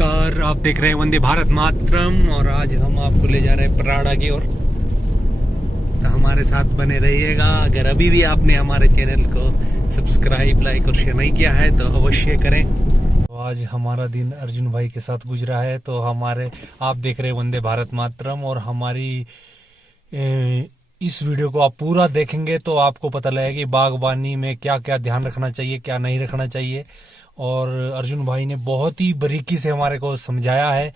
नमस्कार, आप देख रहे हैं वंदे भारत मातरम और आज हम आपको ले जा रहे हैं पराड़ा की ओर। तो हमारे साथ बने रहिएगा। अगर अभी भी आपने हमारे चैनल को सब्सक्राइब, लाइक और शेयर नहीं किया है तो अवश्य करें। तो आज हमारा दिन अर्जुन भाई के साथ गुजरा है। तो आप देख रहे हैं वंदे भारत मातरम और हमारी इस वीडियो को आप पूरा देखेंगे तो आपको पता लगेगा कि बागवानी में क्या क्या ध्यान रखना चाहिए, क्या नहीं रखना चाहिए। और अर्जुन भाई ने बहुत ही बारीकी से हमारे को समझाया है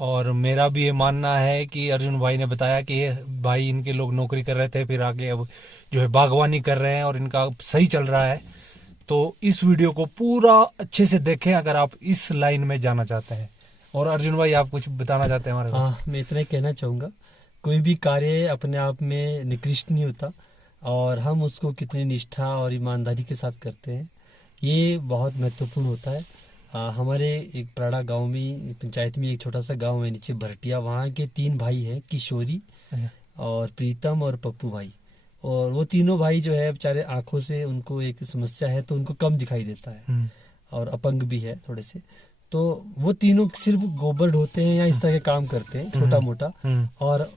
और मेरा भी ये मानना है कि अर्जुन भाई ने बताया कि भाई इनके लोग नौकरी कर रहे थे, फिर आगे अब जो है बागवानी कर रहे हैं और इनका सही चल रहा है। तो इस वीडियो को पूरा अच्छे से देखें अगर आप इस लाइन में जाना चाहते हैं। और अर्जुन भाई आप कुछ बताना चाहते हैं हमारे? हाँ, मैं इतना ही कहना चाहूँगा, कोई भी कार्य अपने आप में निकृष्ट नहीं होता और हम उसको कितनी निष्ठा और ईमानदारी के साथ करते हैं ये बहुत महत्वपूर्ण होता है। हमारे एक पराड़ा गांव में, पंचायत में एक छोटा सा गांव है नीचे भरटिया, वहाँ के 3 भाई हैं, किशोरी और प्रीतम और पप्पू भाई। और वो तीनों भाई जो है बेचारे आंखों से उनको एक समस्या है तो उनको कम दिखाई देता है और अपंग भी है थोड़े से। तो वो तीनों सिर्फ गोबर ढोते हैं या इस तरह के काम करते हैं छोटा मोटा। और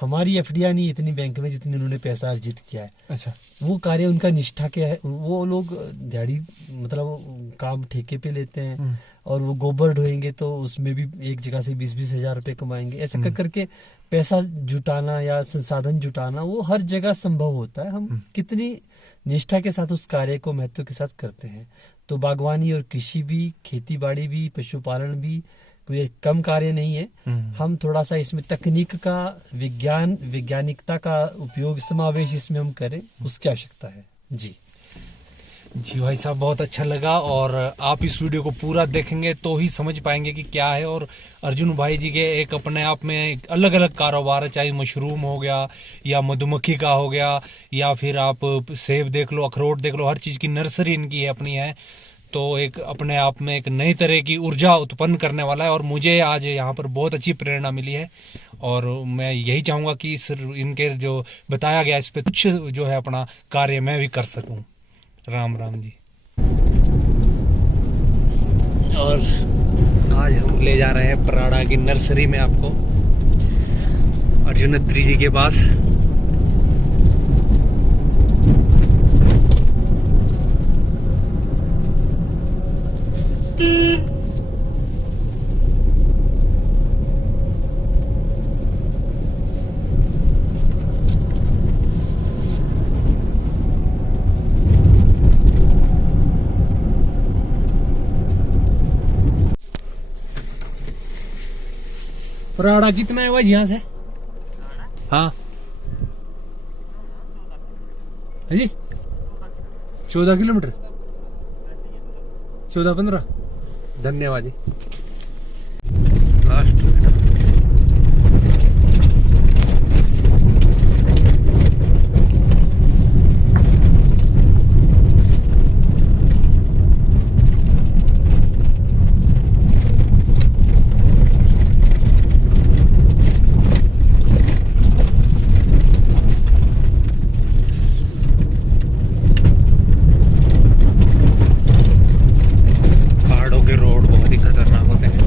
हमारी एफडीआई नहीं इतनी बैंक में जितनी उन्होंने पैसा अर्जित किया है। अच्छा, वो कार्य उनका निष्ठा क्या है, वो लोग दिहाड़ी मतलब काम ठेके पे लेते हैं और वो गोबर ढोएंगे तो उसमें भी एक जगह से 20-20 हजार रुपए कमाएंगे। ऐसे कर करके पैसा जुटाना या संसाधन जुटाना वो हर जगह संभव होता है। हम कितनी निष्ठा के साथ उस कार्य को महत्व के साथ करते हैं। तो बागवानी और कृषि भी, खेती बाड़ी भी, पशुपालन भी कोई कम कार्य नहीं है। हम थोड़ा सा इसमें तकनीक का, वैज्ञानिकता का उपयोग, समावेश इसमें हम करें, उसकी आवश्यकता है। जी भाई साहब, बहुत अच्छा लगा और आप इस वीडियो को पूरा देखेंगे तो ही समझ पाएंगे कि क्या है। और अर्जुन भाई जी के एक अपने आप में अलग अलग कारोबार है, चाहे मशरूम हो गया या मधुमक्खी का हो गया या फिर आप सेब देख लो, अखरोट देख लो, हर चीज की नर्सरी इनकी है, अपनी है। तो एक अपने आप में एक नई तरह की ऊर्जा उत्पन्न करने वाला है और मुझे आज यहाँ पर बहुत अच्छी प्रेरणा मिली है। और मैं यही चाहूंगा कि इनके जो बताया गया इस पे कुछ जो है अपना कार्य मैं भी कर सकूं। राम राम जी। और आज हम ले जा रहे हैं पराड़ा की नर्सरी में आपको, अर्जुनत्री जी के पास। पराड़ा कितना है भाई यहाँ से? हाँ जी, 14 किलोमीटर, 14-15। धन्यवाद जी। लास्ट रोड बहुत ही खतरनाक होते हैं।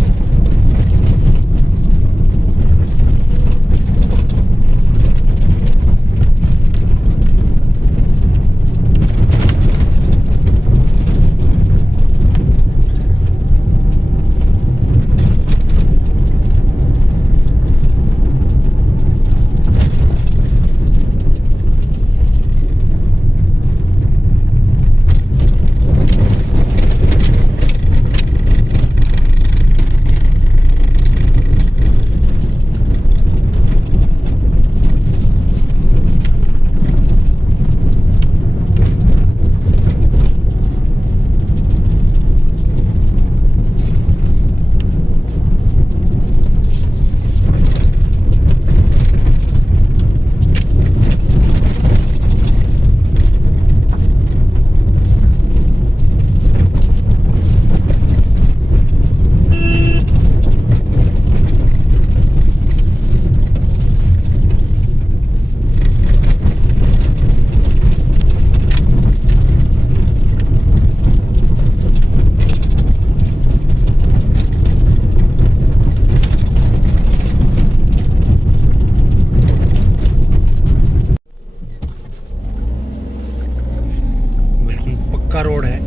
पक्का रोड है,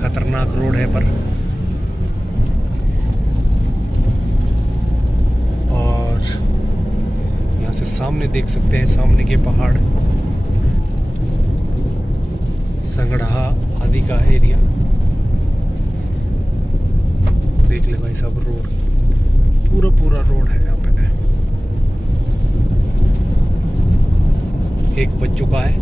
खतरनाक रोड है पर। और यहाँ से सामने देख सकते हैं, सामने के पहाड़, संगड़हा आदि का एरिया। देख ले भाई साहब, रोड पूरा रोड है यहाँ पे। एक बज चुका है।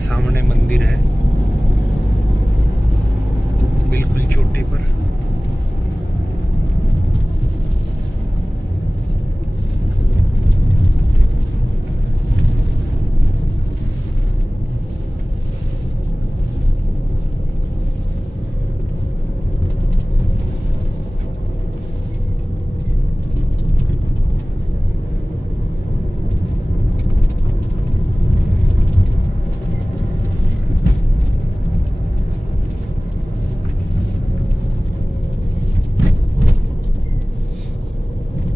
सामने मंदिर है, बिल्कुल चोटी पर।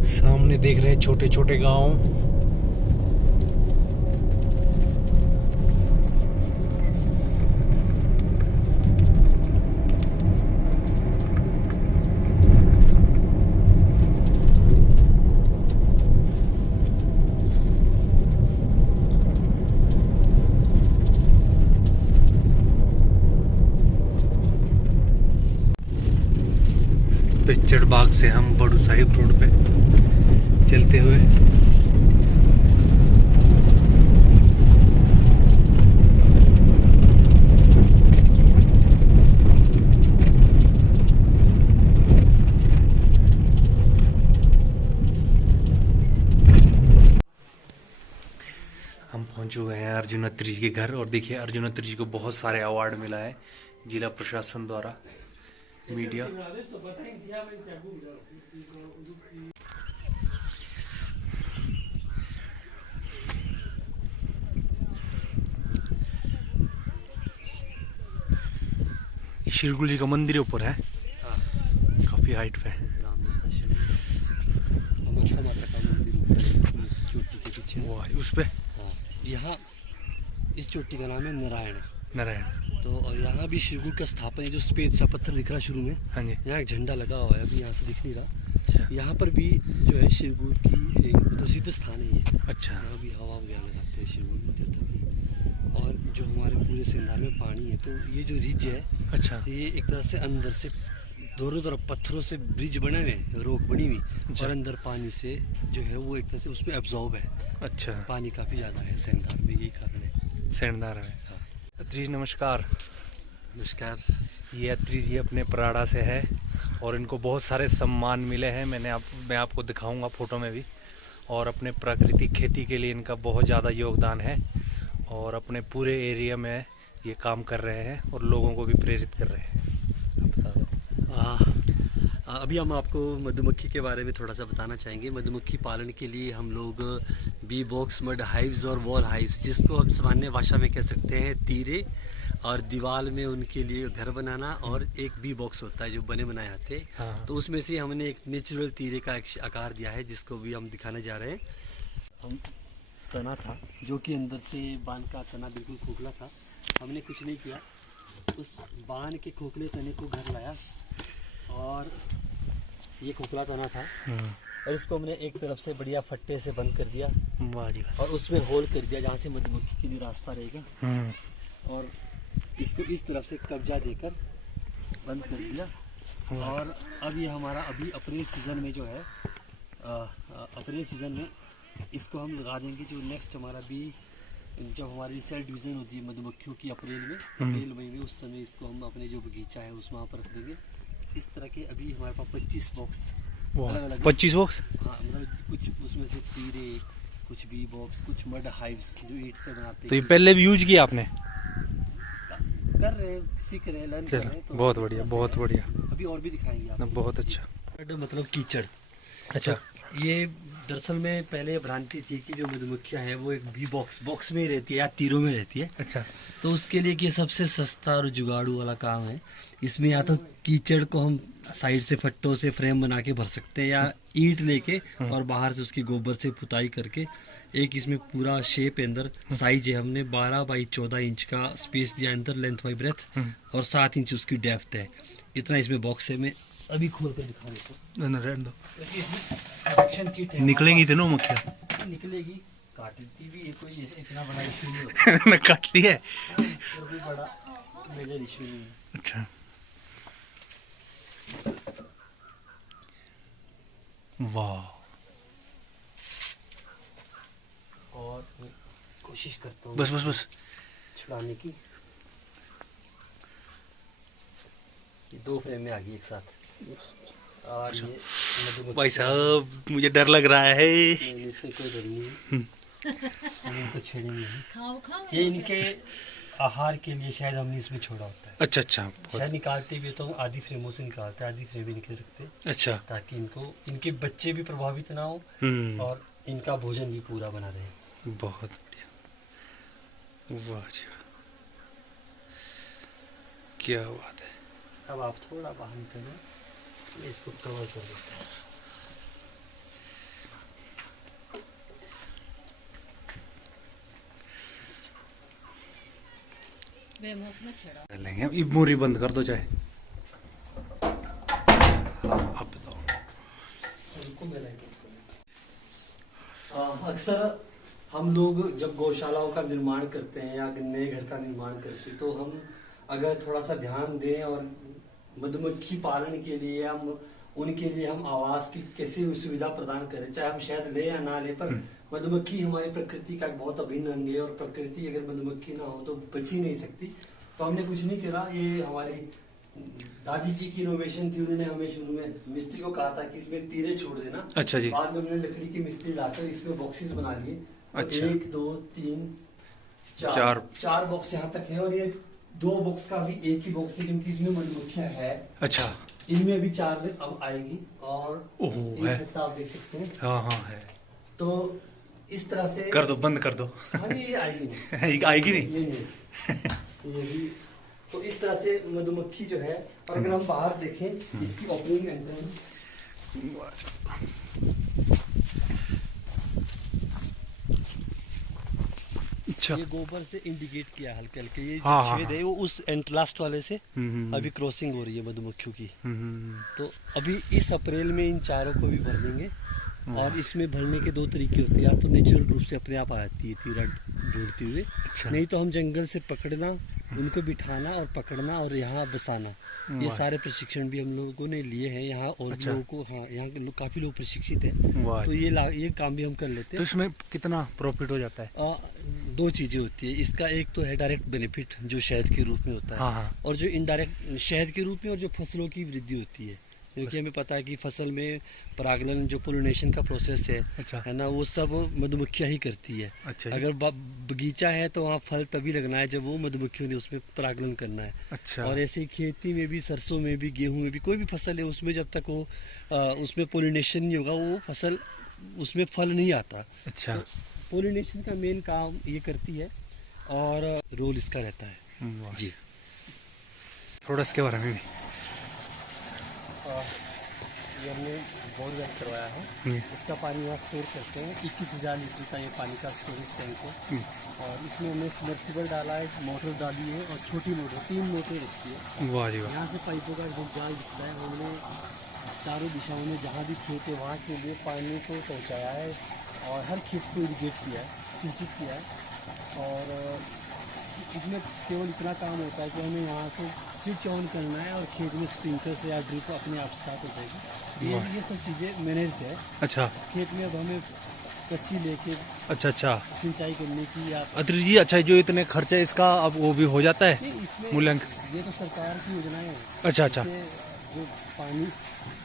सामने देख रहे हैं छोटे छोटे गांव। पिक्चर बाग से हम बड़ू साहिब रोड पे चलते हुए हम पहुंच चुके हैं अर्जुन अत्री जी के घर। और देखिए, अर्जुन अत्री जी को बहुत सारे अवार्ड मिला है जिला प्रशासन द्वारा, मीडिया। शिरगुल जी का मंदिर ऊपर है, काफी हाइट पे है। वो है उस पे। यहाँ इस चोटी का नाम है नारायण। नारायण। तो और यहाँ भी शिरगुल का स्थापन है, जो सफेद सा पत्थर दिख रहा है शुरू में। हाँ जी। यहाँ एक झंडा लगा हुआ है, अभी यहाँ से दिख नहीं रहा। अच्छा। यहाँ पर भी जो है शिरगुल की एक प्रसिद्ध स्थान है ये। अच्छा। यहाँ भी हवा वगैरह लगाते हैं शिरगुल में तीर्थों की। और जो हमारे पूरे सेंधार में पानी है, तो ये जो रिज है, अच्छा, ये एक तरह से अंदर से दोनों तरफ पत्थरों से ब्रिज बने हुए, रोक बनी हुई, और अंदर पानी से जो है वो एक तरह से उसमें एब्जॉर्ब है। अच्छा, पानी काफी ज्यादा है सेंधार में, यही कारण है। सेंधार है। हाँ। अत्री जी नमस्कार। नमस्कार। ये अत्री जी अपने पराड़ा से है और इनको बहुत सारे सम्मान मिले हैं। मैं आपको दिखाऊंगा फोटो में भी। और अपने प्राकृतिक खेती के लिए इनका बहुत ज़्यादा योगदान है और अपने पूरे एरिया में ये काम कर रहे हैं और लोगों को भी प्रेरित कर रहे हैं। अभी हम आपको मधुमक्खी के बारे में थोड़ा सा बताना चाहेंगे। मधुमक्खी पालन के लिए हम लोग बी बॉक्स, मड हाइव्स और वॉल हाइव्स, जिसको हम सामान्य भाषा में कह सकते हैं तीरे, और दीवार में उनके लिए घर बनाना, और एक बी बॉक्स होता है जो बने बनाए आते हैं। हाँ। तो उसमें से हमने एक नेचुरल तीरे का एक आकार दिया है, जिसको भी हम दिखाने जा रहे हैं। हम तना था जो कि अंदर से बांध का तना बिल्कुल खोखला था, हमने कुछ नहीं किया, उस बांध के खोखले तने को घर लाया और ये खोखला तना था और इसको हमने एक तरफ से बढ़िया फट्टे से बंद कर दिया। वाह जी। और उसमें होल कर दिया जहाँ से मधुमक्खी के लिए रास्ता रहेगा, और इसको इस तरफ से कब्जा देकर बंद कर दिया। और अब ये हमारा अभी अप्रैल सीजन में जो है, अप्रैल सीजन में इसको हम लगा देंगे। जो नेक्स्ट हमारा भी जब हमारी सेल डिवीजन होती है मधुमक्खियों की अप्रैल मई में, उस समय इसको हम अपने जो बगीचा है उसमें वहाँ पर रख देंगे। इस तरह के अभी हमारे पास 25 बॉक्स अलग अलग 25 बॉक्स। हाँ, मतलब कुछ उसमें से तीरे, कुछ बी बॉक्स, कुछ मड हाइव्स जो ईंट से बनाते तो ये हैं। पहले भी यूज किया आपने? कर रहे हैं, सीख रहे हैं, लर्न कर रहे हैं। तो बहुत इस बढ़िया, तरह से बहुत है। बढ़िया, अभी और भी दिखाएंगे आपको। बहुत अच्छा। मतलब कीचड़। अच्छा। तो ये दरअसल में पहले भ्रांति थी कि जो मधुमक्खियां हैं वो एक बी बॉक्स में ही रहती है या तीरों में रहती है। अच्छा। तो उसके लिए कि सबसे सस्ता और जुगाड़ू वाला काम है। इसमें या तो कीचड़ को हम साइड से फट्टों से फ्रेम बना के भर सकते हैं, या ईंट लेके और बाहर से उसकी गोबर से पुताई करके एक इसमें पूरा शेप है। अंदर साइज है, हमने 12 बाई 14 इंच का स्पेस दिया अंदर, लेंथ बाई ब्रेथ, और 7 इंच उसकी डेप्थ है। इतना इसमें बॉक्स है। मैं अभी खोल कर दिखा देता हूँ। रहने दो, इसमें प्रोटेक्शन किट है। निकलेंगी तो मक्खियाँ? निकलेगी, काटती भी है, कोई इतना बड़ा इशू नहीं होता। मैं काटती है। कोई बड़ा मेजर इशू नहीं है। अच्छा, वाह। और मैं कोशिश करता हूँ बस बस बस। छुड़ाने की। ये 2 फ्रेम में आ गई एक साथ। और ये मधुमक्खी- भाई साहब मुझे डर लग रहा है। नहीं, इसमें कोई डर नहीं है। हम इनको छेड़ेंगे नहीं। ये इनके आहार के लिए शायद हमने इसमें छोड़ा होता है। अच्छा अच्छा, शायद निकालते भी तो हम आधी फ्रेमों से निकालते हैं, आधी फ्रेम भी निकल सकते हैं, अच्छा। ताकि इनको इनके बच्चे भी प्रभावित ना हो और इनका भोजन भी पूरा बना रहे। बहुत बढ़िया, वाह जी वाह। क्या बात है। अब आप थोड़ा बाहर निकलना, मैं इसको कवर कर देता हूँ। कर लेंगे। अब मूरी बंद कर दो चाहे। आप बताओ। अक्सर हम लोग जब गौशालाओं का निर्माण करते हैं या नए घर का निर्माण करते हैं, तो हम अगर थोड़ा सा ध्यान दें और मधुमक्खी पालन के लिए हम उनके लिए हम आवास की कैसे सुविधा प्रदान करें, चाहे हम शहद ले या ना ले, पर मधुमक्खी हमारी प्रकृति का एक बहुत अभिन्न अंग है और प्रकृति अगर मधुमक्खी ना हो तो बच ही नहीं सकती। तो हमने कुछ नहीं करा, ये हमारी दादी जी की इनोवेशन थी। उन्होंने हमें शुरू में मिस्त्री को कहा था कि इसमें तीरे छोड़ देना। अच्छा जी। बाद में हमने लकड़ी की मिस्त्री लाकर इसमें बॉक्सेस बना लिए। तो अच्छा। 1 2 3 चार। 4 बॉक्स यहाँ तक है, और ये 2 बॉक्स का भी एक ही बॉक्स है, क्योंकि इसमें मधुमक्खियां है। अच्छा। इनमें भी 4 में अब आएगी। और ओहो, ये है। छत्ता आप देख सकते हैं। हाँ हाँ है। तो इस तरह से कर दो, बंद कर दो। हाँ, ये आएगी नहीं। आएगी नहीं। ये नहीं, ये भी। तो इस तरह से मधुमक्खी जो है, और अगर हम बाहर देखें इसकी ओपनिंग एंट्रेंस, अच्छा। ये गोबर से इंडिकेट किया हल्के हल्के। ये हाँ, हाँ, छेद है वो उस एंटलास्ट वाले से हम्म। अभी क्रॉसिंग हो रही है मधुमक्खियों की। हम्म। तो अभी इस अप्रैल में इन चारों को भी भर देंगे। और इसमें भरने के 2 तरीके होते हैं, या तो नेचुरल रूप से अपने आप आती है तीरा ढूंढती हुए, अच्छा। नहीं तो हम जंगल से पकड़ना, उनको बिठाना और पकड़ना और यहाँ बसाना। ये सारे प्रशिक्षण भी हम लोगों ने लिए हैं यहाँ, और अच्छा। लोगों को, हाँ, यहाँ के लोग काफी लोग प्रशिक्षित हैं। वाह तो जी। ये काम भी हम कर लेते तो हैं। इसमें कितना प्रॉफिट हो जाता है? 2 चीजें होती है इसका। एक तो है डायरेक्ट बेनिफिट जो शहद के रूप में होता है, हाँ, हाँ। और जो इनडायरेक्ट शहद के रूप में, और जो फसलों की वृद्धि होती है, क्योंकि हमें पता है कि फसल में परागलन जो पोलिनेशन का प्रोसेस अच्छा। है ना, वो सब मधुमक्खियां ही करती है। अच्छा जी। अगर बगीचा है तो वहाँ फल तभी लगना है जब वो मधुमक्खियों ने उसमें परागलन करना है। अच्छा। और ऐसे ही खेती में भी, सरसों में भी, गेहूं में भी, कोई भी फसल है उसमें जब तक वो उसमें पोलिनेशन नहीं होगा, वो फसल उसमें फल नहीं आता। अच्छा। पोलिनेशन का मेन काम ये करती है और रोल इसका रहता है। वाह। जी। थोड़ा इसके बारे में भी। ये हमने बोरवेल करवाया है, इसका पानी यहाँ स्टोर करते हैं। 21,000 लीटर का ये पानी का स्टोरेज टैंक है। और इसमें हमने सबमर्सिबल डाला है, मोटर डाली है, और छोटी मोटर, 3 मोटर रखी है। वाह जी वाह। यहाँ से पाइपों का जो जाल दिखता है, हमने चारों दिशाओं में जहाँ भी खेत है वहाँ के लिए पानी को पहुँचाया है, और हर खेत को इरिगेट किया है, सिंचित किया है। और इसमें केवल इतना काम होता है कि हमें यहाँ से स्विच ऑन करना है और खेत में स्प्रिंकलर से या ड्रिप अपने आप स्टार्ट हो जाएगी। ये सब चीज़ें मैनेज्ड है। अच्छा। खेत में अब हमें कस्सी लेके अच्छा अच्छा। सिंचाई करने की, या अत्री जी, अच्छा जो इतने खर्चा इसका अब वो भी हो जाता है इसमें मूल्यांकन? ये तो सरकार की योजनाएं हैं। अच्छा अच्छा। इससे जो पानी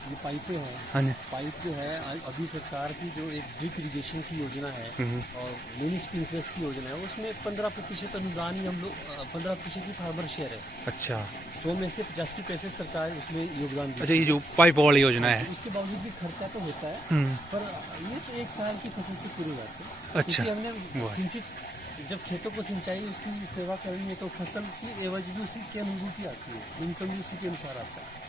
ये पाइपें हैं। हाँ जी। पाइप जो है अभी सरकार की जो एक ड्रिप इरिगेशन की योजना है और मिनी स्प्रिंकलर्स की योजना है, उसमें 15% अनुदान ही हम लोग 15% की फार्मर शेयर है। अच्छा 100 में से 85 पैसे सरकार उसमें योगदान अच्छा, देती ये जो पाइप वाली योजना है। उसके बावजूद भी खर्चा तो होता है, पर ये तो 1 साल की फसल से पूरी बात है। अच्छा। क्योंकि हमने सिंचित जब खेतों को सिंचाई उसकी सेवा करेंगे तो फसल की एवज भी उसी के अनुरूप ही आती है, इनकम भी उसी के अनुसार आता है।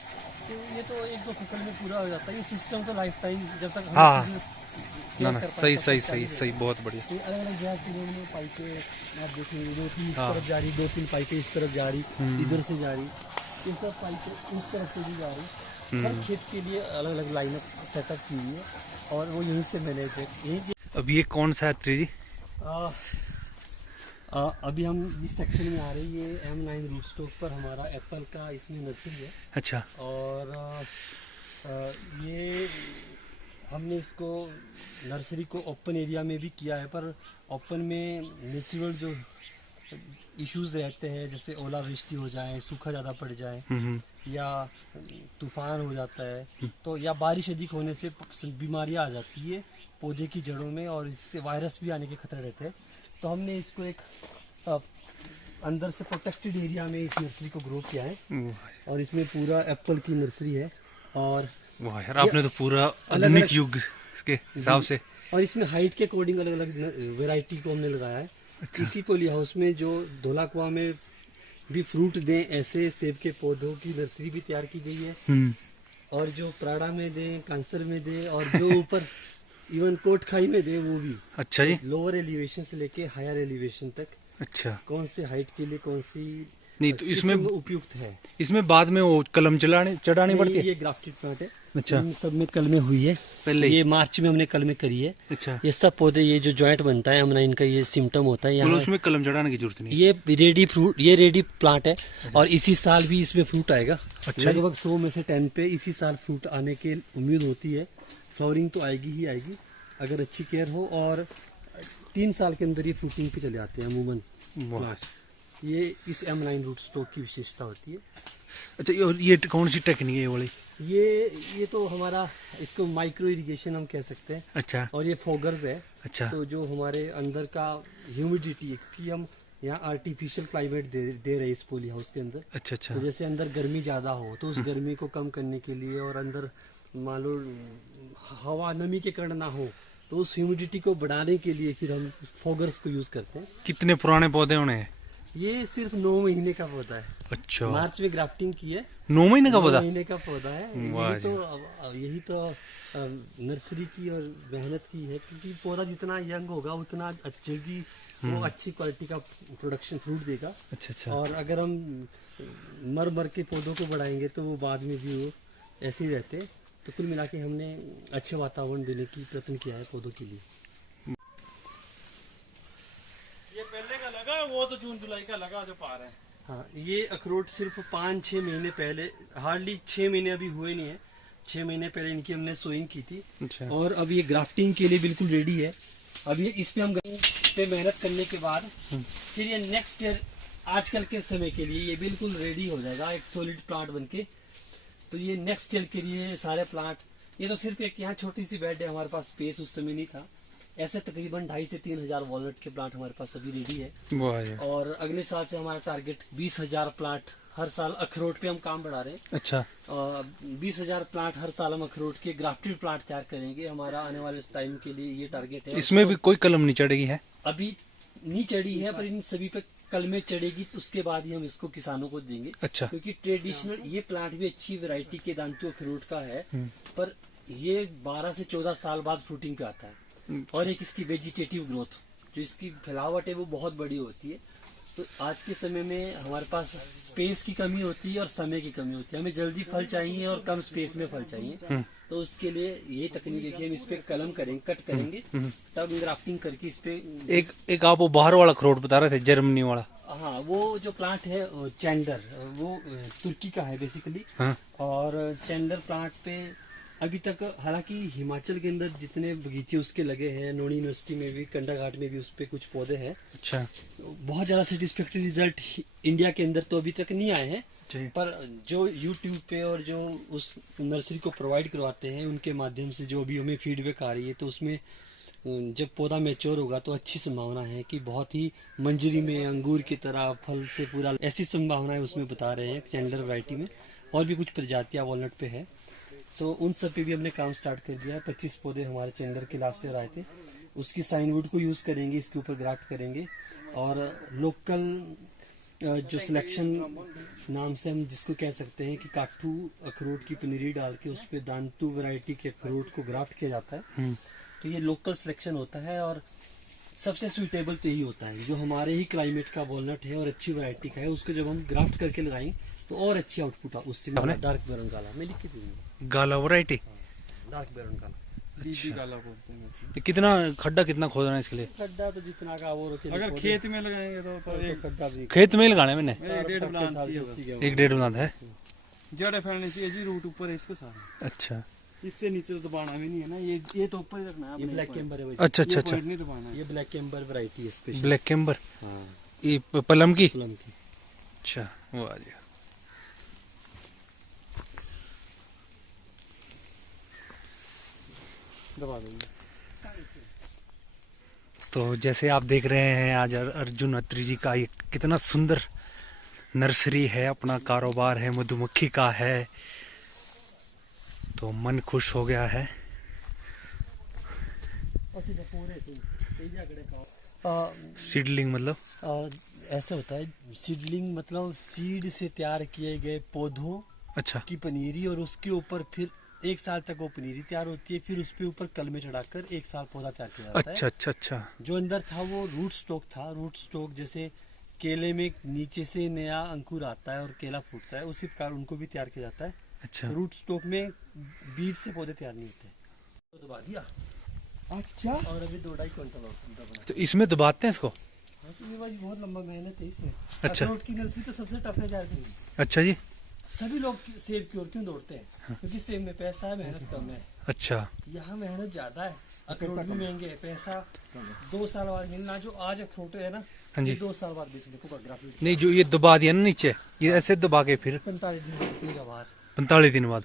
तो ये तो 1-2 फसल में पूरा हो जाता है। ये सिस्टम तो लाइफ टाइम जब तक हम हाँ। चीज़ें ना ना, कर पाए सही तब सही तक सही चालू सही, रहेगा। बहुत बढ़िया। तो अलग अलग गैस में पाइपें आप देखेंगे, 2-3 इस हाँ। तरफ जा रही, 2-3 पाइपें इस तरफ जा रही, इधर से जा रही, इस तरफ पाइपें उस तरफ से भी जा रही। हर खेत के लिए अलग अलग लाइनअप सेटअप की हुई है और वो यहीं से मैनेज है। यही अब ये कौन सा है त्रि जी? अभी हम जिस सेक्शन में आ रहे हैं ये M9 रूट स्टॉक पर हमारा एप्पल का इसमें नर्सरी है। अच्छा और ये हमने इसको नर्सरी को ओपन एरिया में भी किया है, पर ओपन में नेचुरल जो इश्यूज रहते हैं जैसे ओलावृष्टि हो जाए, सूखा ज़्यादा पड़ जाए या तूफान हो जाता है तो या बारिश अधिक होने से बीमारियां आ जाती है पौधे की जड़ों में और इससे वायरस भी आने के खतरे रहते हैं। तो हमने इसको एक अंदर से प्रोटेक्टेड एरिया में इस नर्सरी को ग्रो किया है और इसमें पूरा एप्पल की नर्सरी है। और वाह यार, आपने तो पूरा आधुनिक युग के हिसाब से। और इसमें हाइट के अकॉर्डिंग अलग अलग वेराइटी को हमने लगाया है। इसी पॉली हाउस में जो धोलाकुआ में भी फ्रूट दे ऐसे सेब के पौधों की नर्सरी भी तैयार की गई है और जो प्राड़ा में दे, कांसर में दे और जो ऊपर इवन कोटखाई में दे वो भी। अच्छा जी। लोअर एलिवेशन से लेके हायर एलिवेशन तक अच्छा, कौन से हाइट के लिए कौन सी नहीं तो इसमें उपयुक्त है। इसमें बाद में वो कलम चढ़ानी पड़ती है। ये ग्राफ्टेड प्लांट है। अच्छा। इन सब में कलमें हुई है पहले ये मार्च में हमने कलमें करी है। अच्छा, ये सब पौधे ये जो जॉइंट बनता है हमने इनका ये सिम्टम होता है तो यहाँ। उसमें कलम चढ़ाने की जरूरत नहीं। ये रेडी फ्रूट, ये रेडी प्लांट है और इसी साल भी इसमें फ्रूट आएगा। अच्छा। लगभग 100 में से 10 पे इसी साल फ्रूट आने की उम्मीद होती है। फ्लावरिंग तो आएगी ही आएगी अगर अच्छी केयर हो और 3 साल के अंदर ये फ्रूटिंग पे चले आते हैं अमूमन। वाह। ये इस M9 रूट स्टॉक की विशेषता होती है। अच्छा, ये कौन सी टेक्निक है ये वाली? ये तो हमारा इसको माइक्रो इरिगेशन हम कह सकते हैं। अच्छा और ये फोगर्स है। अच्छा। तो जो हमारे अंदर का ह्यूमिडिटी है क्योंकि हम यहाँ आर्टिफिशियल क्लाइमेट दे रहे हैं इस पॉली हाउस के अंदर। अच्छा अच्छा। तो जैसे अंदर गर्मी ज्यादा हो तो उस गर्मी को कम करने के लिए और अंदर मान लो हवा नमी के कारण ना हो तो उस ह्यूमिडिटी को बढ़ाने के लिए फिर हम इस फोगर्स को यूज करते हैं। कितने पुराने पौधे होने हैं? ये सिर्फ 9 महीने का पौधा है। अच्छा, मार्च में ग्राफ्टिंग की है। 9 महीने का 9 पौधा? महीने का पौधा है। वाह यही तो नर्सरी की और मेहनत की है क्योंकि पौधा जितना यंग होगा उतना अच्छी वो अच्छी क्वालिटी का प्रोडक्शन फ्रूट देगा। अच्छा अच्छा। और अगर हम मर के पौधों को बढ़ाएंगे तो वो बाद में भी वो ऐसे ही रहते। तो कुल मिला के हमने अच्छे वातावरण देने की प्रयत्न किया है पौधों के लिए। ये पहले का लगा, वो तो जून जुलाई का लगा जो पा रहे हैं। हाँ, ये अखरोट सिर्फ 5-6 महीने पहले, हार्डली 6 महीने अभी हुए नहीं है, 6 महीने पहले इनकी हमने सोइंग की थी। अच्छा। और अब ये ग्राफ्टिंग के लिए बिल्कुल रेडी है। अब ये इस पे हम पे मेहनत करने के बाद फिर ये नेक्स्ट ईयर आजकल के समय के लिए ये बिल्कुल रेडी हो जाएगा एक सॉलिड प्लांट बनके। तो ये नेक्स्ट ईयर के लिए सारे प्लांट, ये तो सिर्फ एक यहाँ छोटी सी बेड है, हमारे पास स्पेस उस समय नहीं था। ऐसे तकरीबन 2,500 से 3,000 वॉलनट के प्लांट हमारे पास अभी रेडी है। वाह यार। और अगले साल से हमारा टारगेट 20,000 प्लांट हर साल अखरोट पे हम काम बढ़ा रहे हैं। अच्छा। 20,000 प्लांट हर साल हम अखरोट के ग्राफ्टेड प्लांट तैयार करेंगे। हमारा आने वाले टाइम के लिए ये टारगेट है। इसमें भी कोई कलम नहीं चढ़ेगी है? अभी नहीं चढ़ी है पर इन सभी पे कल में चढ़ेगी तो उसके बाद ही हम इसको किसानों को देंगे। अच्छा। क्योंकि ट्रेडिशनल ये प्लांट भी अच्छी वैरायटी के दांतु अखरोट का है पर ये 12 से 14 साल बाद फ्रूटिंग पे आता है। और एक इसकी वेजिटेटिव ग्रोथ जो इसकी फैलावट है वो बहुत बड़ी होती है। तो आज के समय में हमारे पास स्पेस की कमी होती है और समय की कमी होती है। हमें जल्दी फल चाहिए और कम स्पेस में फल चाहिए। तो उसके लिए ये तकनीक है कि हम इस पे कलम करेंगे, कट करेंगे, तब ग्राफ्टिंग करके इस पे एक आप वो बाहर वाला अखरोट बता रहे थे, जर्मनी वाला। हाँ, वो जो प्लांट है चैंडर, वो तुर्की का है बेसिकली। हाँ। और चैंडर प्लांट पे अभी तक हालांकि हिमाचल के अंदर जितने बगीचे उसके लगे हैं, नोनी यूनिवर्सिटी में भी, कंडाघाट में भी उस पे कुछ पौधे हैं। अच्छा बहुत ज्यादा सेटिस्फैक्टरी रिजल्ट इंडिया के अंदर तो अभी तक नहीं आए हैं, जी। पर जो यूट्यूब पे और जो उस नर्सरी को प्रोवाइड करवाते हैं उनके माध्यम से जो अभी हमें फीडबैक आ रही है, तो उसमें जब पौधा मैच्योर होगा तो अच्छी संभावना है कि बहुत ही मंजरी में अंगूर की तरह फल से पूरा, ऐसी संभावनाएं उसमें बता रहे हैं चैंडलर वैरायटी में। और भी कुछ प्रजातियां वॉलनट पे है, तो उन सब पे भी हमने काम स्टार्ट कर दिया है। 25 पौधे हमारे चैंडलर के लास्ट ईयर आए थे, उसकी साइनवुड को यूज करेंगे, इसके ऊपर ग्राफ्ट करेंगे। और लोकल जो सिलेक्शन नाम से हम जिसको कह सकते हैं कि काठू अखरोट की पनीरी डाल के उस पर दांतू वैरायटी के अखरोट को ग्राफ्ट किया जाता है। तो ये लोकल सिलेक्शन होता है और सबसे सुइटेबल तो यही होता है जो हमारे ही क्लाइमेट का वॉलनट है और अच्छी वैरायटी का है। उसको जब हम ग्राफ्ट करके लगाएंगे तो और अच्छी आउटपुट आ उससे। डार्क बैरन काला मैं लिख के दूंगा, गाला वैरायटी, डार्क बैरन काला। बीबी काला बोलते हैं। तो कितना खड्डा कितना खोदना है इसके लिए? खड्डा तो जितना का वो रखे, अगर खेत में लगाएंगे तो एक खड्डा भी खेत में ही लगाना है मैंने, 1.5 प्लांट चाहिए बस। 1-1.5 बनात है। जड़ें फैलनी चाहिए जी, रूट ऊपर है इसके सारे, अच्छा इससे नीचे तो दबाना भी नहीं है ना, ये तो ऊपर ही रखना है ये अपने ब्लैक ऊपर। कैम्बर है भाई। अच्छा अच्छा ये अच्छा, point नहीं दबाना है। ये ब्लैक कैम्बर वैरायटी है स्पेशल। ब्लैक कैम्बर, हाँ, ये पलम की। प्लम की। अच्छा वो आ गया। दबा देंगे। तो जैसे आप देख रहे हैं आज अर्जुन अत्री जी का ये कितना सुंदर नर्सरी है, अपना कारोबार है, मधुमक्खी का है, तो मन खुश हो गया है। सीडलिंग मतलब ऐसा होता है, सीडलिंग मतलब सीड से तैयार किए गए पौधों अच्छा की पनीरी, और उसके ऊपर फिर 1 साल तक वो पनीरी तैयार होती है, फिर उस पे ऊपर कलमे चढ़ाकर 1 साल पौधा तैयार किया जाता अच्छा है। अच्छा अच्छा जो अंदर था वो रूट स्टॉक था। रूट स्टॉक जैसे केले में नीचे से नया अंकुर आता है और केला फूटता है, उसी प्रकार उनको भी तैयार किया जाता है। अच्छा। रूट स्टॉक में बीज से पौधे तैयार नहीं होते। तो दबा दिया। अच्छा, और अभी 2-2.5 क्विंटल दबना। तो इसमें दबाते हैं इसको? हाँ, तो ये भाई बहुत लंबा मेहनत है इसमें। अच्छा। अखरोट की नर्सरी तो सबसे टफ है तैयार करनी। अच्छा जी। सभी लोग सेब की ओर क्यों दौड़ते हैं? क्योंकि सेब में पैसा है, मेहनत कम है। अच्छा यहाँ मेहनत ज्यादा है, अखरोट भी महंगे है, पैसा 2 साल बाद मिलना। जो आज अखरोट है ना, हाँ जी। ये 2 साल बाद बेचने को ग्राफिक नहीं, जो ये दबा दिया ना नीचे, ये ऐसे दबा के फिर 45 दिन निकलेगा बाहर 45 दिन बाद।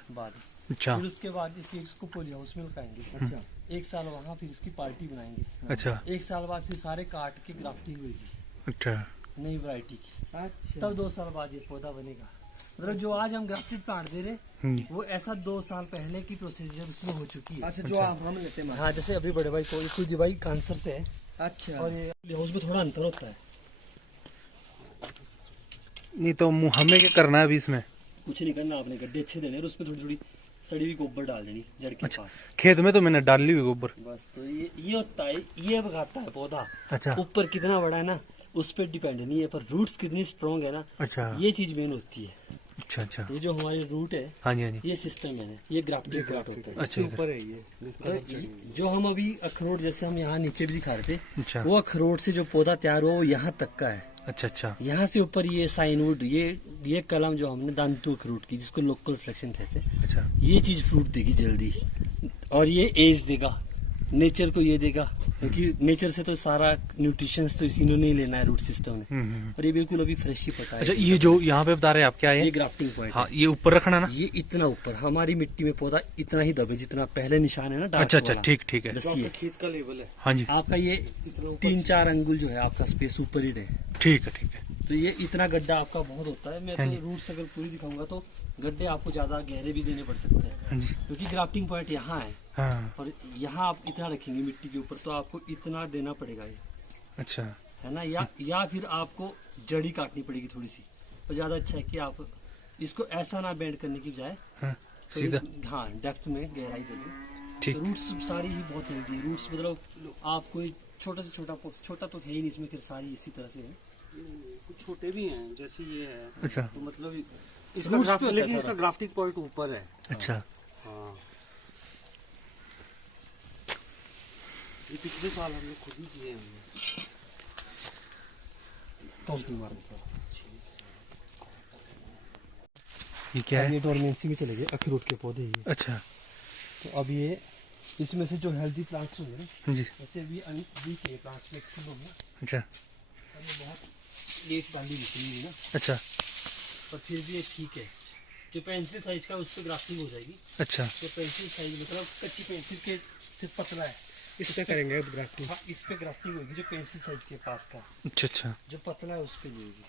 अच्छा फिर उसके बाद इसको पोली हाउस में लगाएंगे। अच्छा, 1 साल वहाँ, फिर इसकी पार्टी बनाएंगे। अच्छा 1 साल बाद फिर सारे काट के ग्राफ्टिंग होगी अच्छा नई वैरायटी की। अच्छा, तब 2 साल बाद ये पौधा बनेगा। मतलब जो आज हम ग्राफ्टेड प्लांट दे रहे, वो ऐसा 2 साल पहले की प्रोसीजर उसमें हो चुकी है। अच्छा, जो हम लेते हैं। हाँ, जैसे अभी बड़े भाई को खुद भाई कैंसर से है। अच्छा, और ये हाउस में थोड़ा अंतर होता है। नहीं तो हमें क्या करना है अभी इसमें? कुछ नहीं करना, आपने गड्ढे अच्छे देने और उसमें थोड़ी थोड़ी सड़ी हुई गोबर डाल देनी जड़ के पास। खेत में तो मैंने डाली हुई गोबर। बस, तो ये होता है, ये बगाता है पौधा। अच्छा ऊपर कितना बड़ा है ना, उस पर डिपेंड नहीं है, पर रूट्स कितनी स्ट्रॉन्ग है ना, अच्छा ये चीज मेन होती है। अच्छा अच्छा। ये जो हमारी रूट है, हाँ जी हाँ जी। ये सिस्टम है ना, ये ग्राफ्टिंग प्लांट होता है। अच्छा ऊपर है ये। तो जो हम अभी अखरोट, जैसे हम यहाँ नीचे भी दिखा रहे थे, अच्छा वो अखरोट से जो पौधा तैयार हुआ वो यहाँ तक का है। अच्छा अच्छा यहाँ से ऊपर ये साइनवुड, ये कलम जो हमने दांतु अखरोट की, जिसको लोकल सिलेक्शन कहते हैं, अच्छा ये चीज फ्रूट देगी जल्दी, और ये एज देगा, नेचर को ये देगा, क्योंकि नेचर से तो सारा न्यूट्रिशंस तो इन्होंने ही लेना है, रूट सिस्टम ने। और ये बिल्कुल अभी फ्रेश ही पका है। अच्छा, ये जो यहाँ पे बता रहे हैं आप क्या है? ये ग्राफ्टिंग पॉइंट हाँ, ये ऊपर रखना ना? ये इतना ऊपर हमारी मिट्टी में पौधा इतना ही दबे जितना पहले निशान है ना, डार्क अच्छा अच्छा, वाला। ठीक ठीक है। बस ये खेत का लेवल है। हाँ जी आपका ये 3-4 अंगुल जो है आपका स्पेस ऊपर ही है। ठीक है ठीक है। तो ये इतना गड्ढा आपका बहुत होता है। मैं हाँ तो जी। रूट्स अगर पूरी दिखाऊंगा तो गड्ढे आपको ज्यादा गहरे भी देने पड़ सकते हैं, हाँ जी क्योंकि ग्राफ्टिंग पॉइंट यहाँ है हाँ। और यहाँ आप इतना रखेंगे मिट्टी के ऊपर, तो आपको इतना देना पड़ेगा ये, अच्छा है ना। या फिर आपको जड़ी काटनी पड़ेगी थोड़ी सी। तो ज्यादा अच्छा है कि आप इसको ऐसा ना बेंड करने की बजाय हाँ, थोड़ी- सीधा हाँ, डेप्थ में गहराई दे दें। ठीक। रूट्स सारी ही बहुत हेल्दी है। रूट्स मतलब आप कोई छोटा से छोटा तो है ही नहीं इसमें, फिर सारी इसी तरह से है। कुछ छोटे भी हैं, जैसे ये है। अच्छा तो मतलब इसका Roots पे ग्राफ्ट, होता है लेकिन सारा। इसका ग्राफ्टिंग पॉइंट ऊपर है। अच्छा हाँ, ये पिछले साल हम लोग खुद ही किए हैं। ये क्या है? ये डोरमेंसी में चले गए अखरोट के पौधे ही। अच्छा तो अब ये इसमें से जो हेल्दी प्लांट्स होंगे ना, जी। ऐसे भी वीक है प्लांट्स मैक्सिमम ना, अच्छा और ये बहुत लेट वाली निकली है ना, अच्छा पर फिर भी ये ठीक है। जो पेंसिल साइज का उस पर ग्राफ्टिंग हो जाएगी। अच्छा। जो पेंसिल साइज मतलब कच्ची पेंसिल के से पतला है, इस पे करेंगे अब ग्राफ्टिंग। हाँ, इस पे ग्राफ्टिंग होगी। जो पेंसिल साइज के पास का अच्छा अच्छा। जो पतला है उस पे लेगी।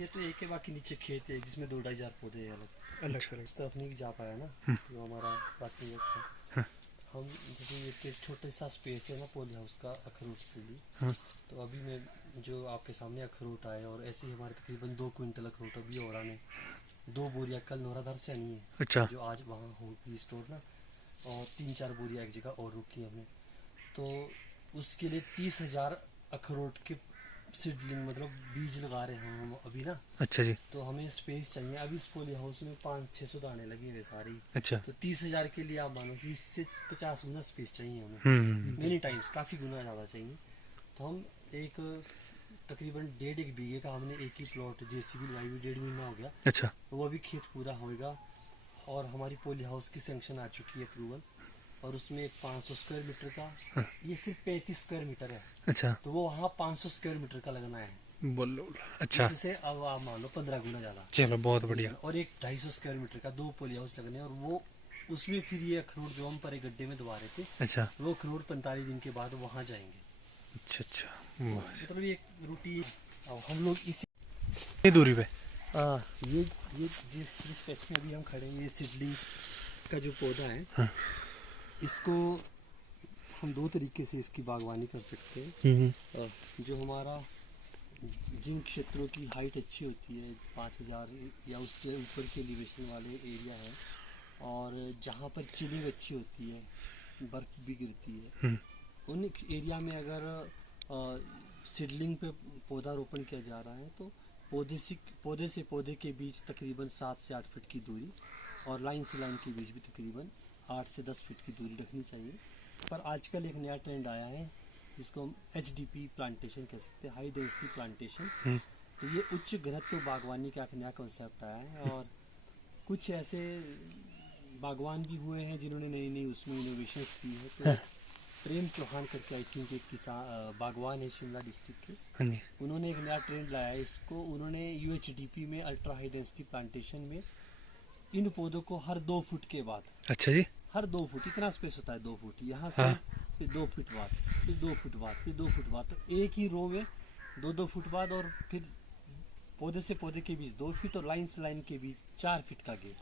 ये तो एक है, बाकी नीचे खेत है जिसमें 2-2,500 पौधे हैं अलग अलग से। इस तरफ नहीं जा पाया ना, जो हमारा बाकी था। हम जैसे ये छोटे सा स्पेस है ना पौधे हाउस का अखरोट के लिए, हाँ। तो अभी मैं जो आपके सामने अखरोट आए, और ऐसे ही हमारे तकरीबन 2 क्विंटल अखरोट अभी हो रहा है। 2 बोरियाँ कल नौराधार से आनी है, अच्छा। जो आज वहाँ होगी स्टोर ना, और 3-4 बोरियाँ एक जगह और रुकी हमने। तो उसके लिए 30,000 अखरोट के सीडलिंग मतलब बीज लगा रहे हैं हम अभी ना। अच्छा जी। तो हमें स्पेस चाहिए। अभी इस पॉली हाउस में 500-600 दाने लगे हुए सारे ही। अच्छा। तो 30,000 के लिए आप मानो कि इससे 50 गुना स्पेस चाहिए हमें, मेनी टाइम्स, काफ़ी गुना ज़्यादा चाहिए। तो हम एक तकरीबन 1.5 बीघे का हमने एक ही प्लॉट JCB लगाई हुई, 1.5 महीना हो गया। अच्छा। तो वो अभी खेत पूरा होएगा, और हमारी पॉली हाउस की सैंक्शन आ चुकी है, अप्रूवल, और उसमें एक 500 स्क्वायर मीटर का, ये सिर्फ 35 स्क्वायर मीटर है, अच्छा। तो वो वहाँ 500 स्क्वायर मीटर का लगना है। बोलो। अच्छा। इससे अब आप मान लो 15 गुना ज्यादा। चलो बहुत बढ़िया। और एक 250 स्क्वायर मीटर का 2 पॉली हाउस लगने हैं, और वो उसमें फिर ये अखरोट जो हम परे गड्ढे में दबा रहे थे, अच्छा। वो अखरोट 45 दिन के बाद वहाँ जाएंगे। अच्छा अच्छा। मतलब ये रूटीन हम लोग इसी ये दूरी पे ये जिस पैच में अभी हम खड़े हैं, ये सीडलिंग का जो पौधा है, हाँ। इसको हम 2 तरीके से इसकी बागवानी कर सकते हैं। जो हमारा जिन क्षेत्रों की हाइट अच्छी होती है, 5,000 या उससे ऊपर के एलिवेशन वाले एरिया है, और जहाँ पर चिलिंग अच्छी होती है, बर्फ भी गिरती है, उन एरिया में अगर सीडलिंग पे पौधा रोपण किया जा रहा है, तो पौधे से पौधे के बीच तकरीबन 7 से 8 फीट की दूरी, और लाइन से लाइन के बीच भी तकरीबन 8 से 10 फीट की दूरी रखनी चाहिए। पर आजकल एक नया ट्रेंड आया है जिसको हम HDP प्लांटेशन कह सकते हैं, हाई डेंसिटी प्लांटेशन। तो ये उच्च घनत्व बागवानी का एक नया कॉन्सेप्ट आया है, और कुछ ऐसे बागवान भी हुए हैं जिन्होंने नई नई उसमें इनोवेशंस की है। तो प्रेम चौहान करके आई थिंक एक किसान बागवान है शिमला डिस्ट्रिक्ट के, हाँ जी। उन्होंने एक नया ट्रेंड लाया है। इसको उन्होंने UHDP में अल्ट्रा हाई डेंसिटी प्लांटेशन में इन पौधों को हर 2 फुट के बाद, अच्छा जी। हर 2 फुट, इतना स्पेस होता है 2 फुट यहाँ से, फिर 2 फुट बाद, फिर 2 फुट बाद, फिर 2 फुट बाद, तो एक ही रो में 2-2 फुट बाद, और फिर पौधे से पौधे के बीच 2 फीट, और लाइन से लाइन के बीच 4 फीट का गेप।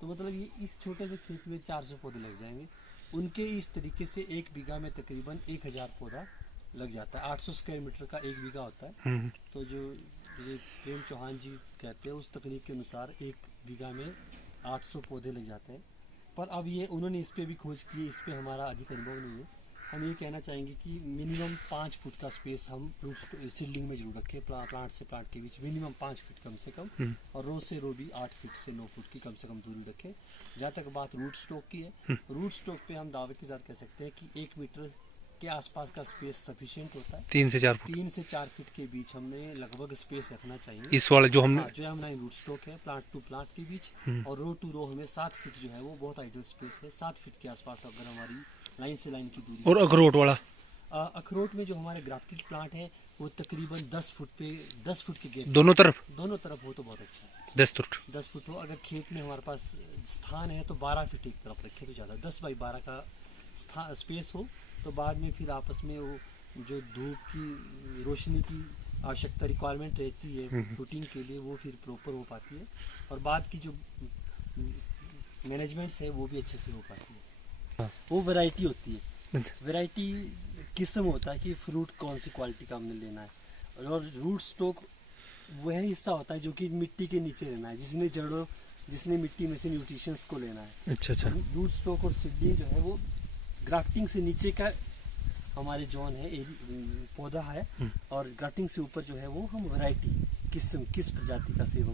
तो मतलब ये इस छोटे से खेत में 400 पौधे लग जाएंगे। उनके इस तरीके से 1 बीघा में तकरीबन 1000 पौधा लग जाता है। 800 स्क्वायर मीटर का 1 बीघा होता है। तो जो ये प्रेम चौहान जी कहते हैं, उस तकनीक के अनुसार 1 बीघा में 800 पौधे लग जाते हैं। पर अब ये उन्होंने इस पे भी खोज की है, इस पे हमारा अधिक अनुभव नहीं है। हम ये कहना चाहेंगे कि मिनिमम 5 फुट का स्पेस हम रूट सीडलिंग में जरूर रखें, प्लांट से प्लांट के बीच मिनिमम 5 फीट कम से कम, और रो से रो भी 8 फीट से 9 फुट की कम से कम दूरी रखें। जहाँ तक बात रूट स्टॉक की है, रूट स्टॉक पे हम दावे के साथ कह सकते हैं कि 1 मीटर के आसपास का स्पेस सफिशिएंट होता है। 3 से 4 फुट। 3 से 4 फीट के बीच हमने लगभग स्पेस रखना चाहिए। इस वाले जो हमने, जो हमारा रूट स्टॉक है प्लांट टू प्लांट के बीच, और रो टू रो हमें 7 फीट जो है वो बहुत आइडियल स्पेस है। 7 फीट के आसपास अगर हमारी लाइन से लाइन की दूरी। और अखरोट वाला अखरोट में जो हमारे ग्राफ्टेड प्लांट है वो तकरीबन 10 फुट के गैप दोनों तरफ हो तो बहुत अच्छा है। 10 फुट 10 फुट हो। अगर खेत में हमारे पास स्थान है तो 12 फीट एक तरफ रखे तो ज़्यादा। 10 बाई 12 का स्पेस हो, तो बाद में फिर आपस में वो जो धूप की रोशनी की आवश्यकता रिक्वायरमेंट रहती है फ्रूटिंग के लिए, वो फिर प्रॉपर हो पाती है, और बाद की जो मैनेजमेंट्स है वो भी अच्छे से हो पाती है। वो वैरायटी होती है। वैरायटी किस्म होता है कि फ्रूट कौन सी क्वालिटी का हमने लेना है, और रूट स्टॉक वह हिस्सा होता है जो कि मिट्टी के नीचे रहना है, जिसने मिट्टी में से न्यूट्रिशंस को लेना है। अच्छा अच्छा। रूट स्टॉक और सीडलिंग जो है वो ग्राफ्टिंग से नीचे का हमारे जोन है, पौधा है, और ग्राफ्टिंग से ऊपर जो है वो हम वैरायटी किस प्रजाति का सेब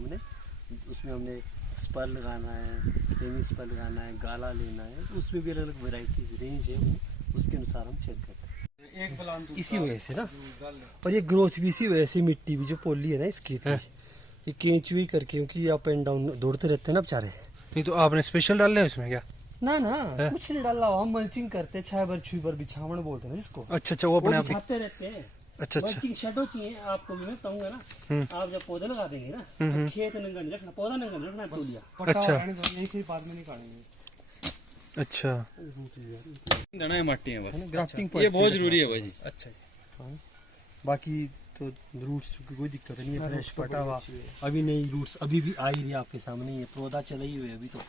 उसमें हमने स्पर लगाना है, सेमी स्पर लगाना है, गाला लेना है, उसमें भी अलग अलग वैरायटीज रेंज है, वो उसके अनुसार हम चेक करते हैं। इसी वजह से ना, और ये ग्रोथ भी इसी वजह से, मिट्टी भी जो पोली है ना इसकी, ये केंचुई करके, क्योंकि अप एंड डाउन दौड़ते रहते हैं ना बेचारे। नहीं तो आपने स्पेशल डाल लिया इसमें क्या? ना ना कुछ नहीं डाला हुआ, हम मल्चिंग करते, छाबर छुबर बिछावन बोलते हैं ना इसको, अच्छा अच्छा, वो अपने आप बिछाते रहते हैं। अच्छा अच्छा मल्चिंग शेडो चाहिए आपको भी, मैं कहूंगा ना, आप जब पौधे लगा देंगे ना, तो खेत नंगा नहीं रखना, पौधा नंगा नहीं रखना, तोलिया अच्छा यही से बाद में नहीं काटेंगे। अच्छा दाना है मट्टी है बस, ग्राफ्टिंग ये बहुत जरूरी है भाई जी। अच्छा बाकी तो रूट्स की कोई दिक्कत नहीं है, फ्रेश पटा हुआ, अभी नई रूट्स अभी भी आ ही रही है आपके सामने, ये पौधा चला ही हुआ है अभी तो,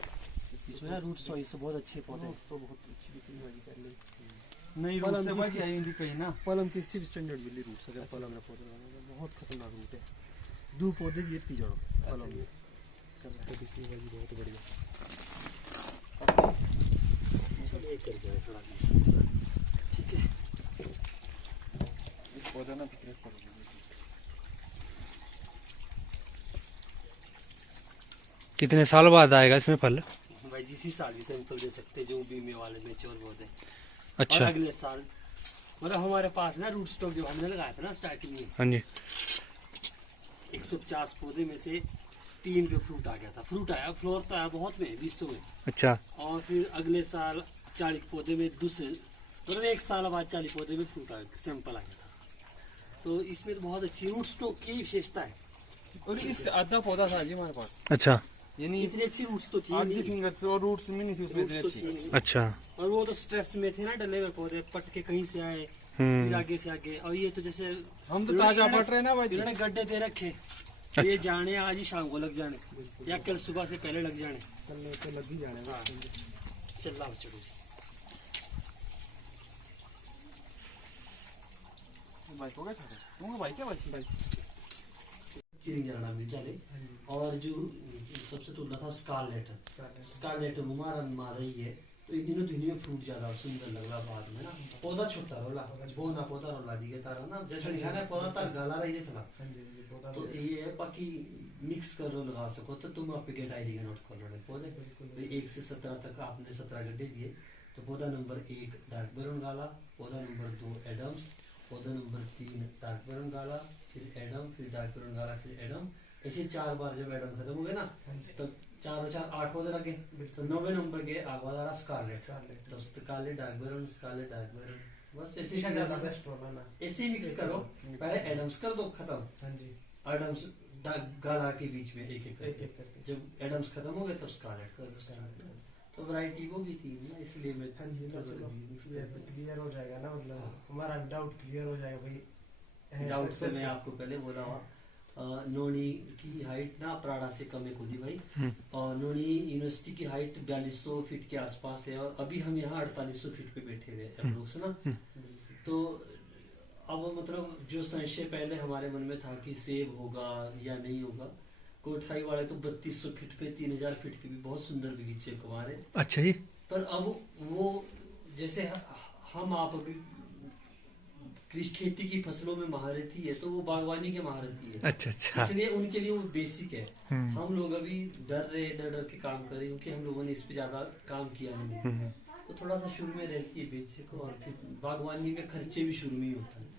इसमें ना रूट्स वाइज तो बहुत अच्छे पौधे हैं। तो बहुत अच्छी दिखने वाली कर ली नहीं, रूट से भाई आई हुई कहीं ना, पलम की सिर्फ स्टैंडर्ड मिली रूट्स, अगर पलम में पौधे लगाने का बहुत खतरनाक रूट है, दो पौधे की इतनी जड़ो पलम में, तो दिखने वाली बहुत बढ़िया। चलिए कर जाए थोड़ा ठीक है, पौधा ना पिछले पड़ गया। कितने साल बाद आएगा इसमें फल? भाई जी इसी साल भी सैंपल दे सकते हैं, जो बीमे वाले में चोर पौधे, अच्छा और अगले साल मतलब हमारे पास ना रूट स्टॉक जो हमने लगाया था ना स्टार्टिंग में, हाँ जी 150 पौधे में से 3 पे फ्रूट आ गया था, फ्रूट आया, फ्लोर तो आया बहुत में 20 में, अच्छा और फिर अगले साल 40 पौधे में दूसरे मतलब 1 साल बाद 40 पौधे में फ्रूट आ सैंपल आ गया था। तो इसमें तो बहुत अच्छी रूट स्टॉक की विशेषता है, और इस आधा पौधा था जी हमारे पास, अच्छा यानी इतनी अच्छी रूट्स तो थी आधी नहीं, फिंगर से, और रूट्स में नहीं थी उसमें roots इतनी तो अच्छी। थी नहीं। अच्छा और वो तो स्ट्रेस में थे ना डले हुए पौधे, पट के कहीं से आए, फिर हम्म आगे से आगे, और ये तो जैसे हम तो ताजा पट रहे ना भाई जी। इन्होंने गड्ढे दे रखे, ये जाने आज ही शाम को लग जाने, या कल सुबह से पहले लग जाने, चलने तो लग ही जाने। हाँ चल रहा चलो बाइक हो गया था तुम बाइक है भाई चिरिंग जाना मिल जाने। और जो सबसे तुलना था स्कारलेट हमारा मादा ही है, तो इन दिनों में फ्रूट ज्यादा सुंदर लग रहा, बाद में ना पौधा छोटा रोला बोना पौधा रोला दी गया तारा ना, जैसे निशान है पौधा तार गाला रही है चला, तो ये है बाकी मिक्स कर लो लगा सको, तो तुम आप के डायरी का नोट कर लो पौधे, तो 1 से 17 तक आपने 17 गड्ढे दिए, तो पौधा नंबर 1 डार्क बैरन गाला, पौधा नंबर 2 एडम्स, पौधा नंबर 3 डार्क बैरन गाला, फिर एडम, फिर डार्क बैरन गाला, फिर एडम, ऐसे 4 बार जब एडम खत्म हो गए ना, तब 4 और 4 8 पौधे लगे, तो 9वें नंबर के आगे वाला स्कारलेट, तो स्कारलेट डार्क बैरन, स्कारलेट डार्क बैरन, बस ऐसे ज्यादा बेस्ट होना ना, ऐसे ही मिक्स करो, पहले एडम्स कर दो खत्म, हां जी एडम्स गाला के बीच में एक एक करके, जब एडम्स खत्म हो गए तब स्कारलेट कर दो, तो वैरायटी वो भी थी ना, इसलिए मैं हाँ जी, क्लियर हो जाएगा ना, मतलब हमारा डाउट क्लियर हो जाएगा भाई। डाउट से मैं आपको पहले बोला हुआ, नोनी की हाइट ना प्राड़ा से कम है खुद ही भाई, और नोनी यूनिवर्सिटी की हाइट 4200 फीट के आसपास है, और अभी हम यहाँ 4800 फीट पे बैठे हुए हैं लोग से ना, तो अब मतलब जो संशय पहले हमारे मन में था कि सेब होगा या नहीं होगा, कोटखाई वाले तो 3200 फीट पे 3000 फीट पे भी बहुत सुंदर बगीचे कमा रहे, अच्छा जी, पर अब वो जैसे हम आप अभी कृषि खेती की फसलों में महारथी है, तो वो बागवानी के महारथी है, अच्छा अच्छा, इसलिए उनके लिए वो बेसिक है। हम लोग अभी डर के काम कर रहे हैं, क्योंकि हम लोगों ने इस पे ज्यादा काम किया नहीं, तो थोड़ा सा शुरू में रहती है बेसिक, और फिर बागवानी में खर्चे भी शुरू में ही होता है,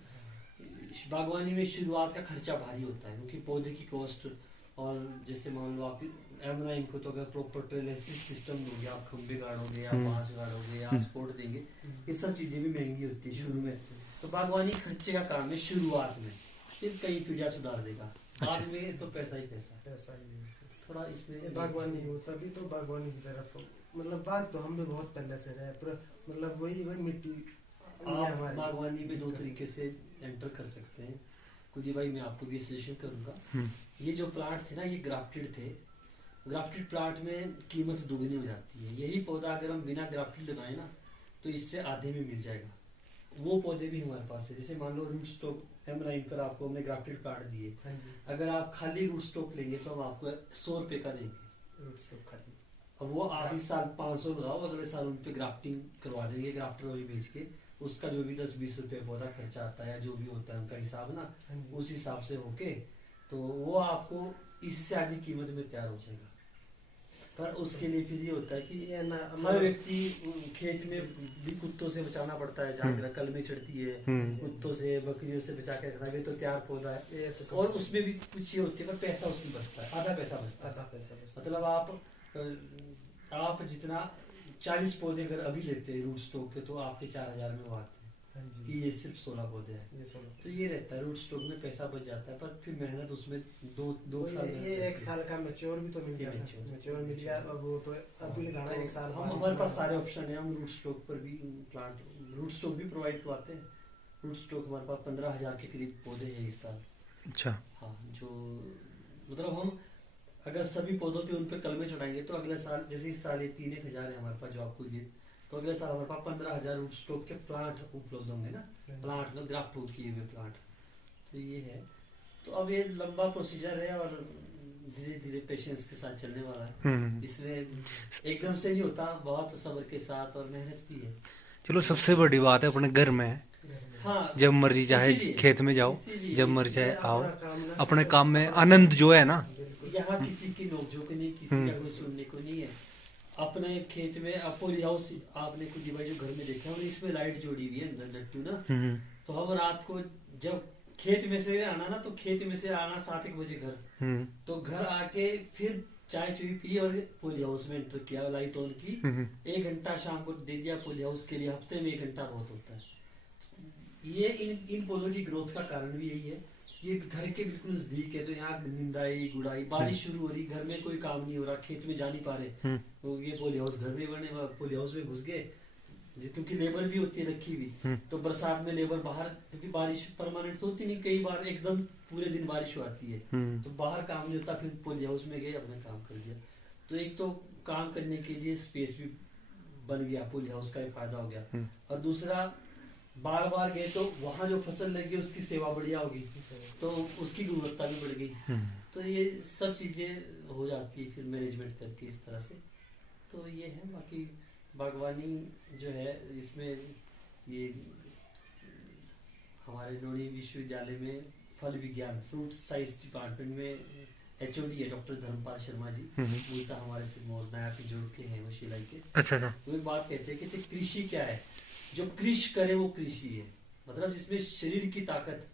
बागवानी में शुरुआत का खर्चा भारी होता है, क्योंकि पौधे की कॉस्ट, और जैसे मान लो आप एमराइन को तो अगर प्रॉपर ट्रेलेसिस सिस्टम दोगे, आप खंबे गाड़ोगे या बांस गाड़ोगे या सपोर्ट देंगे, ये सब चीजें भी महंगी होती है शुरू में, तो बागवानी खर्चे का काम है शुरुआत में, फिर कई पीढ़ियां सुधार देगा, बाद में तो पैसा ही ऐसा ही थोड़ा इसमें बागवानी हो तभी तो बागवानी की तरफ मतलब बात तो हम भी बहुत पहले से रहे, पूरा मतलब वही मिट्टी नहीं है आप हमारी। बागवानी में 2 तरीके से एंटर कर सकते हैं, कुलदीप भाई मैं आपको भी सजेशन करूंगा, ये जो प्लांट थे ना ये ग्राफ्टेड थे, ग्राफ्टेड प्लांट में कीमत दुगनी हो जाती है, यही पौधा अगर हम बिना ग्राफ्टेड लगाए ना तो इससे आधे में मिल जाएगा, वो पौधे भी हमारे पास है, जैसे मान लो रूट स्टॉक M9 पर आपको हमने ग्राफ्टेड प्लांट दिए, अगर आप खाली रूट स्टॉक लेंगे तो हम आपको 100 रुपए का देंगे, अब वो आप इस साल 500 लगाओ, अगले साल उन पे ग्राफ्टिंग करवा देंगे, ग्राफ्टर वाली बेच के, उसका जो भी 10-20 रुपए पौधा खर्चा आता है, जो भी होता है उनका हिसाब ना, उस हिसाब से होके तो वो आपको इससे आधी कीमत में तैयार हो जाएगा, पर उसके लिए फिर ये होता है कि ये ना हर व्यक्ति खेत में भी कुत्तों से बचाना पड़ता है, जहाँ कलमी चढ़ती है, कुत्तों से बकरियों से बचा के रखना, ये तो तैयार पौधा है, ये तो और उसमें भी कुछ ये होती है, पर पैसा उसमें बचता है, आधा पैसा बचता है, आधा पैसा बस मतलब आप जितना 40 पौधे अगर अभी लेते हैं रूट स्टॉक के तो आपके 4000 में वो आते हैं हाँ जी, कि ये सिर्फ 16 पौधे हैं। ये 16 तो ये रहता है रूट स्टॉक में पैसा बच जाता है, पर फिर मेहनत उसमें दो साल ये 1 साल का मैच्योर भी तो मिल गया सर, मैच्योर मिल गया। अब वो तो अभी लगाना 1 साल हम बाद हमारे पास सारे ऑप्शन है, हम रूट स्टॉक पर भी प्लांट रूट स्टॉक भी प्रोवाइड करवाते हैं। रूट स्टॉक हमारे पास 15,000 के करीब पौधे हैं इस साल। अच्छा। हाँ, जो मतलब हम अगर सभी पौधों पे उन पे कलमे चढ़ाएंगे तो अगले साल, जैसे इस साल ये 3,000 है हमारे पास जो आपको दिए, तो अगले साल हमारे पास 15,000 रूट स्टॉक के प्लांट उपलब्ध होंगे ना, प्लांट में ग्राफ्ट किए हुए प्लांट। तो ये है, तो अब ये लंबा प्रोसीजर है और धीरे धीरे पेशेंस के साथ चलने वाला है। इसमें एकदम से नहीं होता, बहुत सब्र के साथ और मेहनत भी है। चलो, सबसे बड़ी बात है अपने घर में है, हाँ, जब मर्जी चाहे इसीलिए- खेत में जाओ, इसीलिए- जब मर्जी चाहे अपना आओ, काम ना अपने सब काम में आनंद जो है ना, यहाँ किसी की नोकझोंक नहीं, किसी का कोई सुनने को नहीं है। अपने खेत में पोली हाउस आपने खुद ही भाई जो घर में देखा है, इसमें लाइट जोड़ी हुई है अंदर लट्टू ना, तो हम रात को जब खेत में से आना ना, तो खेत में से आना 7-1 बजे घर, तो घर आके फिर चाय चुई पी और पोली हाउस में एंटर किया, लाइट ऑन की, 1 घंटा शाम को दे दिया पोली हाउस के लिए। हफ्ते में 1 घंटा बहुत होता है। ये इन पौधों की ग्रोथ का कारण भी यही है, ये घर के बिल्कुल नजदीक है, तो यहाँ निंदाई गुड़ाई, बारिश शुरू हो रही, घर में कोई काम नहीं हो रहा, खेत में जा नहीं पा रहे, तो ये पोली हाउस घर में बने, पोली हाउस में घुस गए, क्योंकि लेबर भी होती है रखी हुई, तो बरसात में लेबर बाहर, क्योंकि बारिश परमानेंट तो होती नहीं, कई बार एकदम पूरे दिन बारिश आती है, तो बाहर काम नहीं होता, फिर पोली हाउस में गए, अपना काम कर दिया। तो एक तो काम करने के लिए स्पेस भी बन गया, पोली हाउस का एक फायदा हो गया, और दूसरा बार बार गए तो वहाँ जो फसल लगी उसकी सेवा बढ़िया होगी, तो उसकी गुणवत्ता भी बढ़ गई। तो ये सब चीजें हो जाती है फिर मैनेजमेंट करके इस तरह से। तो ये है, बाकी बागवानी जो है इसमें ये हमारे नोनी विश्वविद्यालय में फल विज्ञान फ्रूट साइंस डिपार्टमेंट में HOD है डॉक्टर धर्मपाल शर्मा जी, मूलतः हमारे सिरमौर नया के जोड़ के हैं, वो शिलाई के। अच्छा। वो एक बात कहते हैं कि कृषि क्या है, जो कृषि करे वो कृषि है, मतलब जिसमें शरीर की ताकत,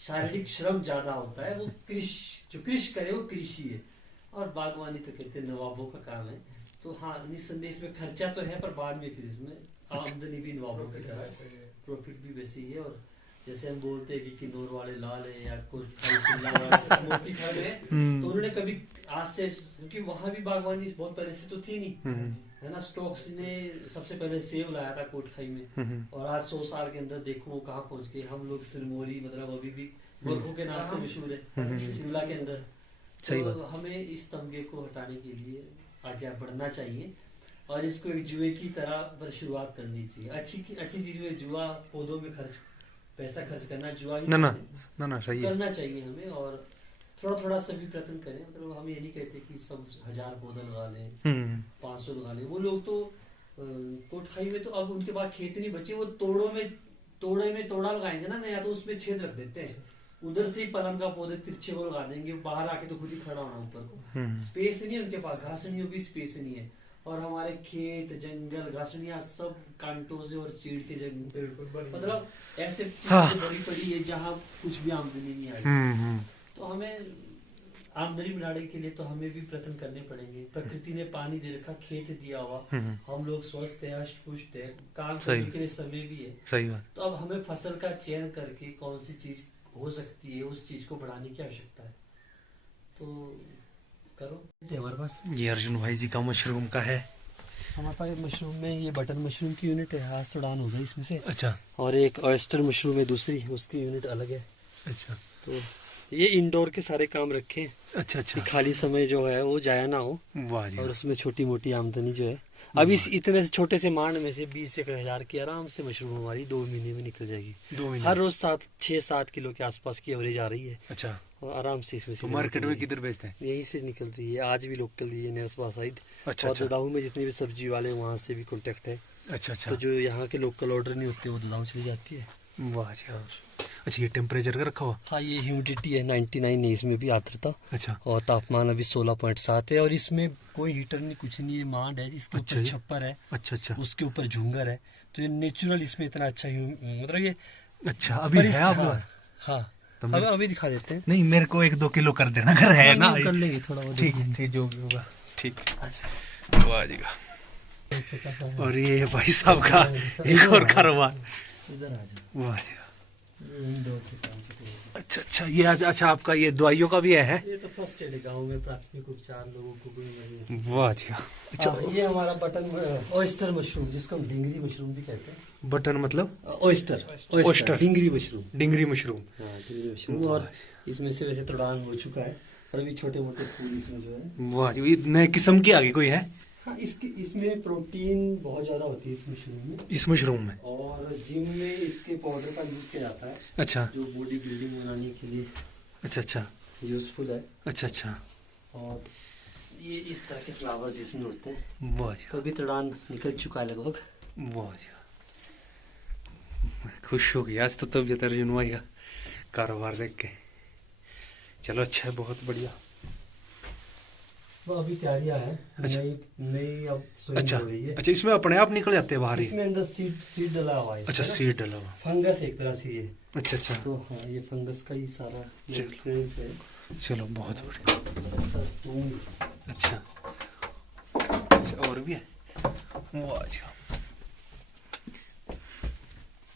शारीरिक श्रम ज्यादा होता है, वो कृषि, जो कृषि करे वो कृषि है। और बागवानी तो कहते हैं नवाबों का काम है। तो हाँ, निस्संदेह इसमें खर्चा तो है, पर बाद में फिर इसमें आमदनी भी नवाबों की तरह है, प्रॉफिट भी वैसे ही है। और जैसे हम बोलते हैं कि किन्नौर वाले लाल है या शिमला वाले मोती खड़े हैं, तो उन्होंने कभी आज से, क्योंकि वहां भी बागवानी बहुत पहले से तो थी नहीं, है ना। स्टोक्स ने सबसे पहले सेब लाया था कोटखाई में, और आज 100 साल के अंदर देखो वो कहाँ पहुंच गए। हम लोग सिरमौरी मतलब अभी भी गोरखों के नाम से मशहूर है शिमला के अंदर। तो हमें इस तमगे को हटाने के लिए आगे बढ़ना चाहिए, और इसको एक जुए की तरह पर शुरुआत करनी चाहिए। अच्छी चीज में जुआ, पौधों में पैसा खर्च करना जुआ ही ना सही करना चाहिए हमें। और थोड़ा थोड़ा सभी प्रयत्न करें, मतलब हम ये नहीं कहते कि सब 1000 पौधा लगा लें, 500 लगा लें। वो लोग तो कोटखाई में तो अब उनके पास खेत नहीं बचे, वो तोड़े में तोड़ा लगाएंगे ना नया, तो उसमें छेद रख देते हैं, उधर से ही पलम का पौधे तिरछे को लगा देंगे, बाहर आके तो खुद ही खड़ा होना ऊपर को। स्पेस नहीं है उनके पास, घासनियों की स्पेस नहीं है। और हमारे खेत, जंगल, घासनियां सब कांटों से और चीड़ के जंगल, मतलब ऐसे चीजें भरी पड़ी है जहाँ कुछ भी आमदनी नहीं आ रही। तो हमें आमदनी बढ़ाने के लिए तो हमें भी प्रयत्न करने पड़ेंगे। प्रकृति ने पानी दे रखा, खेत दिया हुआ, हम लोग स्वस्थ है, अष्ट पुष्ट है, काम करने के लिए समय भी है। सही बात। तो अब हमें फसल का चयन करके कौन सी चीज हो सकती है, उस चीज को बढ़ाने की आवश्यकता है। तो करो। हमारे पास ये अर्जुन भाई जी का मशरूम का है। हमारे पास मशरूम में ये बटन मशरूम की यूनिट है, आज तो डाउन हो गई इसमें से। अच्छा। और एक ऑयस्टर मशरूम है दूसरी, उसकी यूनिट अलग है। अच्छा। तो ये इंडोर के सारे काम रखे। अच्छा अच्छा। खाली समय जो है वो जाया ना हो, वाह जी। और उसमें छोटी मोटी आमदनी जो है, अब इस इतने से छोटे से मांड में से 20-1 की आराम से मशरूम हमारी 2 महीने में निकल जाएगी। 2 महीने हर रोज 6-7 किलो के आसपास की एवरेज आ रही है। अच्छा। और आराम से इसमें से तो मार्केट में किधर बेचते हैं? यहीं से निकल रही है, आज भी लोकल दी है नेरसबा साइड। अच्छा। और ददाहू में जितने भी सब्जी वाले वहाँ से भी कॉन्टेक्ट है। अच्छा अच्छा। तो जो यहाँ के लोकल ऑर्डर नहीं होते वो ददाहू चली जाती है। वाह जी। अच्छा, ये टेम्परेचर का रखा हुआ? हाँ, ये ह्यूमिडिटी है 99 है इसमें भी आर्द्रता। अच्छा। और तापमान अभी 16.7 है, और इसमें कोई हीटर नहीं, कुछ नहीं, ये मांड है, इसके ऊपर छप्पर है। अच्छा अच्छा। उसके ऊपर झूंगर है, तो ये नेचुरल इसमें इतना अच्छा मतलब ये। अच्छा, अभी है आप लोग? हाँ, तो अभी दिखा देते हैं। नहीं, मेरे को 1-2 किलो कर देना, अगर है ना। कर लेंगे थोड़ा बहुत। ठीक है, जो भी होगा। ठीक। अच्छा। वाह जी। और ये भाई साहब का एक और कारोबार। इधर आ जाओ। वाह, ये इंडोर के काम के लिए। अच्छा, ये अच्छा आपका ये दवाइयों का भी है? ये तो फर्स्ट एड है, गाँव में प्राथमिक उपचार लोगों को कोई नहीं। वाह जी। अच्छा, ये हमारा बटन ऑयस्टर मशरूम, जिसको हम डिंगरी मशरूम भी कहते हैं। बटन मतलब? Oyster dhingri mushroom. Dhingri mushroom. हाँ, डिंगरी मशरूम। और इसमें से वैसे तोड़ान हो चुका है, और अभी छोटे मोटे फूल इसमें जो है। वाह जी, ये नए किस्म की आगे कोई है? हाँ, इसमें प्रोटीन बहुत ज्यादा होती है इस मशरूम में। इस मशरूम में? और जिम में इसके पाउडर का यूज किया जाता है। अच्छा, जो बॉडी बिल्डिंग बनाने के लिए अच्छा यूजफुल है। अच्छा। और ये इस तरह के फ्लावर्स इसमें होते हैं। वाह जी, तो अभी तोड़ान निकल चुका है लगभग। वाह जी, खुश हो गया आज तो तबीयत अर्जुन भाई का कारोबार देख के। चलो अच्छा है, बहुत बढ़िया। वो अभी तैयारियां है। अच्छा। नई अब सोइंग अच्छा हो रही है। अच्छा, इसमें अपने आप निकल जाते हैं बाहर ही? इसमें अंदर सीड डला हुआ है। अच्छा, सीड डला हुआ। फंगस एक तरह से ये। अच्छा। तो हाँ, ये फंगस का ही सारा चलो। न्यूट्रिएंट्स है। चलो बहुत बढ़िया। तूंग। अच्छा, और भी है? वाह जी।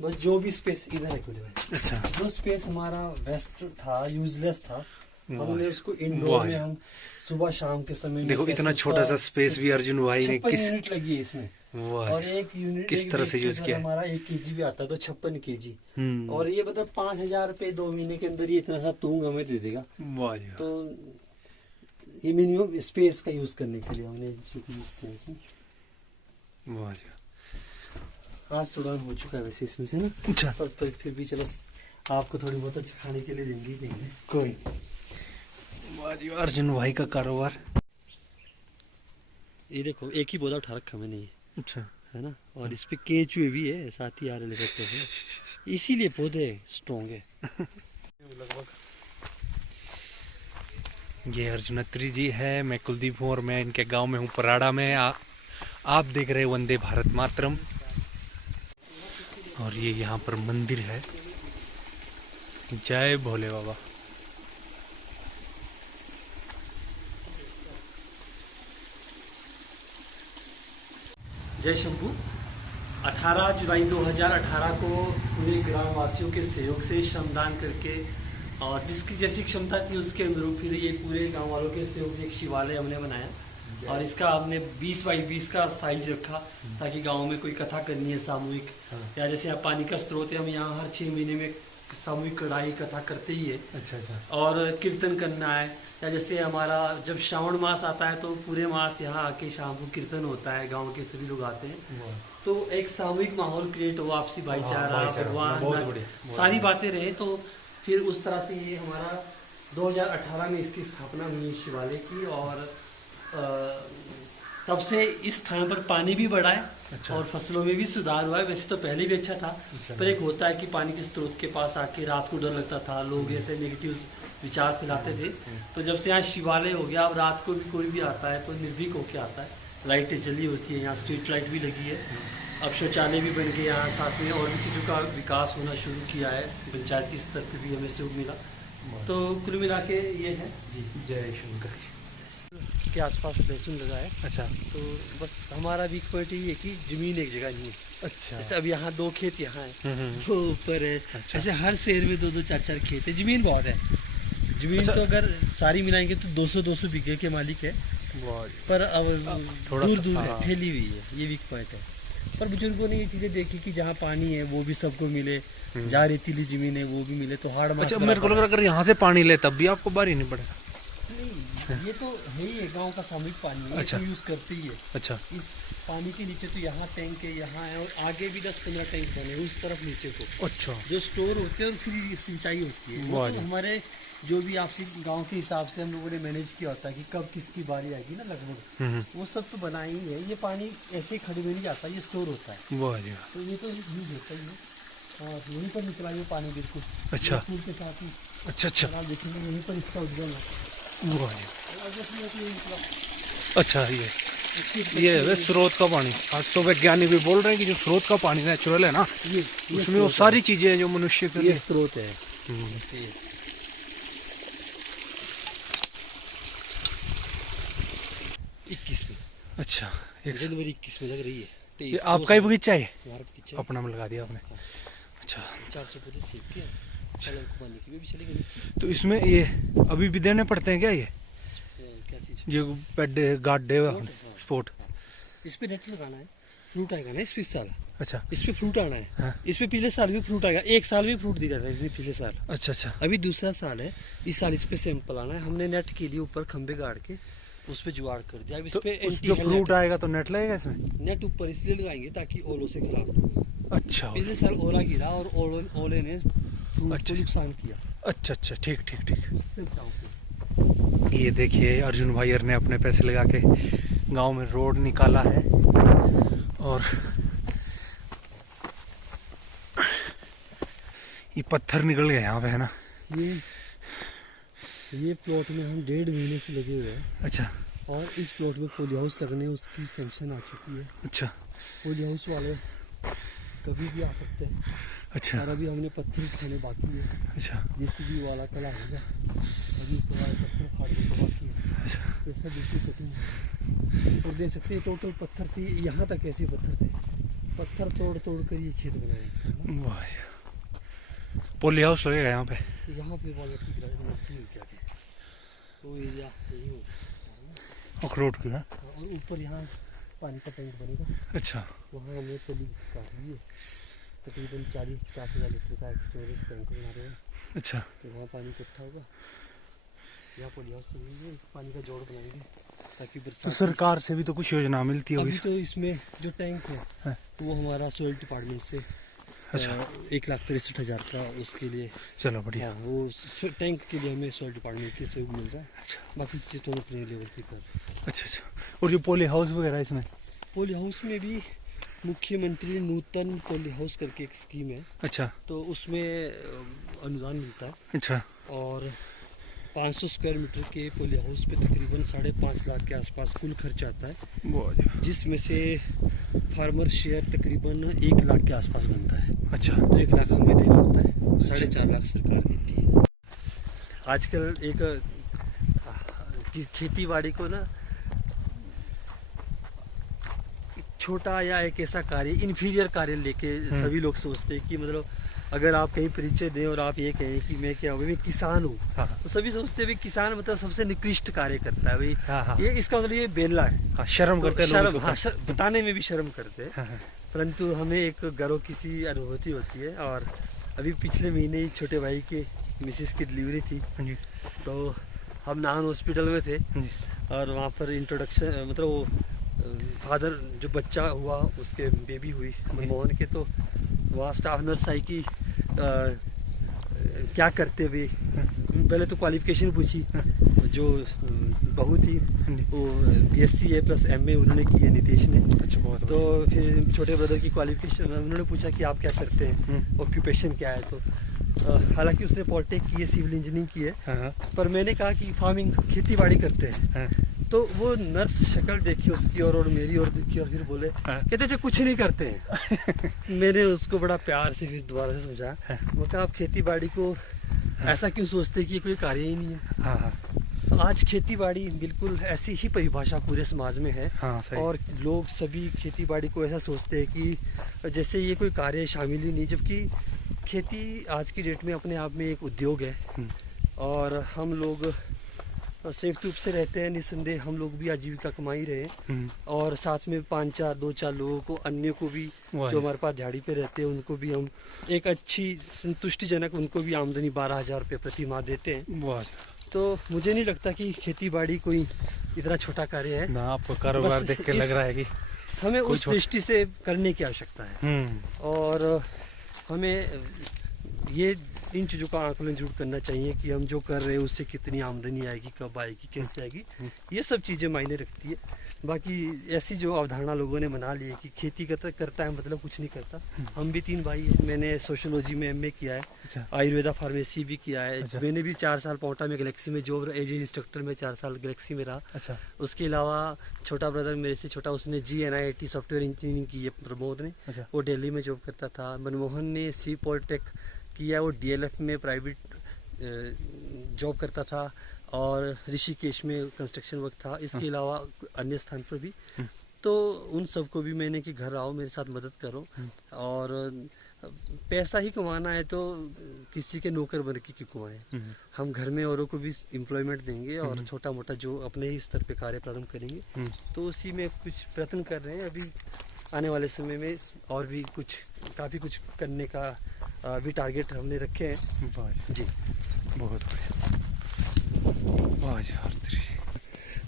बस जो भी स्पेस इधर है खुले में। अच्छा, जो स्पेस हमारा वेस्ट था, यूजलेस था, हमने उसको वाह। इंडोर में हम सुबह शाम के समय में देखो कैसे इतना छोटा सा स्पेस भी अर्जुन भाई ने 56 किस यूनिट लगी है इसमें। वाह, और एक यूनिट किस तरह से यूज किया है। हमारा 1 केजी भी आता है, तो 56 केजी। हम्म। और ये मतलब 5,000 रुपए 2 महीने के अंदर ये इतना सा तूंग हमें दे देगा। वाह जी। तो ये मिनिमम स्पेस का यूज करने के लिए हमने यूज किया इसमें। वाह जी। आज तोड़ान हो चुका है वैसे इसमें से ना। अच्छा, पर फिर भी चलो आपको थोड़ी बहुत अच्छी खाने के लिए देंगे। कोई। वाह जी, अर्जुन भाई का कारोबार। ये देखो एक ही पौधा उठा रखा मैंने, ये अच्छा, है ना। और इस पे केचुए भी है, साथ ही आ रहे रहते हैं, इसीलिए पौधे स्ट्रॉन्ग है। ये अर्जुनत्री जी है, मैं कुलदीप हूँ और मैं इनके गांव में हूँ पराड़ा में। आप देख रहे हैं वंदे भारत मातरम। और ये यहाँ पर मंदिर है। जय भोले बाबा। जय शंभू। 18 जुलाई 2018 को पूरे ग्रामवासियों के सहयोग से श्रमदान करके, और जिसकी जैसी क्षमता थी उसके अनुरूप फिर ये पूरे गांव वालों के सहयोग से एक शिवालय हमने बनाया। और इसका हमने 20 बाई 20 का साइज रखा, ताकि गांव में कोई कथा करनी है सामूहिक, या जैसे यहाँ पानी का स्रोत है, हम यहाँ हर 6 महीने में सामूहिक कढ़ाई कथा करते ही है। अच्छा। और कीर्तन करना है, या जैसे हमारा जब श्रावण मास आता है तो पूरे मास यहाँ आके शाम को कीर्तन होता है, गांव के सभी लोग आते हैं। तो एक सामूहिक माहौल क्रिएट हो, आपसी भाईचारा, भगवान, सारी बातें रहे। तो फिर उस तरह से ये हमारा 2018 में इसकी स्थापना हुई शिवालय की। और तब से इस स्थान पर पानी भी बढ़ा है। अच्छा। और फसलों में भी सुधार हुआ है। वैसे तो पहले भी अच्छा था, पर एक होता है कि पानी के स्रोत के पास आके रात को डर लगता था, लोग ऐसे नेगेटिव विचार फैलाते थे। तो जब से यहाँ शिवालय हो गया, अब रात को भी कोई भी आता है तो निर्भीक होके आता है। लाइटें जली होती है, यहाँ स्ट्रीट लाइट भी लगी है। अब शौचालय भी बन गए यहाँ, साथ में और भी चीज़ों का विकास होना शुरू किया है। पंचायत के स्तर पर भी हमें सहयोग मिला। तो कुल मिला के ये है जी। जय शंकर के आसपास लहसुन लगा है। अच्छा, तो बस हमारा वीक पॉइंट ये है कि जमीन एक जगह नहीं है। अच्छा। जैसे अब यहाँ 2 खेत यहाँ है, हम्म। दो ऊपर है। अच्छा। ऐसे हर शहर में 2-2 4-4 खेत है। जमीन बहुत है। जमीन तो अगर सारी मिलाएंगे तो 200-200 बीघे के मालिक है। पर अब थोड़ा दूर सा, दूर हाँ। फैली हुई है, ये वीक पॉइंट है। पर बुजुर्गों ने ये चीजें देखी कि जहाँ पानी है वो भी सबको मिले, जहाँ रेतीली जमीन है वो भी मिले, तो हार्ड मास। अच्छा, मेरे को लग रहा अगर यहाँ से पानी ले तब भी आपको बारी नहीं पड़ेगा। नहीं, ये तो है ही है, गांव का सामूहिक पानी है। अच्छा। तो यूज करते ही है। अच्छा। इस पानी के नीचे तो यहाँ टैंक है, यहाँ है, और आगे भी 10-15 टैंक बने उस तरफ नीचे को, अच्छा। जो स्टोर होते हैं और फिर ये सिंचाई होती है। वो वाह तो जी। हमारे जो भी आपसी गांव के हिसाब से हम लोगों ने मैनेज किया होता है कि कब किसकी बारी आएगी ना, लगभग वो सब तो बना ही है। ये पानी ऐसे ही खड़े में नहीं जाता, ये स्टोर होता है। वाह जी। तो ये तो यूज होता ही है। और यहीं पर निकला ये पानी बिल्कुल। अच्छा। फूल के साथ ही अच्छा। आप देखेंगे यहीं पर इसका उद्गम है। वाह जी। ये निकला। अच्छा, ये है स्रोत का पानी। आज तो वैज्ञानिक भी बोल रहे हैं कि जो स्रोत का पानी नेचुरल है ना, ये उसमें वो सारी चीजें हैं जो मनुष्य के ये लिए। स्रोत है। हम्म। 21 में। अच्छा, जनवरी 21 में लग रही है। ये आपका ही बगीचा है? हमारा बगीचा अपना में लगा दिया आपने? अच्छा। 400 पौधे सेब के हैं, कलम को पानी की भी चलेगी नीचे। तो इसमें ये अभी भी देने पड़ते हैं क्या ये क्या चीज? ये पेड गाड्डे स्पोर्ट? इस पे नेट लगाना है, फ्रूट आएगा ना इस पे इस साल। अच्छा इस पे फ्रूट आना है। हाँ। इस पे पिछले साल भी फ्रूट आएगा, एक साल भी फ्रूट दिया था इसने पिछले साल। अच्छा अच्छा। अभी दूसरा साल है, इस साल इस पे सैंपल आना है। हमने नेट के लिए ऊपर खंबे गाड़ के उस पे जुगाड़ कर दिया। अब इस तो पे जो फ्रूट आएगा तो नेट लगेगा इसमें? नेट ऊपर इसलिए लगाएंगे ताकि ओलों से खराब ना हो। अच्छा पिछले साल ओला गिरा और ओले ने फ्रूट को नुकसान किया। अच्छा अच्छा, ठीक ठीक ठीक। इससे बचाओ के। ये देखिए अर्जुन भाई ने अपने पैसे लगा के गांव में रोड निकाला है और ये पत्थर निकल गए यहाँ पे, है ना? ये प्लॉट में हम 1.5 महीने से लगे हुए हैं। अच्छा और इस प्लॉट में पोली हाउस लगने उसकी सैंक्शन आ चुकी है। अच्छा पोली हाउस वाले कभी भी आ सकते हैं। अच्छा और अभी हमने पत्थर उठाने बाकी है। अच्छा जेसीबी वाला कल आएगा, अभी उसके बाद पत्थर फाड़ने को बाकी है। अच्छा। ये सब बिल्कुल कटिंग है। और देख सकते हैं टोटल पत्थर थे, यहाँ तक ऐसे पत्थर थे। पत्थर तोड़ तोड़ कर ये खेत बनाए। वाह, पोली हाउस लगेगा यहाँ पे? यहाँ पे वाला ठीक रहा नर्सरी हो क्या के वो एरिया यही हो अखरोट की है। और ऊपर यहाँ पानी का टैंक बनेगा। अच्छा वहाँ हमें पली काट ली है, तकरीबन 40-50 हज़ार लीटर का एक स्टोरेज टैंक बना रहे हैं। अच्छा तो वहाँ पानी इकट्ठा होगा। यहाँ पोली हाउस से पानी का जोड़ बनाएंगे ताकि तो बरसात। सरकार से भी तो कुछ योजना मिलती होगी? अभी तो इसमें जो टैंक है वो हमारा सोइल डिपार्टमेंट से अच्छा 1,63,000 का उसके लिए। चलो बढ़िया। हाँ, वो टैंक के लिए हमें सोइल डिपार्टमेंट की सहयोग मिल रहा है। बाकी चीज़ों अपने लेवल पे कर। अच्छा अच्छा। और जो पोली हाउस वगैरह इसमें? पोली हाउस में भी मुख्यमंत्री नूतन पोली हाउस करके एक स्कीम है। अच्छा तो उसमें अनुदान मिलता है अच्छा। और 500 स्क्वायर मीटर के पोली हाउस पे तकरीबन 5.5 लाख के आसपास कुल खर्च आता है, जिसमें से फार्मर शेयर तकरीबन 1 लाख के आसपास बनता है। अच्छा तो 1 लाख हमें देना होता है, 4.5 लाख सरकार देती है। आजकल एक खेती बाड़ी को ना छोटा या एक ऐसा कार्य इन्फीरियर कार्य लेके सभी लोग सोचते हैं कि मतलब अगर आप कहीं परिचय दें और आप ये कहें कि मैं क्या मैं किसान हूँ, तो सभी सोचते हैं भाई किसान मतलब सबसे निकृष्ट कार्य करता है भाई। हाँ। ये इसका मतलब ये बेला है। शर्म तो करते हैं शर्म, लोग। हाँ, बताने में भी शर्म करते हैं। परंतु हमें एक गर्व की सी अनुभूति होती है। और अभी पिछले महीने ही छोटे भाई के मिसेस की डिलीवरी थी, तो हम नाहन हॉस्पिटल में थे और वहाँ पर इंट्रोडक्शन मतलब वो फादर जो बच्चा हुआ उसके बेबी हुई मनमोहन के, तो वहाँ स्टाफ नर्स आई कि क्या करते हुए पहले तो क्वालिफिकेशन पूछी। जो बहू थी वो BSc A+MA उन्होंने की है, नितेश ने। अच्छा बहुत। तो फिर छोटे ब्रदर की क्वालिफिकेशन उन्होंने पूछा कि आप क्या करते हैं, ऑक्यूपेशन क्या है। तो हालांकि उसने पॉलिटेक की है, सिविल इंजीनियरिंग की है, पर मैंने कहा कि फार्मिंग खेती बाड़ी करते हैं। तो वो नर्स शक्ल देखी उसकी और मेरी और देखी और फिर बोले कहते थे कुछ नहीं करते हैं। मैंने उसको बड़ा प्यार से फिर दोबारा से समझाया, मैं कहा आप खेती बाड़ी को ऐसा क्यों सोचते हैं कि ये कोई कार्य ही नहीं है। आज खेती बाड़ी बिल्कुल ऐसी ही परिभाषा पूरे समाज में है। और लोग सभी खेती बाड़ी को ऐसा सोचते हैं कि जैसे ये कोई कार्य शामिल ही नहीं, जबकि खेती आज की डेट में अपने आप में एक उद्योग है। और हम लोग संयुक्त रूप से रहते हैं, निस्संदेह हम लोग भी आजीविका कमा ही रहे हैं। और साथ में 2-4 लोगों को, अन्य को भी जो हमारे पास दिहाड़ी पे रहते हैं उनको भी हम एक अच्छी संतुष्टिजनक उनको भी आमदनी 12,000 रुपये प्रति माह देते हैं। तो मुझे नहीं लगता कि खेती बाड़ी कोई इतना छोटा कार्य है ना। आपको कारोबार देख के लग रहा है कि हमें उस दृष्टि से करने की आवश्यकता है। और हमें ये इन चीज़ों का आकलन जरूर करना चाहिए कि हम जो कर रहे हैं उससे कितनी आमदनी आएगी, कब आएगी, कैसे आएगी, ये सब चीज़ें मायने रखती है। बाकी ऐसी जो अवधारणा लोगों ने बना ली है कि खेती करता है मतलब कुछ नहीं करता। हम भी 3 भाई हैं, मैंने सोशियोलॉजी में MA किया है, आयुर्वेदा फार्मेसी भी किया है। मैंने भी 4 साल पाउटा में गैलेक्सी में जॉब एज इंस्ट्रक्टर में 4 साल गैलेक्सी में रहा। उसके अलावा छोटा ब्रदर मेरे से छोटा, उसने GNIIT सॉफ्टवेयर इंजीनियरिंग की है, प्रमोद ने, वो दिल्ली में जॉब करता था। मनमोहन ने C पॉलिटेक किया, वो DLF में प्राइवेट जॉब करता था और ऋषिकेश में कंस्ट्रक्शन वर्क था। इसके अलावा अन्य स्थान पर भी तो उन सबको भी मैंने कि घर आओ मेरे साथ मदद करो, और पैसा ही कमाना है तो किसी के नौकर बन के क्यों कमाएं। हम घर में औरों को भी एम्प्लॉयमेंट देंगे और छोटा मोटा जो अपने ही स्तर पे कार्य प्रारंभ करेंगे, तो उसी में कुछ प्रयत्न कर रहे हैं। अभी आने वाले समय में और भी कुछ काफ़ी कुछ करने का भी टारगेट हमने रखे हैं जी। बहुत बढ़िया। वाह जी, हरत्री जी।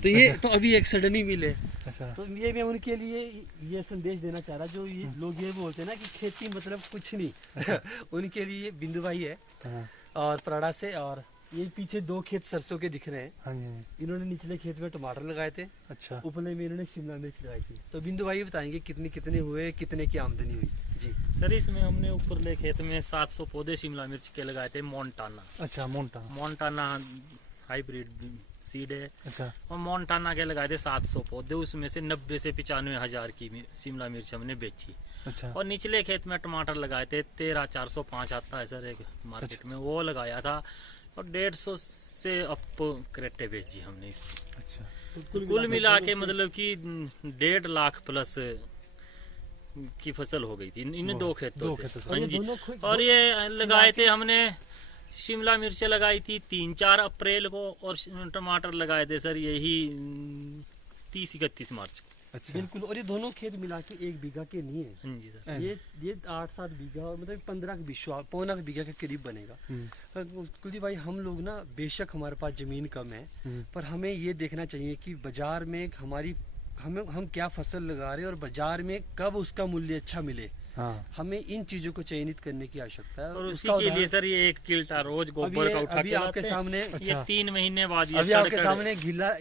तो ये तो अभी एक सडन ही मिले, अच्छा। तो ये मैं उनके लिए ये संदेश देना चाह रहा, जो ये लोग ये बोलते हैं ना कि खेती मतलब कुछ नहीं उनके लिए बिंदु भाई है हाँ। और पराड़ा से, और ये पीछे 2 खेत सरसों के दिख रहे हैं। हाँ जी। इन्होंने निचले खेत में टमाटर लगाए थे, अच्छा। उपले में इन्होंने शिमला मिर्च लगाई थी। तो बिंदु भाई बताएंगे कितने कितने हुए, कितने की आमदनी हुई जी। सर इसमें हमने ऊपरले खेत में 700 पौधे शिमला मिर्च के लगाए थे, मोन्टाना। अच्छा, मोन्टाना हाइब्रिड सीड है। अच्छा। और मोन्टाना के लगाए थे 700 पौधे, उसमें से 90 से 95 हजार की शिमला मिर्च हमने बेची। अच्छा। और निचले खेत में टमाटर लगाए थे 13,405 आता है सर एक मार्केट में, वो लगाया था, और 150 से अप क्रेटे बेची हमने इस। अच्छा। कुल मिला के मतलब कि 1.5 लाख प्लस की फसल हो गई थी इन 2 खेतों से। हाँ जी। और ये लगाए थे हमने, शिमला मिर्च लगाई थी 3-4 अप्रैल को, और टमाटर लगाए थे सर यही 30-31 मार्च को। अच्छा। बिल्कुल। और ये दोनों खेत मिला के 1 बीघा के नहीं है। हाँ जी सर। ये 8-7 बीघा, मतलब 15 पौना बीघा के करीब बनेगा। कुलदीप भाई, हम लोग ना बेशक हमारे पास जमीन कम है, पर हमें ये देखना चाहिए कि बाजार में हम क्या फसल लगा रहे हैं और बाजार में कब उसका मूल्य अच्छा मिले। हाँ। हमें इन चीजों को चयनित करने की आवश्यकता है। और उसी के लिए सर ये 1 किल्टा रोज गोबर का उठा अभी के आपके लाते हैं। सामने ये 3 महीने बाद ये अभी आपके सड़कर- सामने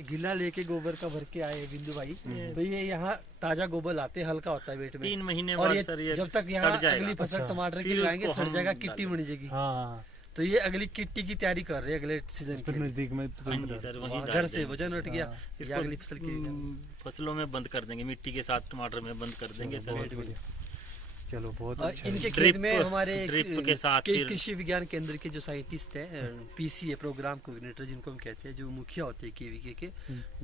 घिला लेके गोबर का भर के आए हैं बिंदु भाई। तो ये यहाँ ताजा गोबर लाते हैं, हल्का होता है वेट में। 3 महीने और बाद ये सर ये जब तक सड़ यहाँ जाएगा। अगली फसल अच्छा। टमाटर की फिर लगाएंगे, उसको सड़ हम जाएगा, किट्टी डालेंगे। बन जाएगी। हाँ। तो ये अगली किट्टी की तैयारी कर रहे हैं अगले सीजन फिर के। नजदीक में हाँ जी सर, वहीं वहाँ डाल घर से देंगे। वजन उठ गया, इसको ये अगली फसल की फसलों में बंद कर देंगे, मिट्टी के साथ टमाटर में बंद कर देंगे सर। बहुत बढ़िया। चलो, बहुत और अच्छा। इनके ड्रिप- खेत में हमारे ड्रिप के साथ फिर- कृषि विज्ञान केंद्र के जो साइंटिस्ट है, पीसी है, प्रोग्राम कोऑर्डिनेटर जिनको हम कहते हैं, जो मुखिया होते हैं केवीके के,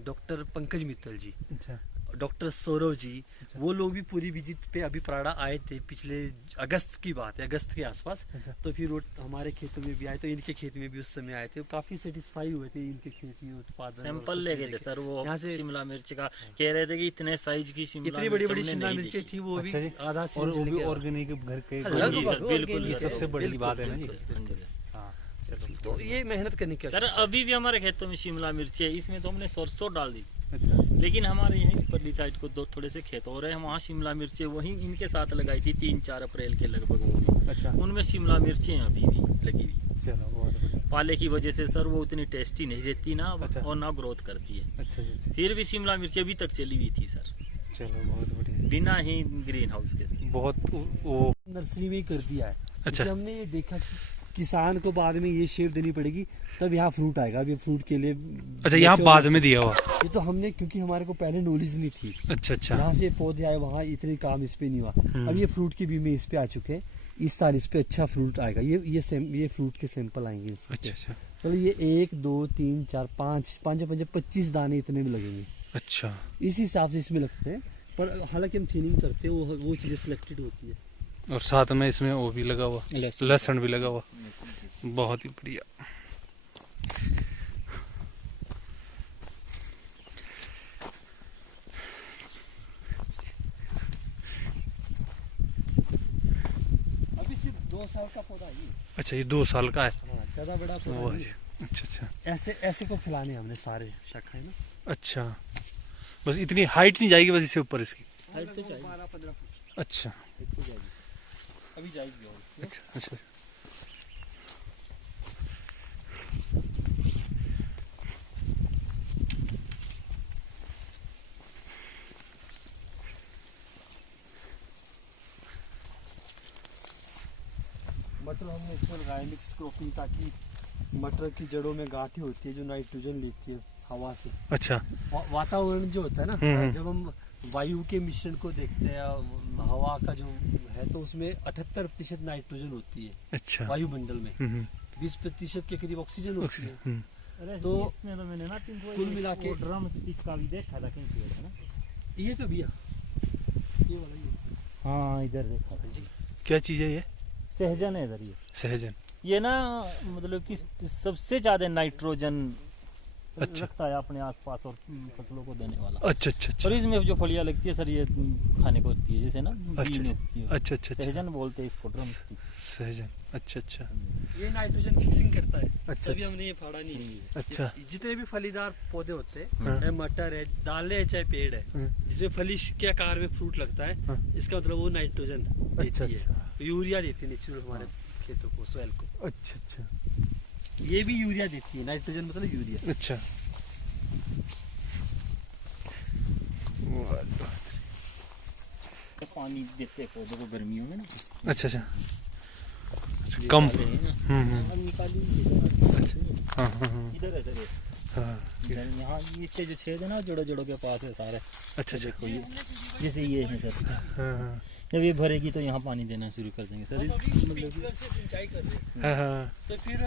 डॉक्टर पंकज मित्तल जी, अच्छा। डॉक्टर सौरव जी, वो लोग भी पूरी विजिट पे अभी पराड़ा आए थे। पिछले अगस्त की बात है, अगस्त के आसपास। अच्छा। तो फिर वो हमारे खेतों में भी आए, तो इनके खेत में भी उस समय आए थे, काफी सेटिस्फाई हुए थे इनके खेत की उत्पादन। सैंपल ले गए थे सर वो यहाँ से शिमला मिर्च का, कह रहे थे कि इतने साइज की शिमला इतनी बड़ी बड़ी हमने शिमला नहीं मिर्चें देखी। थी, वो भी अच्छा जी। आधा और सीजन वो भी लेके आए। ऑर्गेनिक घर के। हाँ अलग जी बात सर, है, बिल्कुल organic सर, है, सबसे बड़ी बिल्कुल, बात है ना जी। बिल्कुल, हाँ जी बिल्कुल। सर। हाँ। चलो। तो ये मेहनत करने की सर आवश्यकता है। अभी भी हमारे खेतों में शिमला मिर्च है, इसमें तो हमने सरसों डाल दी, अच्छा। लेकिन हमारे यहीं परली साइड को थोड़े से खेत हो रहे हैं, वहाँ शिमला मिर्चें वहीं इनके साथ लगाई थी 3-4 अप्रैल के लगभग वो भी। अच्छा। उनमें शिमला मिर्चें अभी भी लगी हुई। चलो, बहुत बढ़िया। पाले की वजह से सर वो उतनी टेस्टी नहीं रहती ना, अच्छा। और ना ग्रोथ करती है। अच्छा जी। फिर भी शिमला मिर्च अभी तक चली हुई थी सर, चलो, बहुत बढ़िया। बिना ही ग्रीन हाउस के सर। बहुत वो। नर्सरी में ही कर दिया है। अच्छा। क्योंकि हमने ये देखा कि किसान को बाद में ये शेप देनी पड़ेगी, तब यहाँ फ्रूट आएगा। अभी फ्रूट के लिए अच्छा, यहाँ mature बाद में दिया हुआ। ये तो हमने, क्योंकि हमारे को पहले नॉलेज नहीं थी, अच्छा। अच्छा। जहाँ से पौधे आए वहाँ इतने काम इस पे नहीं हुआ। अब ये फ्रूट की भी में इस पे आ चुके हैं, इस साल इस पे अच्छा फ्रूट आएगा। ये फ्रूट के सैंपल आएंगे इस पे। अच्छा। अच्छा। चलो, ये 1 2 3 4 5 25 दाने इतने में लगेंगे, अच्छा। इस हिसाब से इसमें लगते हैं। पर हालांकि हम थिनिंग करते हैं, वो चीजें सिलेक्टेड होती है। और साथ में इसमें वो भी लगा हुआ, लहसुन भी लगा हुआ। बहुत ही बढ़िया। अभी सिर्फ 2 साल का पौधा है ये। अच्छा, ये 2 साल का है। हाँ, ज्यादा बड़ा पौधा वाह नहीं जी। है। अच्छा। अच्छा। ऐसे को फैलाने हमने सारे शाखाएं ना। अच्छा, बस इतनी हाइट नहीं जाएगी, बस इससे ऊपर इसकी। हाइट तो चाहिए। 12-15 फुट अच्छा। तो जाएगी, अभी जाएगी और इसकी। अच्छा। अच्छा। मटर हमने इसमें लगाया मिक्स्ड क्रॉपिंग, ताकि मटर की जड़ों में गांठें होती है जो नाइट्रोजन लेती है हवा से। अच्छा। वातावरण जो होता है हम्म। ना, जब हम वायु के मिश्रण को देखते हैं, हवा का जो है, तो उसमें 78% नाइट्रोजन होती है अच्छा। वायुमंडल में, हम्म। 20% के करीब ऑक्सीजन होती है। हम्म। अरे तो इसमें तो मैंने ना कुल मिला के ड्रम स्टिक का भी देखा था कहीं पे, है ना। ये तो भैया ये वाला ही है। हाँ इधर देखा जी, क्या चीज है ये? सहजन है इधर। ये सहजन। ये ना मतलब कि सबसे ज्यादा नाइट्रोजन अच्छा। रखता है अपने आसपास और फसलों को देने वाला। अच्छा अच्छा अच्छा और इसमें जो फलियां लगती है सर, ये खाने को होती है, जैसे ना अच्छा बीन होती है। अच्छा अच्छा अच्छा। सहजन बोलते हैं इसको, ड्रम की। सहजन। अच्छा अच्छा ये नाइट्रोजन फिक्सिंग करता है। अच्छा। तभी हमने ये फाड़ा नहीं है। अच्छा। जितने भी फलीदार पौधे होते हाँ। हैं, चाहे मटर है, दालें है, चाहे पेड़ है, जिसमें फली के आकार में फ्रूट लगता है, हाँ। इसका मतलब वो नाइट्रोजन अच्छा, देती है, यूरिया देती है नेचुरल हमारे खेतों को, सोयल को। अच्छा अच्छा ये भी यूरिया देती है, नाइट्रोजन मतलब यूरिया। अच्छा। पानी देते हैं पौधों को गर्मियों में ना। अच्छा अच्छा ये कम। डाले हैं ना। हम्म। अब निकाली इधर। हाँ हाँ हाँ इधर है सर ये। हाँ। इधर यहाँ नीचे जो छेद है ना, जोड़ों जोड़ों के पास है सारे। अच्छा अच्छा देखो ये जैसे ये है सर, हाँ हाँ जब ये भरेगी तो यहाँ पानी देना शुरू कर देंगे सर। स्प्रिंकलर से सिंचाई कर रहे हैं, हाँ हाँ तो फिर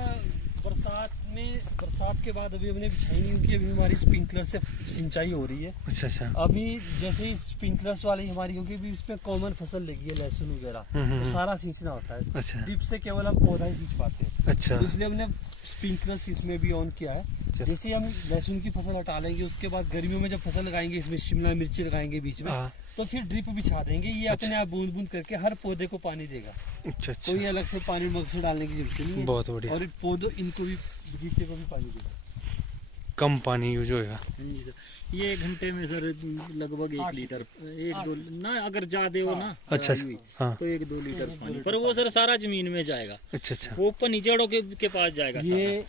बरसात के बाद अभी हमने बिछाई नहीं, क्योंकि अभी हमारी स्प्रिंकलर से सिंचाई हो रही है। अच्छा अच्छा अभी जैसे ही स्प्रिंकलर्स वाली हमारी, क्योंकि अभी इसमें कॉमन फसल लगी है, लहसुन वगैरह, तो सारा सींचना होता है। अच्छा ड्रिप से केवल हम पौधा ही सींच पाते हैं, अच्छा तो इसलिए हमने स्प्रिंकलर्स इसमें भी ऑन किया है। जैसे ही हम लहसुन की फसल हटा लेंगे, उसके बाद गर्मियों में जब फसल लगाएंगे, इसमें शिमला मिर्ची लगाएंगे बीच में, हाँ। तो फिर ड्रिप बिछा देंगे। ये अपने आप बूंद बूंद करके हर पौधे को पानी देगा, अच्छा अच्छा कोई अलग से पानी मग से डालने की जरूरत नहीं है। बहुत बढ़िया। और पौधों इनको भी, बगीचे को भी पानी देगा। कम पानी यूज होएगा। ये 1 घंटे में सर लगभग 1 लीटर, 1-2 ना, अगर ज्यादा हो ना अच्छा हुई, हाँ तो 1-2 लीटर पानी, पर वो सर सारा जमीन में जाएगा, अच्छा अच्छा वो ऊपर जड़ों के पास जाएगा ये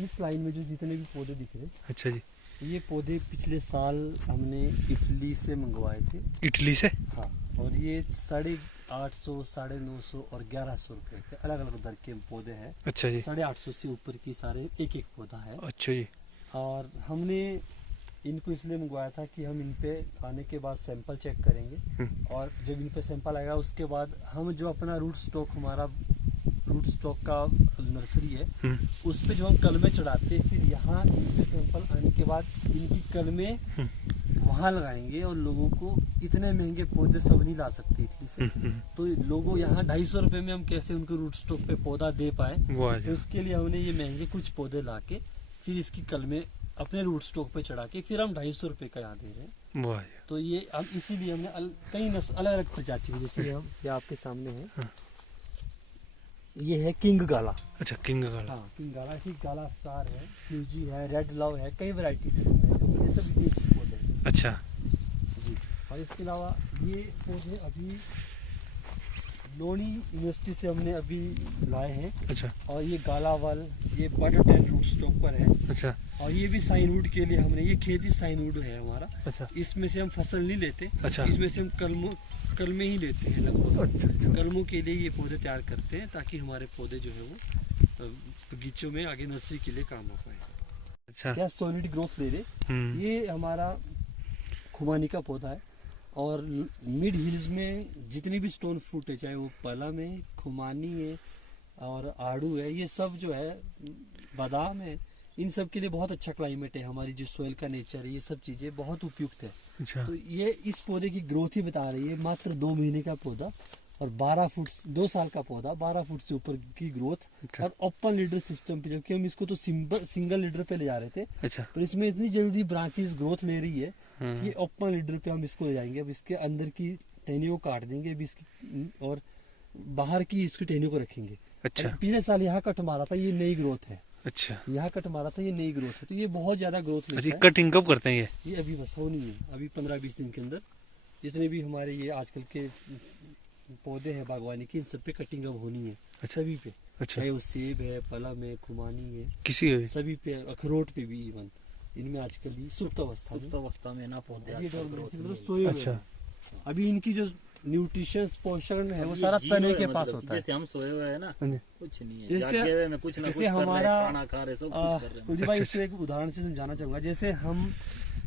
इस लाइन में जो जितने भी पौधे दिख रहे हैं, अच्छा जी। ये पौधे पिछले साल हमने इटली से मंगवाए थे। इटली से? हाँ, और ये 850, 950 और 1100 रुपए के अलग अलग दर के पौधे हैं। अच्छा जी। 850 से ऊपर की सारे एक एक पौधा है। अच्छा जी। और हमने इनको इसलिए मंगवाया था कि हम इन पे आने के बाद सैंपल चेक करेंगे, और जब इन पे सैंपल आएगा उसके बाद हम जो अपना रूट स्टॉक, हमारा रूट स्टॉक का नर्सरी है, उस पे जो हम कलमें चढ़ाते हैं, फिर यहाँ इन पे सैंपल आने के बाद इनकी कलमें वहाँ लगाएंगे। और लोगों को इतने महंगे पौधे सब नहीं ला सकते इटली से, तो लोगों यहाँ 250 रुपए में हम कैसे उनको रूट स्टॉक पे पौधा दे पाए, तो इसके लिए हमने ये महंगे कुछ पौधे ला के फिर इसकी कलमें अपने रूट स्टॉक पे चढ़ा के फिर हम 250 रुपए का यहाँ दे रहे हैं। वाह। तो ये अब इसीलिए हमने कई अलग अलग प्रजाति की, जैसे हम ये आपके सामने है, ये है किंग गाला। अच्छा किंग गाला। हाँ, किंग गाला, ऐसी गाला स्टार है, फ्यूजी है, रेड लव है, कई वैरायटीज इसमें है। ये सब विदेशी पौधे हैं अच्छा जी। और इसके अलावा ये पौधे अभी लोनी यूनिवर्सिटी से हमने अभी लाए हैं। अच्छा। और ये गालावाल, ये बटरटेल रूट स्टॉक पर है। अच्छा। और ये भी साइनवुड के लिए हमने, ये खेती साइनवुड है हमारा। अच्छा। इसमें से हम फसल नहीं लेते। अच्छा। इसमें से हम कलमें ही लेते हैं लगभग। कलमों के लिए ये पौधे तैयार करते हैं, ताकि हमारे पौधे जो है वो बगीचों में आगे नर्सरी के लिए काम आ पाए। अच्छा। क्या सॉलिड ग्रोथ ले रहे। ये हमारा खुमानी का पौधा है, और मिड हिल्स में जितने भी स्टोन फ्रूट है, चाहे वो पलम है, खुमानी है और आड़ू है, ये सब जो है, बादाम है, इन सब के लिए बहुत अच्छा क्लाइमेट है। हमारी जो सोइल का नेचर है, ये सब चीजें बहुत उपयुक्त है। अच्छा। तो ये इस पौधे की ग्रोथ ही बता रही है, मात्र 2 महीने का पौधा और 12 फुट, 2 साल का पौधा, 12 फुट से ऊपर की ग्रोथ। अच्छा। और ओपन लीडर सिस्टम पे, जबकि हम इसको तो सिंगल लीडर पे ले जा रहे थे, अच्छा। पर इसमें इतनी जल्दी ब्रांचेस ग्रोथ ले रही है कि ओपन लीडर पे हम इसको ले जाएंगे। अब इसके अंदर की टहनियों को काट देंगे अभी इसकी, और बाहर की इसकी टहनियों को रखेंगे। अच्छा। पिछले साल यहाँ कट मारा था, ये नई ग्रोथ है। अच्छा। यहाँ कट मारा था, ये नई ग्रोथ है, तो ये बहुत ज्यादा ग्रोथ अच्छा। कटिंग कब करते हैं ये अभी बस होनी है, अभी 15-20 दिन के अंदर। जितने भी हमारे ये आजकल के पौधे हैं बागवानी के, इन सब पे कटिंग अब होनी है। सभी पे। अच्छा। चाहे वो सेब है, पलम है, खुमानी है, किसी सभी पे, अखरोट पे भी इवन। इनमें आजकल ये सुप्त अवस्था में ना पौधे ये आजकल dormancy growth मतलब नहीं सोए हुए अच्छा। हैं। अभी इनकी जो न्यूट्रिशन पोषण है, वो है। सारा जीरो तने है, के पास मतलब होता है। जैसे हम सोए हुए हैं ना, हाँ जी। कुछ नहीं है, जैसे- जागे हुए में कुछ ना कुछ जैसे कर रहे हैं, हमारा खाना खा रहे, सब कुछ कर रहे हैं। कुलदीप भाई, अच्छा, इसको एक उदाहरण से समझाना चाहूंगा। जैसे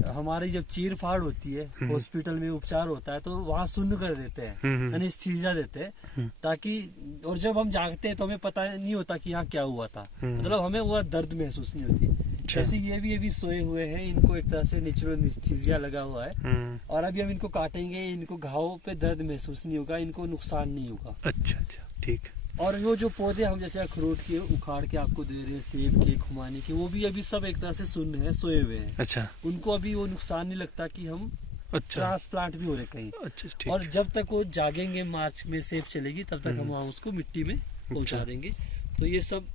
हमारी जब चीर फाड़ होती है, हॉस्पिटल में उपचार होता है, तो वहाँ सुन्न कर देते हैं, एनेस्थीसिया देते हैं, ताकि, और जब हम जागते हैं तो हमें पता नहीं होता कि यहाँ क्या हुआ था, मतलब हमें वो दर्द महसूस नहीं होती। जैसे ये भी सोए हुए हैं, इनको एक तरह से नेचुरल एनेस्थीसिया लगा हुआ है। और अभी हम इनको काटेंगे, इनको घाव पे दर्द महसूस नहीं होगा, इनको नुकसान नहीं होगा। अच्छा अच्छा ठीक। और वो जो पौधे हम जैसे अखरोट के उखाड़ के आपको दे रहे हैं, सेब के, खुमानी के, वो भी अभी सब एक तरह से सुन्न है, सोए हुए हैं। अच्छा उनको अभी वो नुकसान नहीं लगता कि हम अच्छा ट्रांसप्लांट भी हो रहे कहीं। अच्छा ठीक। और जब तक वो जागेंगे, मार्च में सेब चलेगी, तब तक हम वहाँ उसको मिट्टी में पहुंचा देंगे। तो ये सब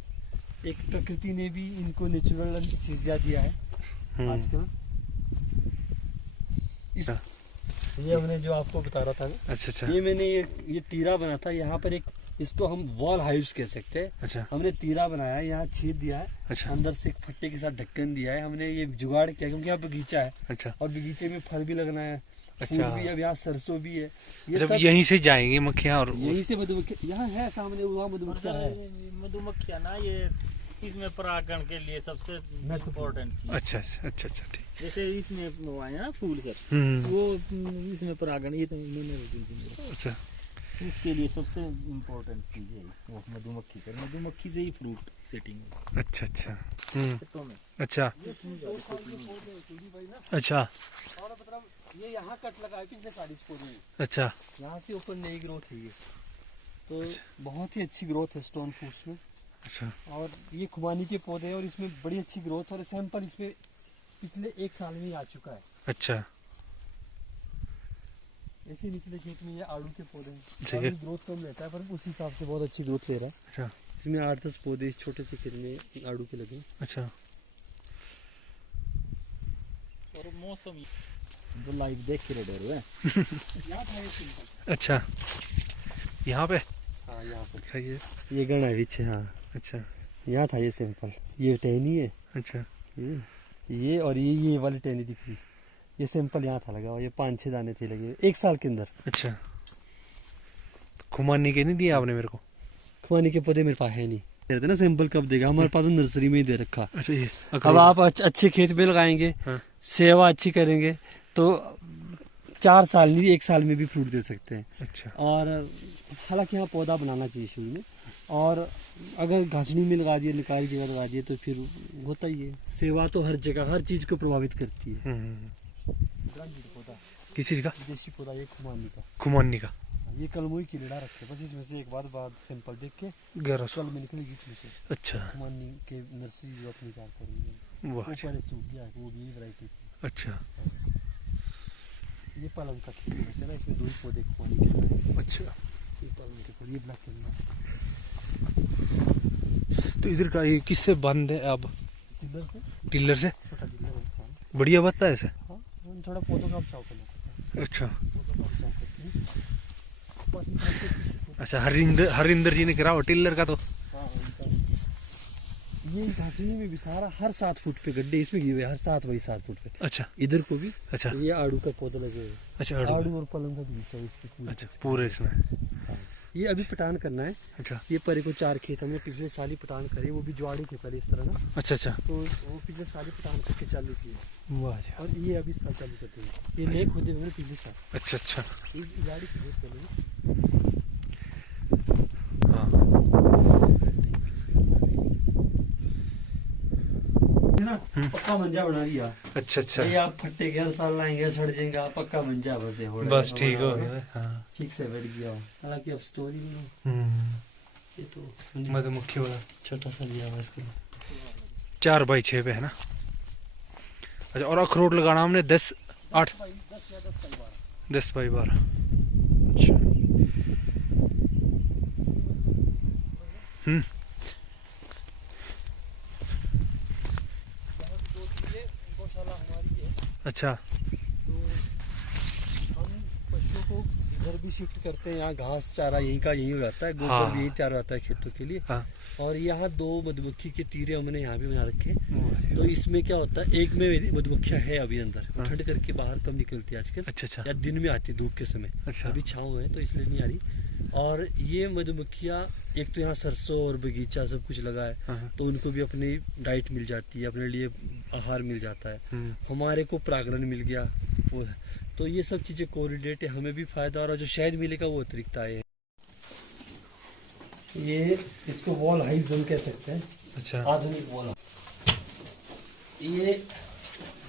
एक प्रकृति ने भी इनको नेचुरल एनेस्थीसिया दिया है आजकल। ये हमने जो आपको बता रहा था ना, अच्छा अच्छा ये मैंने ये तीरा बना था। यहाँ पर एक, इसको हम वॉल हाइव्स कह सकते हैं। अच्छा हमने तीरा बनाया है, यहाँ छेद दिया है, अच्छा अंदर से एक फट्टे के साथ ढक्कन दिया है। हमने ये जुगाड़ किया क्योंकि यहाँ बगीचा है अच्छा और बगीचे में फल भी लगना है, अच्छा। फूल भी, अब यहाँ सरसों भी है। ये जब सब यहीं से जाएंगे मक्खियाँ और यहीं से मधुमक्खी यहाँ है, सामने वहाँ मधुमक्खियाँ है। मधुमक्खियाँ ना, ये इसमें परागण के लिए सबसे इम्पोर्टेंट चीज। अच्छा अच्छा अच्छा ठीक। जैसे इसमें वो आया ना फूल सर, वो इसमें परागण, ये तो मैंने अच्छा उसके लिए सबसे इम्पोर्टेंट चीज है वो मधुमक्खी सर। मधुमक्खी से ही फ्रूट सेटिंग होगी। अच्छा अच्छा खेतों में। अच्छा अच्छा और मतलब ये यहाँ कट लगा है पिछले 40 पौधे में, अच्छा यहाँ से ऊपर नई ग्रोथ है ये, तो बहुत ही अच्छी ग्रोथ है स्टोन फ्रूट्स में। अच्छा और ये खुबानी के पौधे हैं और इसमें बड़ी अच्छी ग्रोथ, और सैंपल इसमें पिछले 1 साल में ही आ चुका है। अच्छा ऐसे निचले खेत में ये आड़ू के पौधे ठीक हैं, है। ग्रोथ कम रहता है पर उस हिसाब से बहुत अच्छी ग्रोथ ले रहा है। अच्छा इसमें 8-10 पौधे इस छोटे से खेत में आड़ू के लगे। अच्छा और मौसम तो लाइव देख के डर हुआ है। अच्छा यहाँ पे हाँ यहाँ पर दिखाइए। ये गण है पीछे। हाँ अच्छा यहाँ था ये सैंपल, ये टहनी है अच्छा ये और ये वाली टहनी दिख रही, ये सैंपल यहाँ था लगा हुआ, ये 5-6 दाने थे लगे 1 साल के अंदर। अच्छा खुमानी के नहीं दिया आपने मेरे को? खुबानी के पौधे मेरे पास है नहीं, कहते ना सैंपल कब देगा, हमारे पास तो नर्सरी में ही दे रखा। अच्छा ये अब आप अच्छे खेत में लगाएंगे, हाँ। सेवा अच्छी करेंगे तो 4 साल नहीं 1 साल में भी फ्रूट दे सकते हैं। अच्छा और हालांकि यहाँ पौधा बनाना चाहिए शुरू में, और अगर घासनी में लगा दिया, निकारी जगह लगा दिया तो फिर होता ही है। सेवा तो हर जगह हर चीज को प्रभावित करती है। पौधा किस चीज का? देसी पौधा ये खुमानी का, खुमानी का। ये कलमुई की लेड़ा रखे, बस इसमें से एक बाद सैंपल देख के 1100 कल में निकलेगी इसमें से। अच्छा खुमानी के नर्सरी जो अपनी तैयार करेंगे, वाह ऊपर सूख गया है वो भी यही वैरायटी थी। अच्छा ये पलंग का खेती है ना, इसमें 2 पौधे खुमानी के हैं। अच्छा ये पलंग के पौधे, ये ब्लैक कैमरा तो इधर का ये किससे बंद है अब? टिलर से, टिलर से। छोटा टिलर होता है। बढ़िया बता है ऐसे। हाँ हम थोड़ा पौधों का बचाव करना, अच्छा पौधों का बचाव करते हैं। अच्छा हरिंदर जी ने करा हो टिलर का तो। हाँ, ये घासनी में भी सारा हर 7 फुट पे गड्ढे इसमें गिरे हुए, हर 7 बाई 7 फुट पे। अच्छा इधर को भी अच्छा ये आड़ू का पौधा लगे हुए, अच्छा आड़ू और पलंग का बगीचा इसमें पूरा। अच्छा पूरे इसमें। ये अभी पटान करना है। अच्छा ये परे को 4 खेत हमने पिछले साल ही पटान करे, वो भी ज्वाड़ी थे पहले इस तरह ना, अच्छा अच्छा तो वो पिछले साल ही पटान करके चालू किए वाह जी। और ये अभी साल चालू करते हैं। ये नए खोदे हुए पिछले साल, अच्छा अच्छा ये गाड़ी की बहुत पहले ना पक्का मंजा बना दिया। अच्छा अच्छा ये आप फट्टे के हर साल लाएंगे, सड़ जाएंगे, आप पक्का मंजा बस है, बस ठीक हो गया। हाँ ठीक से बैठ गया। हालांकि अब स्टोरी में ये तो मधुमक्खी वाला छोटा सा लिया हुआ इसको। 4x6 पे है ना। अच्छा और अखरोट लगाना हमने 10-8 10x12। अच्छा गौशाला हमारी है, अच्छा तो हम पशुओं को इधर भी शिफ्ट करते हैं। यहाँ घास चारा यहीं का यहीं हो जाता है, गोबर हाँ। भी यहीं तैयार होता है खेतों के लिए। हाँ और यहाँ 2 मधुमक्खी के तीरे हमने यहाँ भी बना रखे। तो इसमें क्या होता है, एक में मधुमक्खियाँ है अभी अंदर, वो ठंड करके बाहर कम निकलती है आजकल, अच्छा अच्छा या दिन में आती धूप के समय। अच्छा अभी छाँव है तो इसलिए नहीं आ रही। और ये मधुमक्खियाँ एक तो यहाँ सरसों और बगीचा सब कुछ लगा है, हाँ। तो उनको भी अपनी डाइट मिल जाती है, अपने लिए आहार मिल जाता है। हमारे को परागण मिल गया वो, तो ये सब चीजें कोरिलेट है, हमें भी फायदा, और जो शहद मिलेगा वो अतिरिक्त आए। ये इसको वॉल हाइव्स हम कह सकते हैं, अच्छा आधुनिक वॉल। ये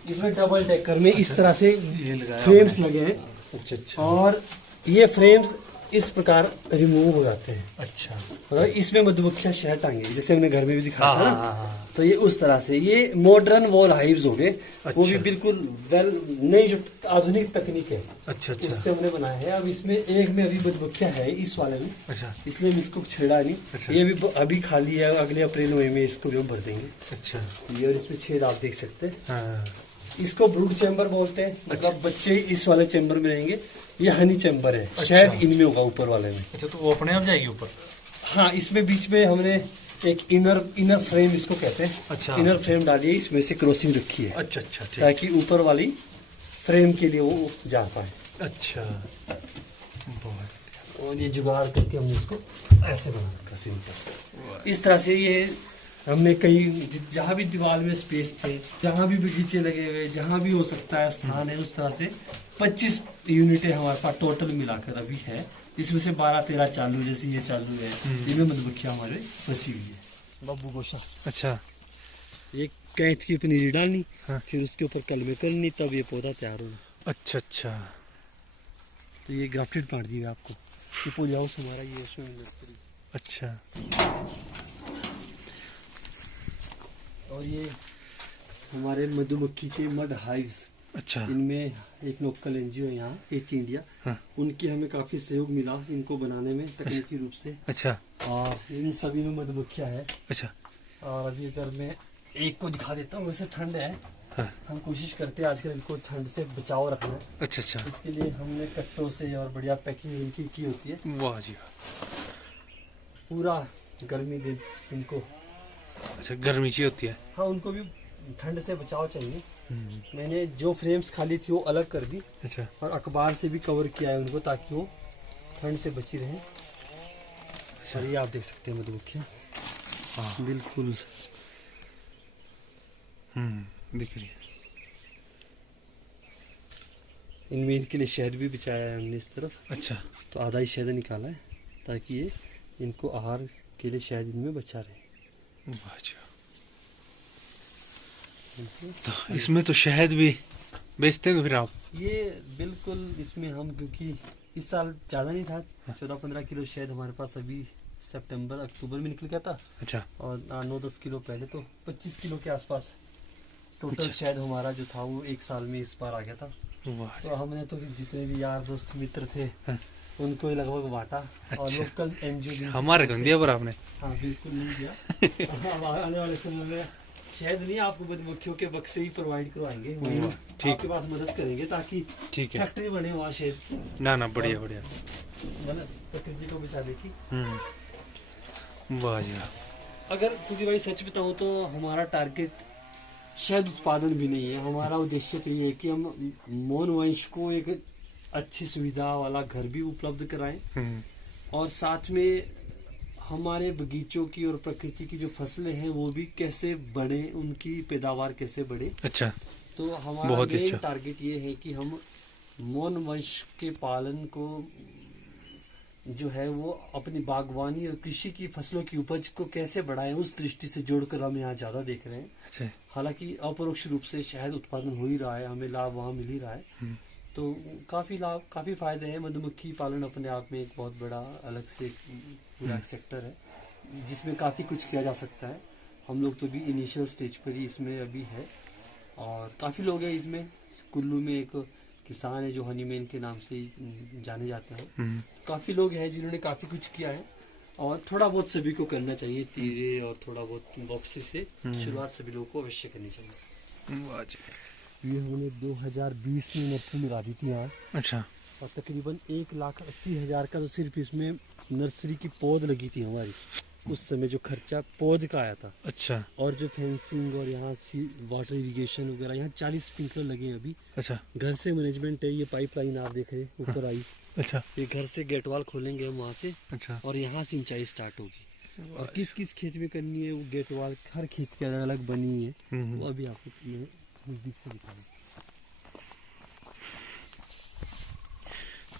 इसमें डबल डेकर में इस तरह से ये लगाया फ्रेम्स लगे हैं अच्छा अच्छा और ये फ्रेम्स इस प्रकार रिमूव हो जाते हैं अच्छा और इसमें मधुमक्खियां शहद टांगे जैसे हमने घर में भी दिखाया था ना। हाँ। तो ये उस तरह से ये मॉडर्न वॉल हाइव्स हो गए वो भी अच्छा। बिल्कुल वेल नई जो आधुनिक तकनीक है अच्छा अच्छा उससे हमने बनाया है। अब इसमें एक में अभी मधुमक्खियां है इस वाले में अच्छा इसलिए हम इसको छेड़ा नहीं। अच्छा। ये भी अभी खाली है अगले अप्रैल मई में इसको भी हम भर देंगे। अच्छा ये और इसमें छेद आप देख सकते हैं। हाँ इसको ब्रूड चैम्बर बोलते हैं मतलब बच्चे इस वाले चैम्बर में रहेंगे। ये हनी चैम्बर है शायद इनमें होगा ऊपर वाले में। अच्छा तो वो अपने आप जाएगी ऊपर हाँ इसमें बीच में हमने एक इनर फ्रेम इसको कहते हैं। अच्छा। इनर फ्रेम डालिए इसमें से क्रॉसिंग रखी है अच्छा अच्छा ठीक ताकि ऊपर वाली फ्रेम के लिए वो जा पाए। अच्छा बहुत और ये जुगाड़ करके हमने इसको ऐसे बना रखा सिंपल। इस तरह से ये हमने कहीं जहाँ भी दीवार में स्पेस थे जहाँ भी बगीचे लगे हुए जहाँ भी हो सकता है स्थान है उस तरह से 25 यूनिटें हमारे पास टोटल मिलाकर अभी है। इसमें से 12-13 चालू जैसे ये चालू है इनमें मधुमक्खियाँ हमारे फंसी हुई है। बब्बू गोशा अच्छा एक कैथ की पनीरी डालनी हाँ। फिर उसके ऊपर कलमे करनी तब ये पौधा तैयार होना। अच्छा अच्छा तो ये ग्राफ्टेड प्लांट दी है आपको ये पोली हाउस हमारा ये उसमें अच्छा और ये हमारे मधुमक्खी के मड हाइव्स। अच्छा इनमें एक लोकल एनजीओ है यहाँ एक इंडिया हाँ। उनकी हमें काफी सहयोग मिला इनको बनाने में तकनीकी रूप से। अच्छा और इन सभी में मधुमक्खियाँ है। अच्छा और अभी अगर मैं एक को दिखा देता हूँ वैसे ठंड है हाँ। हम कोशिश करते हैं आजकल इनको ठंड से बचाव रखना है। अच्छा अच्छा इसके लिए हमने कट्टों से और बढ़िया पैकिंग इनकी की होती है वाह जी वाह। पूरा गर्मी दिन इनको। अच्छा गर्मी ची होती है हाँ उनको भी ठंड से बचाव चाहिए। मैंने जो फ्रेम्स खाली थी वो अलग कर दी अच्छा और अखबार से भी कवर किया है उनको ताकि वो ठंड से बची रहे। अच्छा ये आप देख सकते हैं मधुमक्खियाँ हाँ बिल्कुल दिख रही है इनमें इनके लिए शहद भी बिछाया है हमने इस तरफ। अच्छा तो आधा ही शहद निकाला है ताकि ये इनको आहार के लिए शहद इनमें बचा रहे। वाह जी वाह। तो इसमें तो शहद भी बेचते हो फिर आप ये बिल्कुल इसमें हम क्योंकि इस साल ज़्यादा नहीं था 14-15 किलो शहद हमारे पास अभी सितंबर अक्टूबर में निकल गया था अच्छा और 9-10 किलो पहले तो 25 किलो के आसपास टोटल अच्छा। शहद हमारा जो था वो एक साल में इस बार आ गया था। वाह तो हमने तो जितने भी यार दोस्त मित्र थे हाँ। उनको ही लगभग बांटा और अच्छा। लोकल एनजीओ हमारे को दिया पर आपने हाँ बिल्कुल नहीं दिया। अब आने वाले समय में शायद नहीं आपको मधुमक्खियों के बक्से ही प्रोवाइड करवाएंगे वही ठीक। आपके पास मदद करेंगे ताकि ठीक है फैक्ट्री बने वहाँ शायद ना ना बढ़िया बढ़िया मतलब प्रकृति को बचाने की। वाह जी वाह। अगर तुझे भाई सच बताऊं तो हमारा टारगेट शहद उत्पादन भी नहीं है। हमारा उद्देश्य तो ये है कि हम मौन वंश को एक अच्छी सुविधा वाला घर भी उपलब्ध कराएं और साथ में हमारे बगीचों की और प्रकृति की जो फसलें हैं वो भी कैसे बढ़े उनकी पैदावार कैसे बढ़े। अच्छा तो हमारा बहुत मेन अच्छा। टारगेट ये है कि हम मौन वंश के पालन को जो है वो अपनी बागवानी और कृषि की फसलों की उपज को कैसे बढ़ाएं उस दृष्टि से जोड़कर हम यहाँ ज्यादा देख रहे हैं। अच्छा हालांकि अपरोक्ष रूप से शहद उत्पादन हो ही रहा है हमें लाभ वहाँ मिल ही रहा है। तो काफी लाभ काफी फायदे हैं। मधुमक्खी पालन अपने आप में एक बहुत बड़ा अलग से पूरा सेक्टर है जिसमें काफी कुछ किया जा सकता है। हम लोग तो भी इनिशियल स्टेज पर ही इसमें अभी है और काफी लोग हैं इसमें। कुल्लू में एक किसान है जो हनीमैन के नाम से जाने जाते हैं। काफी लोग हैं जिन्होंने काफी कुछ किया है और थोड़ा बहुत सभी को करना चाहिए धीरे और थोड़ा बहुत वापसी से शुरुआत सभी लोगों को अवश्य करनी चाहिए। वाह जी। ये हमने 2020 में नर्सरी लगा दी थी यहाँ अच्छा और तकरीबन 1,80,000 का तो सिर्फ इसमें नर्सरी की पौध लगी थी हमारी। उस समय जो खर्चा पौध का आया था अच्छा और जो फेंसिंग और यहाँ वाटर इरिगेशन वगैरह यहाँ 40 स्प्रिंकलर लगे हैं अभी। अच्छा घर से मैनेजमेंट है। ये पाइपलाइन आप देख रहे हैं ऊपर आई। अच्छा ये घर से गेट वाल खोलेंगे हम वहाँ से अच्छा और यहाँ सिंचाई स्टार्ट होगी। और किस किस खेत में करनी है वो गेट वाल हर खेत की अलग अलग बनी है वो अभी आपको मैं नजदीक से दिखाऊंगा।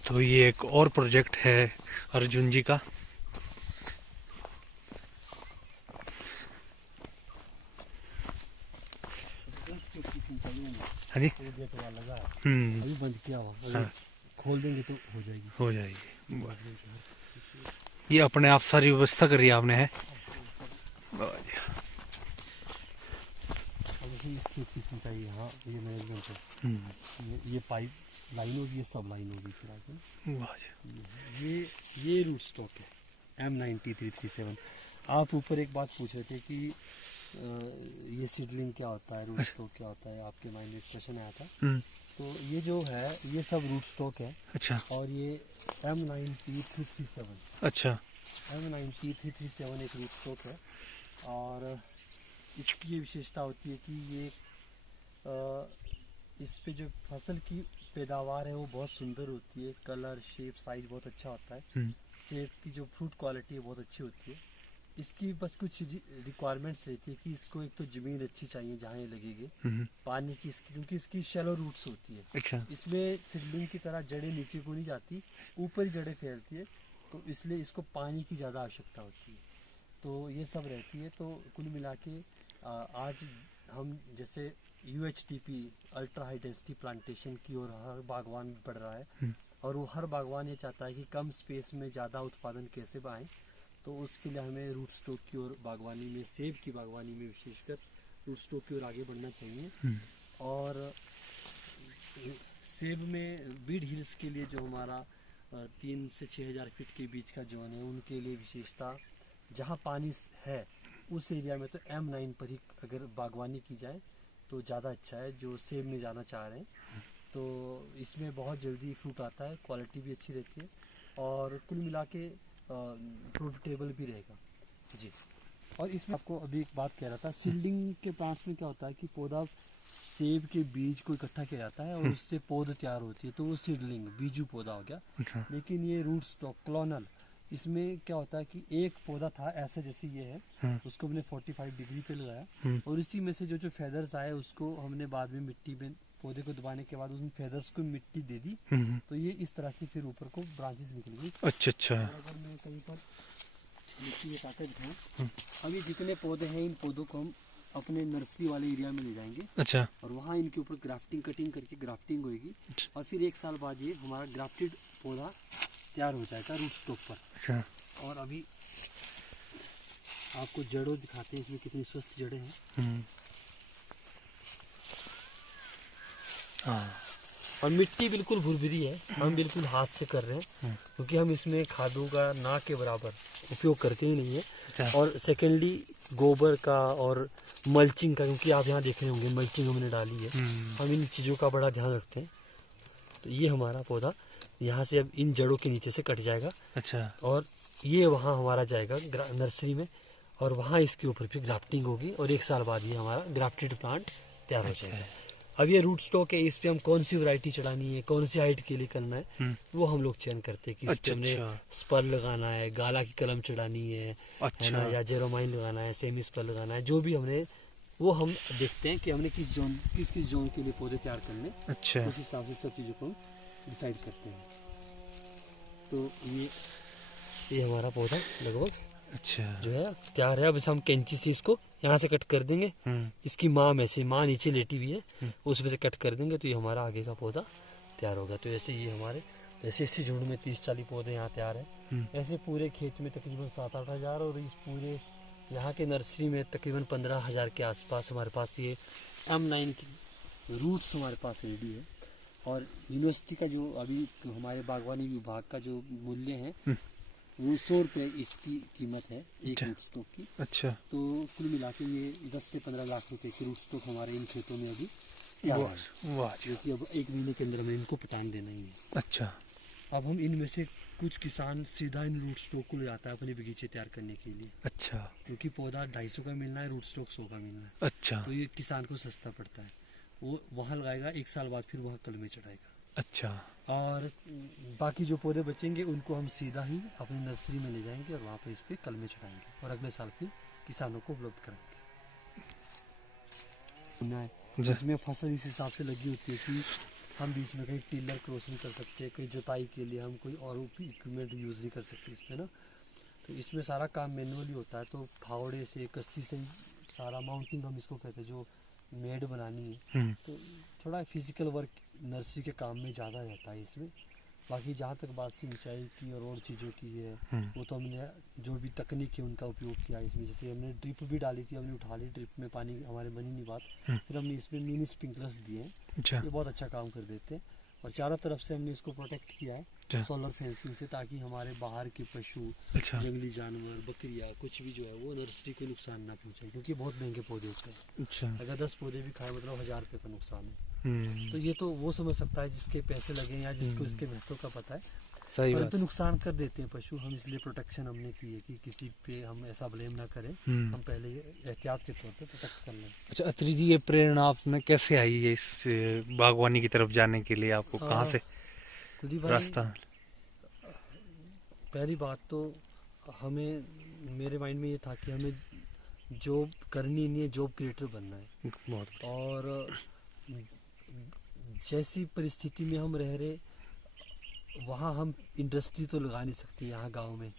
तो ये एक और प्रोजेक्ट है अर्जुन जी का। हाँ जी। वो गेट वाला लगा है, हम्म, अभी बंद किया हुआ, अभी हाँ। खोल देंगे तो हो जाएगी। हो जाएगी। ये अपने आप सारी व्यवस्था करी है आपने, है? अब इसे इस खेत की सिंचाई यहाँ ये मैनेजमेंट है, हम्म, ये पाइप लाइन होगी, ये सब लाइन होगी फिर आगे। वाह जी। ये रूट स्टॉक है M9337। आप ऊपर एक बात पूछ रहे थे कि ये सीडलिंग क्या होता है, रूट स्टॉक क्या होता है, आपके माइंड में एक प्रश्न आया था। हम्म, तो ये जो है ये सब रूट स्टॉक है, अच्छा और ये M9337 अच्छा। M9337 एक रूट स्टॉक है। और इसकी ये विशेषता होती है कि ये इस पे जो फसल की पैदावार है वो बहुत सुंदर होती है, कलर शेप साइज बहुत अच्छा होता है, हम्म, सेब की जो फ्रूट क्वालिटी है बहुत अच्छी होती है। इसकी बस कुछ रिक्वायरमेंट्स रहती है कि इसको एक तो ज़मीन अच्छी चाहिए जहाँ ये लगेगी, पानी की इसकी, क्योंकि इसकी शैलो रूट्स होती है। अच्छा। इसमें सीडलिंग की तरह जड़ें नीचे को नहीं जाती, ऊपर ही जड़ें फैलती है, तो इसलिए इसको पानी की ज़्यादा आवश्यकता होती है। तो ये सब रहती है। तो कुल मिला के आज हम जैसे UHTP ultra high density plantation की ओर हर बागवान बढ़ रहा है, और वो हर बागवान ये चाहता है कि कम स्पेस में ज़्यादा उत्पादन कैसे पाएँ। तो उसके लिए हमें रूट स्टॉक की ओर बागवानी में, सेब की बागवानी में विशेषकर रूट स्टॉक की ओर आगे बढ़ना चाहिए। और सेब में बीड हिल्स के लिए जो हमारा 3 से 6,000 फीट के बीच का जोन है, उनके लिए विशेषता जहाँ पानी है उस एरिया में तो M9 पर ही अगर बागवानी की जाए तो ज़्यादा अच्छा है, जो सेब में जाना चाह रहे हैं। तो इसमें बहुत जल्दी फ्रूट आता है, क्वालिटी भी अच्छी रहती है, और कुल मिला के प्रॉफिटेबल भी रहेगा जी। और इसमें आपको अभी एक बात कह रहा था, सीडलिंग के प्लांट्स में क्या होता है कि पौधा सेब के बीज को इकट्ठा किया जाता है और उससे पौध तैयार होती है, तो वो सीडलिंग बीजू पौधा हो गया। अच्छा। लेकिन ये रूट स्टॉक क्लोनल, इसमें क्या होता है कि एक पौधा था ऐसे जैसे ये है, उसको हमने 45 डिग्री पे लगाया, और इसी में से जो फेदर्स आए उसको हमने बाद में मिट्टी में, पौधे को दबाने के बाद उन फेदर्स को मिट्टी दे दी, तो ये इस तरह से फिर ऊपर को ब्रांचेस निकल गई। अच्छा अच्छा। अगर मैं कहीं पर मिट्टी हटा के दिखाऊं, अभी जितने पौधे हैं इन पौधों को हम अपने नर्सरी वाले एरिया में ले जाएंगे, अच्छा और वहाँ इनके ऊपर ग्राफ्टिंग कटिंग करके ग्राफ्टिंग होगी, और फिर 1 साल बाद ये हमारा ग्राफ्टेड पौधा तैयार हो जाएगा रूट स्टॉक पर। अच्छा। और अभी आपको जड़ों दिखाते हैं इसमें कितनी स्वस्थ जड़ें हैं। हाँ। और मिट्टी बिल्कुल भुरभुरी है, हम बिल्कुल हाथ से कर रहे हैं, क्योंकि हम इसमें खादों का ना के बराबर उपयोग करते ही नहीं है। और सेकेंडली गोबर का और मल्चिंग का, क्योंकि आप यहाँ देख रहे होंगे मल्चिंग हमने डाली है, हम इन चीज़ों का बड़ा ध्यान रखते हैं। तो ये हमारा पौधा यहाँ से अब इन जड़ों के नीचे से कट जाएगा, अच्छा। और ये वहाँ हमारा जाएगा नर्सरी में, और वहाँ इसके ऊपर फिर ग्राफ्टिंग होगी, और 1 साल बाद ये हमारा ग्राफ्टेड प्लांट तैयार हो जाएगा। अब ये रूट स्टॉक है, इस पे हम कौन सी वैरायटी चढ़ानी है, कौन सी हाइट के लिए करना है, वो हम लोग चयन करते हैं कि इस पे हमने स्पर लगाना है, गाला की कलम चढ़ानी है ना, या जेरोमाइन लगाना है, सेमी स्पर लगाना है, जो भी हमने, वो हम देखते हैं कि हमने किस जोन के लिए पौधे तैयार करने, अच्छा। उस हिसाब से सब चीज़ों को हम डिसाइड करते हैं। तो ये हमारा पौधा लगभग अच्छा जो है तैयार है। अब इसे हम कैंची से इसको यहाँ से कट कर देंगे, इसकी माँ नीचे लेटी हुई है, उसमें से कट कर देंगे, तो ये हमारा आगे का पौधा तैयार होगा। तो ऐसे ये हमारे, जैसे इसी झुंड में 30-40 पौधे यहाँ तैयार है, ऐसे पूरे खेत में तकरीबन 7-8 हज़ार, और इस पूरे यहाँ के नर्सरी में तकरीबन 15,000 के आसपास हमारे पास ये M9 की रूट्स हमारे पास रेडी है। और यूनिवर्सिटी का जो अभी हमारे बागवानी विभाग का जो मूल्य है वो 100 रुपये इसकी कीमत है एक रूट स्टॉक की। अच्छा। तो कुल मिला के ये 10 से 15 लाख रुपए की रूट स्टॉक हमारे इन खेतों में अभी तैयार है, वाह। क्योंकि अब 1 महीने के अंदर हमें इनको पटान देना ही है। अच्छा। अब हम इनमें से कुछ किसान सीधा इन रूट स्टॉक को ले जाता है अपने बगीचे तैयार करने के लिए, अच्छा। क्योंकि पौधा 250 का मिलना है, रूट स्टॉक 100 का मिलना है, अच्छा। तो ये किसान को सस्ता पड़ता है। वो वहाँ लगाएगा, 1 साल बाद फिर वहाँ कलमे चढ़ाएगा। अच्छा। और बाकी जो पौधे बचेंगे उनको हम सीधा ही अपनी नर्सरी में ले जाएंगे, और वहाँ पर इस पर कलमे चढ़ाएंगे, और अगले साल फिर किसानों को उपलब्ध कराएंगे। इसमें फसल इस हिसाब से लगी होती है कि हम बीच में कहीं टिलर क्रॉसिंग कर सकते हैं, कहीं जुताई के लिए हम कोई और इक्विपमेंट यूज़ नहीं कर सकते इसमें ना। तो इसमें सारा काम मैनुअली होता है, तो फावड़े से, कस्सी से सारा माउंटिंग हम इसको कहते हैं, जो मेड बनानी है, हम्म, तो थोड़ा फिजिकल वर्क नर्सरी के काम में ज़्यादा रहता है इसमें। बाकी जहाँ तक बात सिंचाई की और चीज़ों की है, वो तो हमने जो भी तकनीक है उनका उपयोग किया इसमें। जैसे हमने ड्रिप भी डाली थी, हमने उठा ली, ड्रिप में पानी हमारे बनी नहीं बात, फिर हमने इसमें मिनी स्प्रिंकलर्स दिए हैं, अच्छा ये बहुत अच्छा काम कर देते हैं। और चारों तरफ से हमने इसको प्रोटेक्ट किया अच्छा। है सोलर फेंसिंग से, ताकि हमारे बाहर के पशु, अच्छा जंगली जानवर, बकरियाँ, कुछ भी जो है वो नर्सरी को नुकसान ना पहुँचाए, क्योंकि बहुत महंगे पौधे होते हैं। अच्छा। अगर 10 पौधे भी खाए मतलब 1000 रुपये का नुकसान है। हम्म, तो ये तो वो समझ सकता है जिसके पैसे लगे या जिसको इसके महत्व का पता है। सही बात। परंतु नुकसान कर देते हैं पशु, हम इसलिए प्रोटेक्शन हमने की है कि किसी पे हम ऐसा ब्लेम ना करें, हम पहले एहतियात के तौर पे प्रोटेक्ट कर लें। अच्छा अत्री जी, ये प्रेरणा आप में कैसे आई है इस बागवानी की तरफ जाने के लिए? आपको कहाँ से कुलदीप भाई, रास्ता? पहली बात तो हमें, मेरे माइंड में ये था कि हमें जॉब करनी नहीं है, जॉब क्रिएटर बनना है। बहुत और जैसी परिस्थिति में हम रह रहे, वहाँ हम इंडस्ट्री तो लगा नहीं सकते यहाँ गांव में,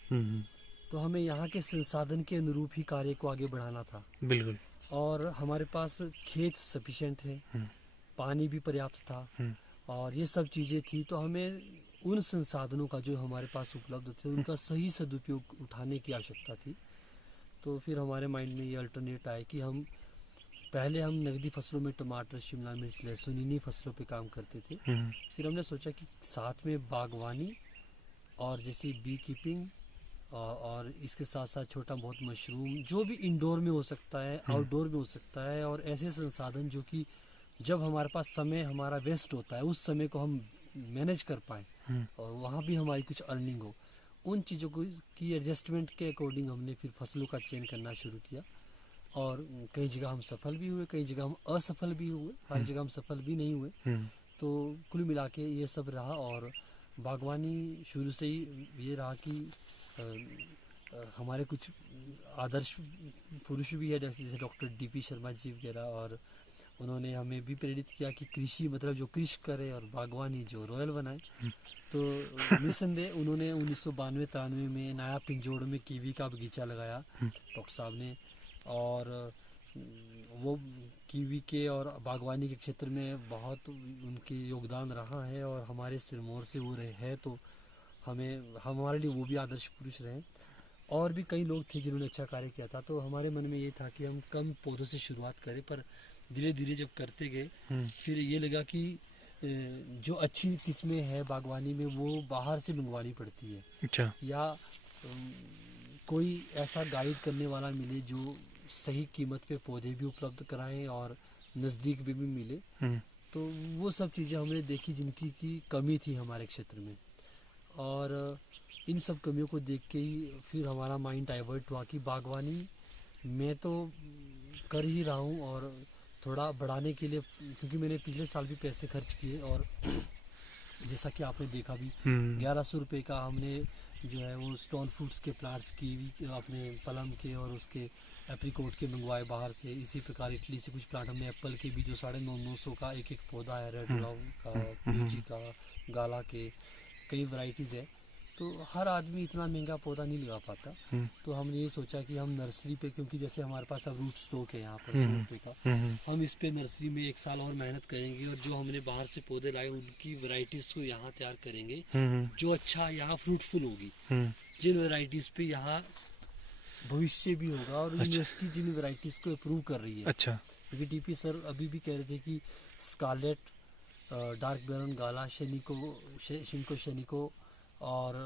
तो हमें यहाँ के संसाधन के अनुरूप ही कार्य को आगे बढ़ाना था। बिल्कुल। और हमारे पास खेत सफिशिएंट है, पानी भी पर्याप्त था, और ये सब चीज़ें थी, तो हमें उन संसाधनों का जो हमारे पास उपलब्ध थे उनका सही सदुपयोग उठाने की आवश्यकता थी। तो फिर हमारे माइंड में ये अल्टरनेट आया कि हम पहले हम नगदी फसलों में टमाटर, शिमला मिर्च, लहसुन, इन्हीं फसलों पे काम करते थे। फिर हमने सोचा कि साथ में बागवानी और जैसे बी कीपिंग और इसके साथ साथ छोटा बहुत मशरूम, जो भी इंडोर में हो सकता है, आउटडोर में हो सकता है, और ऐसे संसाधन जो कि जब हमारे पास समय हमारा वेस्ट होता है उस समय को हम मैनेज कर पाएँ और वहाँ भी हमारी कुछ अर्निंग हो, उन चीज़ों को की एडजस्टमेंट के अकॉर्डिंग हमने फिर फसलों का चयन करना शुरू किया। और कई जगह हम सफल भी हुए, कई जगह हम असफल भी हुए, हर जगह हम सफल भी नहीं हुए। तो कुल मिला के ये सब रहा। और बागवानी शुरू से ही ये रहा कि हमारे कुछ आदर्श पुरुष भी है, जैसे डॉक्टर DP शर्मा जी वगैरह, और उन्होंने हमें भी प्रेरित किया कि कृषि मतलब जो कृषि करे और बागवानी जो रॉयल बनाए। तो निस्संदेह उन्होंने 1992-93 में नया पिंजौड़ में कीवी का बगीचा लगाया डॉक्टर साहब ने, और वो कीवी के और बागवानी के क्षेत्र में बहुत उनके योगदान रहा है, और हमारे सिरमौर से वो रहे हैं, तो हमारे लिए वो भी आदर्श पुरुष रहे। और भी कई लोग थे जिन्होंने अच्छा कार्य किया था। तो हमारे मन में ये था कि हम कम पौधों से शुरुआत करें, पर धीरे धीरे जब करते गए फिर ये लगा कि जो अच्छी किस्में हैं बागवानी में वो बाहर से मंगवानी पड़ती है। अच्छा। या कोई ऐसा गाइड करने वाला मिले जो सही कीमत पे पौधे भी उपलब्ध कराएं और नज़दीक भी मिले। तो वो सब चीज़ें हमने देखी जिनकी की कमी थी हमारे क्षेत्र में, और इन सब कमियों को देख के ही फिर हमारा माइंड डाइवर्ट हुआ कि बागवानी मैं तो कर ही रहा हूँ, और थोड़ा बढ़ाने के लिए, क्योंकि मैंने पिछले साल भी पैसे खर्च किए, और जैसा कि आपने देखा भी 1100 रुपये का हमने जो है वो स्टोन फ्रूट्स के प्लांट्स की अपने पलम के और उसके एप्रिकॉट के मंगवाए बाहर से। इसी प्रकार इटली से कुछ प्लांट हमने एप्पल के भी जो 950-900 का एक पौधा है, रेड लव का, फ्यूजी का, गाला के, कई वैरायटीज़ है। तो हर आदमी इतना महंगा पौधा नहीं लगा पाता। तो हमने ये सोचा कि हम नर्सरी पे, क्योंकि जैसे हमारे पास अब रूट स्टॉक है यहाँ पर 100 रुपये का, हम इस पे नर्सरी में 1 साल और मेहनत करेंगे, और जो हमने बाहर से पौधे लाए उनकी वैरायटीज को यहाँ तैयार करेंगे जो अच्छा यहाँ फ्रूटफुल होगी, जिन वैरायटीज पे यहाँ भविष्य भी होगा। और यूनिवर्सिटी जिन वैरायटीज को अप्रूव कर रही है। अच्छा। क्योंकि DP सर अभी भी कह रहे थे कि स्कारलेट, डार्क बैरन, गाला, शिनको शनिको, और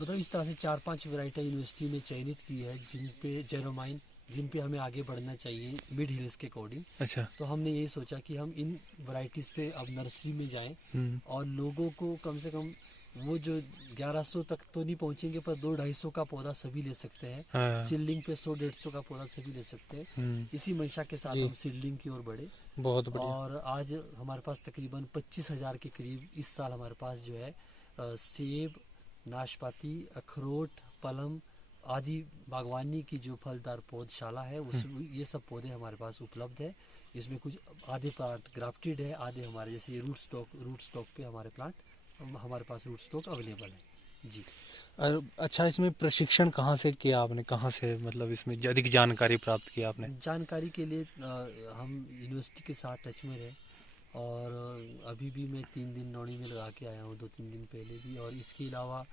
मतलब इस तरह से 4-5 वैरायटी यूनिवर्सिटी ने चयनित की है जिन पे जेरोमाइन, जिन पे हमें आगे बढ़ना चाहिए मिड हिल्स के अकॉर्डिंग। अच्छा। तो हमने यही सोचा कि हम इन वैरायटीज़ पे अब नर्सरी में जाएं, और लोगों को कम से कम वो जो 1100 तक तो नहीं पहुंचेंगे, पर 200-250 का पौधा सभी ले सकते हैं। सीडलिंग पे 100-150 का पौधा सभी ले सकते हैं। इसी मंशा के साथ हम सीडलिंग की ओर बढ़े। बहुत बढ़िया। और आज हमारे पास तकरीबन 25,000 के करीब इस साल हमारे पास जो है सेब, नाशपाती, अखरोट, पलम आदि बागवानी की जो फलदार पौधशाला है उस ये सब पौधे हमारे पास उपलब्ध है। इसमें कुछ आधे प्लांट ग्राफ्टेड है, आधे हमारे जैसे ये रूट स्टॉक पे हमारे प्लांट हमारे पास रूट स्टॉक अवेलेबल है। जी। अच्छा, इसमें प्रशिक्षण कहाँ से किया आपने, कहाँ से मतलब इसमें अधिक जानकारी प्राप्त की आपने? जानकारी के लिए हम यूनिवर्सिटी के साथ टच में रहे, और अभी भी मैं 3 दिन नौणी में लगा के आया हूँ, 2-3 दिन पहले भी। और इसके अलावा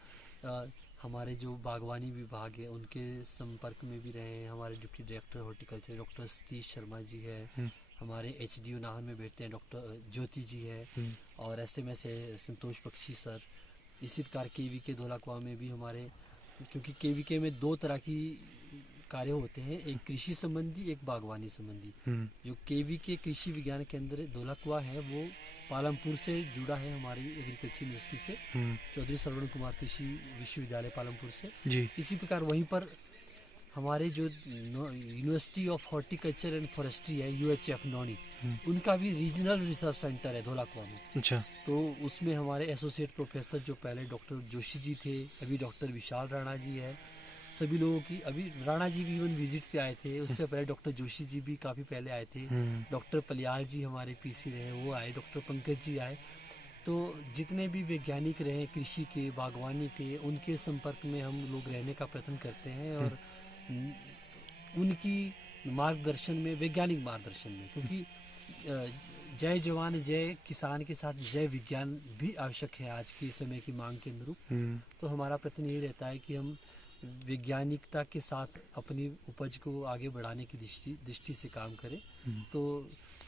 हमारे जो बागवानी विभाग है उनके संपर्क में भी रहे हैं। हमारे deputy director horticulture doctor Satish Sharma ji है, हमारे HDO नाहन में बैठते हैं डॉक्टर ज्योति जी है, और SMS है संतोष बख्शी सर। इसी प्रकार KVK धौलाकुआं में भी हमारे, क्योंकि KVK में 2 तरह की कार्य होते हैं, एक कृषि संबंधी, एक बागवानी संबंधी। जो KVK कृषि विज्ञान केंद्र धौलाकुआं है वो पालमपुर से जुड़ा है हमारी एग्रीकल्चर यूनिवर्सिटी से, चौधरी श्रवण कुमार कृषि विश्वविद्यालय पालमपुर से जी। इसी प्रकार वहीं पर हमारे जो university of horticulture and forestry है UHF नौनी, उनका भी रीजनल रिसर्च सेंटर है धौलाकुआं में। अच्छा। तो उसमें हमारे एसोसिएट प्रोफेसर जो पहले डॉक्टर जोशी जी थे, अभी डॉक्टर विशाल राणा जी है, सभी लोगों की, अभी राणा जी भी इवन विजिट पे आए थे, उससे पहले डॉक्टर जोशी जी भी काफ़ी पहले आए थे, डॉक्टर पलियाल जी हमारे PC रहे वो आए, डॉक्टर पंकज जी आए। तो जितने भी वैज्ञानिक रहे कृषि के, बागवानी के, उनके संपर्क में हम लोग रहने का प्रयत्न करते हैं, और उनकी मार्गदर्शन में, वैज्ञानिक मार्गदर्शन में, क्योंकि जय जवान जय किसान के साथ जय विज्ञान भी आवश्यक है आज के समय की मांग के अनुरूप। तो हमारा प्रयत्न यही रहता है कि हम वैज्ञानिकता के साथ अपनी उपज को आगे बढ़ाने की दृष्टि से काम करें। तो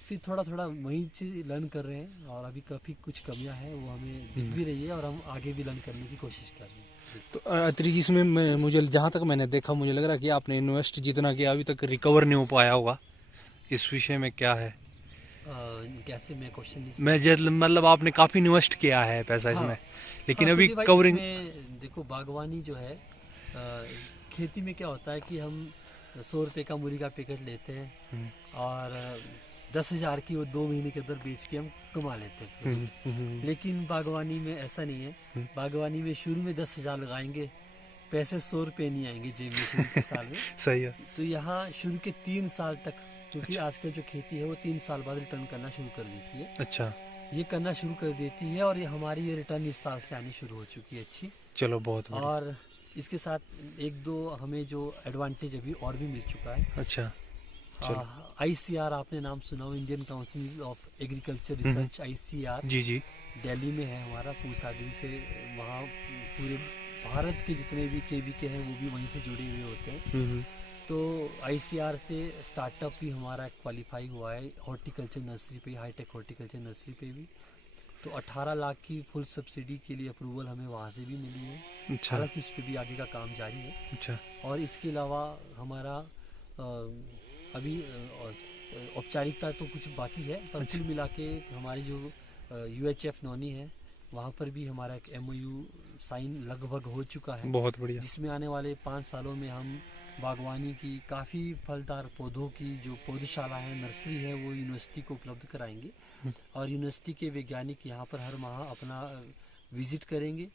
फिर थोड़ा थोड़ा वही चीज़ लर्न कर रहे हैं, और अभी काफ़ी कुछ कमियां हैं वो हमें दिख भी रही है, और हम आगे भी लर्न करने की कोशिश कर रहे हैं। तो अत्री जी, इसमें मुझे जहाँ तक मैंने देखा, मुझे लग रहा है कि आपने इन्वेस्ट जितना किया अभी तक रिकवर नहीं हो पाया होगा। इस विषय में क्या है? कैसे, मैं क्वेश्चन नहीं मतलब आपने काफी इन्वेस्ट किया है पैसा इसमें, लेकिन अभी कवरिंग। देखो बागवानी जो है, खेती में क्या होता है कि हम 100 रुपये का मूली का पैकेट लेते हैं, और 10,000 की वो 2 महीने के अंदर बेच के हम कमा लेते हैं। लेकिन बागवानी में ऐसा नहीं है। बागवानी में शुरू में 10,000 लगाएंगे, पैसे 100 रुपये नहीं आएंगे जेब में शुरू के साल में। सही है। तो यहाँ शुरू के 3 साल तक, क्योंकि आजकल जो खेती है वो 3 साल बाद रिटर्न करना शुरू कर देती है। अच्छा। ये करना शुरू कर देती है, और ये हमारी ये रिटर्न इस साल से आनी शुरू हो चुकी है अच्छी। चलो बहुत बढ़िया। और इसके साथ 1-2 हमें जो एडवांटेज अभी और भी मिल चुका है। अच्छा। ICR आपने नाम सुना हो, Indian council of agriculture research, ICR जी जी, दिल्ली में है हमारा, पूसागरी से। वहाँ पूरे भारत के जितने भी KVK हैं वो भी वहीं से जुड़े हुए होते हैं। तो ICR से स्टार्टअप भी हमारा क्वालिफाई हुआ है हॉर्टिकल्चर नर्सरी पे, हाईटेक हॉर्टिकल्चर नर्सरी पे भी। तो 18 लाख की फुल सब्सिडी के लिए अप्रूवल हमें वहाँ से भी मिली है। अच्छा। हालांकि उस पर भी आगे का काम जारी है। अच्छा। और इसके अलावा हमारा अभी औपचारिकता तो कुछ बाकी है, पर कुल मिला के हमारी जो UHF नौनी है वहाँ पर भी हमारा एक MOU साइन लगभग हो चुका है। बहुत बढ़िया। जिसमें आने वाले 5 सालों में हम बागवानी की काफ़ी फलदार पौधों की जो पौधशाला है, नर्सरी है, वो यूनिवर्सिटी को उपलब्ध कराएंगे। और यूनिवर्सिटी के वैज्ञानिक यहाँ पर हर माह अपना विजिट करेंगे।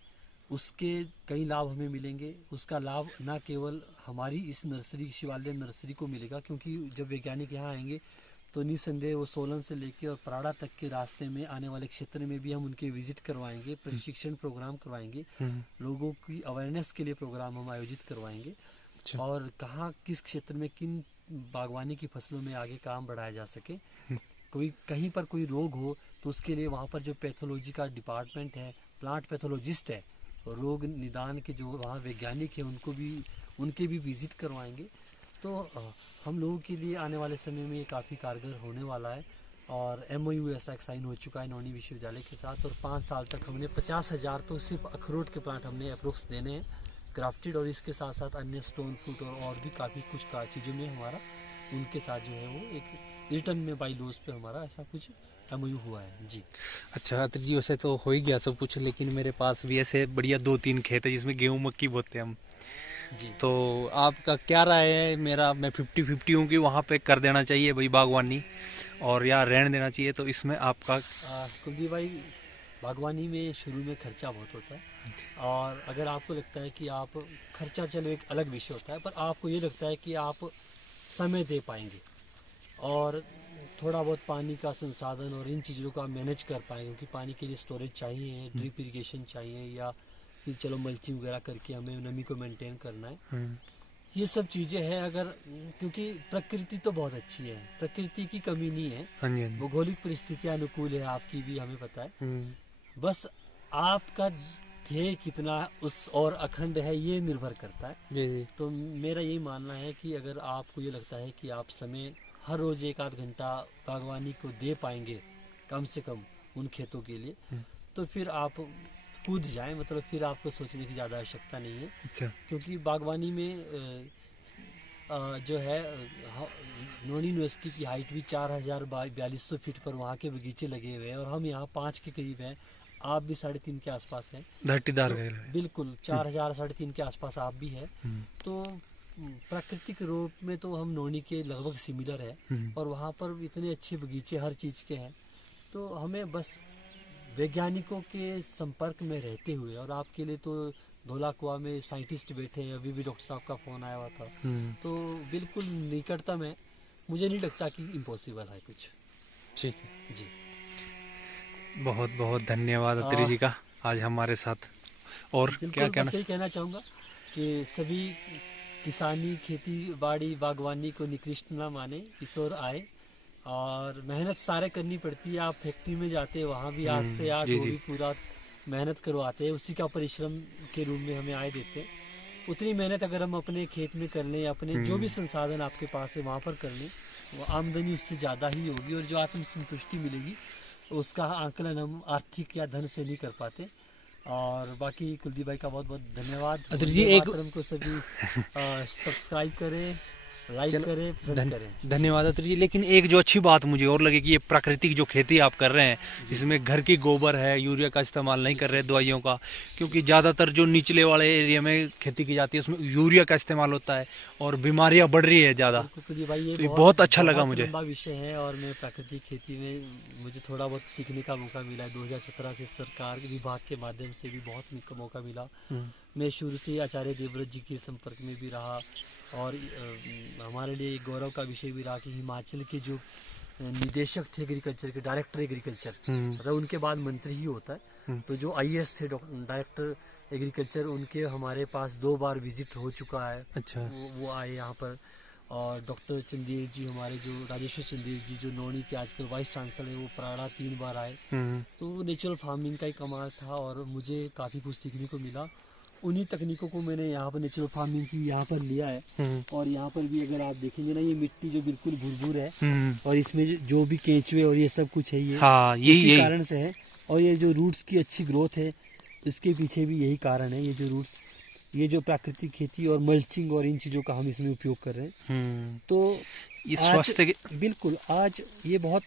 उसके कई लाभ हमें मिलेंगे। उसका लाभ न केवल हमारी इस नर्सरी, शिवालय नर्सरी को मिलेगा, क्योंकि जब वैज्ञानिक यहाँ आएंगे तो निसंदेह वो सोलन से लेकर और पराड़ा तक के रास्ते में आने वाले क्षेत्र में भी हम उनके विजिट करवाएंगे, प्रशिक्षण प्रोग्राम करवाएंगे, लोगों की अवेयरनेस के लिए प्रोग्राम हम आयोजित करवाएंगे। और कहाँ किस क्षेत्र में किन बागवानी की फसलों में आगे काम बढ़ाया जा सके। कोई कहीं पर कोई रोग हो तो उसके लिए वहाँ पर जो पैथोलॉजी का डिपार्टमेंट है, प्लांट पैथोलॉजिस्ट है, रोग निदान के जो वहाँ वैज्ञानिक है, उनके भी विजिट करवाएंगे। तो हम लोगों के लिए आने वाले समय में ये काफ़ी कारगर होने वाला है। और MOU ऐसा साइन हो चुका है नौनी विश्वविद्यालय के साथ। और 5 साल तक हमने 50,000 तो सिर्फ अखरोट के प्लांट हमने अप्रोक्स देने हैं ग्राफ्टेड, और इसके साथ साथ अन्य स्टोन फ्रूट और भी काफ़ी कुछ चीज़ों में हमारा उनके साथ जो है वो एक रिटर्न में बाई लोज पे हमारा ऐसा कुछ MOU हुआ है जी। अच्छा अत्री जी, वैसे तो हो ही गया सब कुछ, लेकिन मेरे पास भी ऐसे बढ़िया 2-3 खेत है जिसमें गेहूं मक्की बोते हैं हम जी। तो आपका क्या राय है? मैं 50-50 हूँ कि वहाँ पे कर देना चाहिए भाई बागवानी, और या रहने देना चाहिए, तो इसमें आपका? कुलदीप भाई, बागवानी में शुरू में खर्चा बहुत होता है, और अगर आपको लगता है कि आप खर्चा, चलो एक अलग विषय होता है, पर आपको ये लगता है कि आप समय दे पाएंगे और थोड़ा बहुत पानी का संसाधन और इन चीज़ों का मैनेज कर पाएंगे, क्योंकि पानी के लिए स्टोरेज चाहिए, ड्रिप इरिगेशन चाहिए, या कि चलो मल्चिंग वगैरह करके हमें नमी को मेंटेन करना है। ये सब चीज़ें हैं, अगर क्योंकि प्रकृति तो बहुत अच्छी है, प्रकृति की कमी नहीं है, हाँ जी, हाँ जी। भौगोलिक परिस्थितियाँ अनुकूल है, आपकी भी हमें पता है। बस आपका ध्येय कितना उस और अखंड है, ये निर्भर करता है। जी जी। तो मेरा यही मानना है कि अगर आपको ये लगता है कि आप समय हर रोज़ 1 आध घंटा बागवानी को दे पाएंगे कम से कम उन खेतों के लिए, तो फिर आप कूद जाएं, मतलब फिर आपको सोचने की ज़्यादा आवश्यकता नहीं है। अच्छा। क्योंकि बागवानी में जो है नोनी यूनिवर्सिटी की हाइट भी 4,4200 फीट पर वहाँ के बगीचे लगे हुए हैं, और हम यहाँ 5 के करीब हैं, आप भी 3.5 के आसपास हैं। धरतीदार तो गए लगे। बिल्कुल 4,000 3.5 के आसपास आप भी हैं। तो प्राकृतिक रूप में तो हम नोनी के लगभग सिमिलर है, और वहाँ पर इतने अच्छे बगीचे हर चीज़ के हैं। तो हमें बस वैज्ञानिकों के संपर्क में रहते हुए, और आपके लिए तो धौलाकुआ में साइंटिस्ट बैठे हैं, अभी भी डॉक्टर साहब का फोन आया हुआ था, तो बिल्कुल निकटतम है, मुझे नहीं लगता कि इम्पॉसिबल है कुछ। ठीक है जी, बहुत बहुत धन्यवाद अत्री जी का आज हमारे साथ। और क्या बिल्कुल कहना? बस यही कहना चाहूँगा कि सभी किसानी, खेती बाड़ी, बागवानी को निकृष्ट ना माने, इस ओर आए, और मेहनत सारे करनी पड़ती है। आप फैक्ट्री में जाते हैं, वहाँ भी 8 से 8 जी, वो जी। भी पूरा मेहनत करवाते हैं, उसी का परिश्रम के रूप में हमें आय देते हैं। उतनी मेहनत अगर हम अपने खेत में कर लें, अपने जो भी संसाधन आपके पास है वहाँ पर कर लें, वो आमदनी उससे ज़्यादा ही होगी, और जो आत्मसंतुष्टि मिलेगी उसका आंकलन हम आर्थिक या धन से नहीं कर पाते। और बाकी कुलदीप भाई का बहुत बहुत धन्यवाद। अत्री जी, वंदे एक मातरम को सभी सब्सक्राइब करें, लाइक करें, पसंद करें। धन्यवाद अत्री जी। लेकिन एक जो अच्छी बात मुझे और लगे कि ये प्राकृतिक जो खेती आप कर रहे हैं, जिसमें घर की गोबर है, यूरिया का इस्तेमाल नहीं कर रहे, दवाइयों का, क्योंकि ज़्यादातर जो निचले वाले एरिया में खेती की जाती है उसमें यूरिया का इस्तेमाल होता है और बीमारियां बढ़ रही है ज़्यादा। कुलदीप भाई, ये तो बहुत अच्छा लगा बहुत मुझे। लंबा विषय है, और मैं प्राकृतिक खेती में मुझे थोड़ा बहुत सीखने का मौका मिला है। 2017 से सरकार के विभाग के माध्यम से भी बहुत मौका मिला। मैं शुरू से आचार्य देवव्रत जी के संपर्क में भी रहा, और हमारे लिए एक गौरव का विषय भी रहा कि हिमाचल के जो निदेशक थे एग्रीकल्चर के, डायरेक्टर एग्रीकल्चर, मतलब उनके बाद मंत्री ही होता है, तो जो IAS थे डायरेक्टर एग्रीकल्चर, उनके हमारे पास 2 बार विजिट हो चुका है। अच्छा। वो आए यहाँ पर। और डॉक्टर चंदेल जी, हमारे जो राजेश्वर चंदेल जी जो नोनी के आजकल वाइस चांसलर है, वो प्राड़ा 3 बार आए। तो नेचुरल फार्मिंग का ही कमाल था, और मुझे काफ़ी कुछ सीखने को मिला। उन्हीं तकनीकों को मैंने यहाँ पर नेचुरल फार्मिंग की यहाँ पर लिया है। और यहाँ पर भी अगर आप देखेंगे ना, ये मिट्टी जो बिल्कुल भुरभुर है, और इसमें जो भी केंचुए और ये सब कुछ है, ये हाँ, इसी कारण से है। और ये जो रूट्स की अच्छी ग्रोथ है, इसके पीछे भी यही कारण है। ये जो रूट्स, ये जो प्राकृतिक खेती और मल्चिंग और इन चीज़ों का हम इसमें उपयोग कर रहे हैं, तो ये स्वास्थ्य के बिल्कुल आज ये बहुत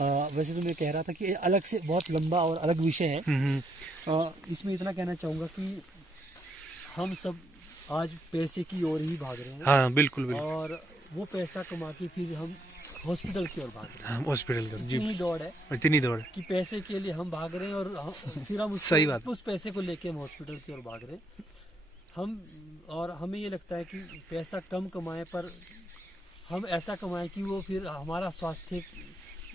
वैसे तो मैं कह रहा था कि अलग से बहुत लंबा और अलग विषय है। इसमें इतना कहना चाहूँगा कि हम सब आज पैसे की ओर ही भाग रहे हैं। हाँ, बिल्कुल बिल्कुल। और वो पैसा कमा के फिर हम हॉस्पिटल की ओर भाग रहे हैं। हॉस्पिटल का जी, इतनी दौड़ है, इतनी दौड़ है कि पैसे के लिए हम भाग रहे हैं, और फिर हम सही बात। उस पैसे को लेके हम हॉस्पिटल की ओर भाग रहे हैं। और हमें ये लगता है कि पैसा कम कमाए, पर हम ऐसा कमाएं कि वो फिर हमारा स्वास्थ्य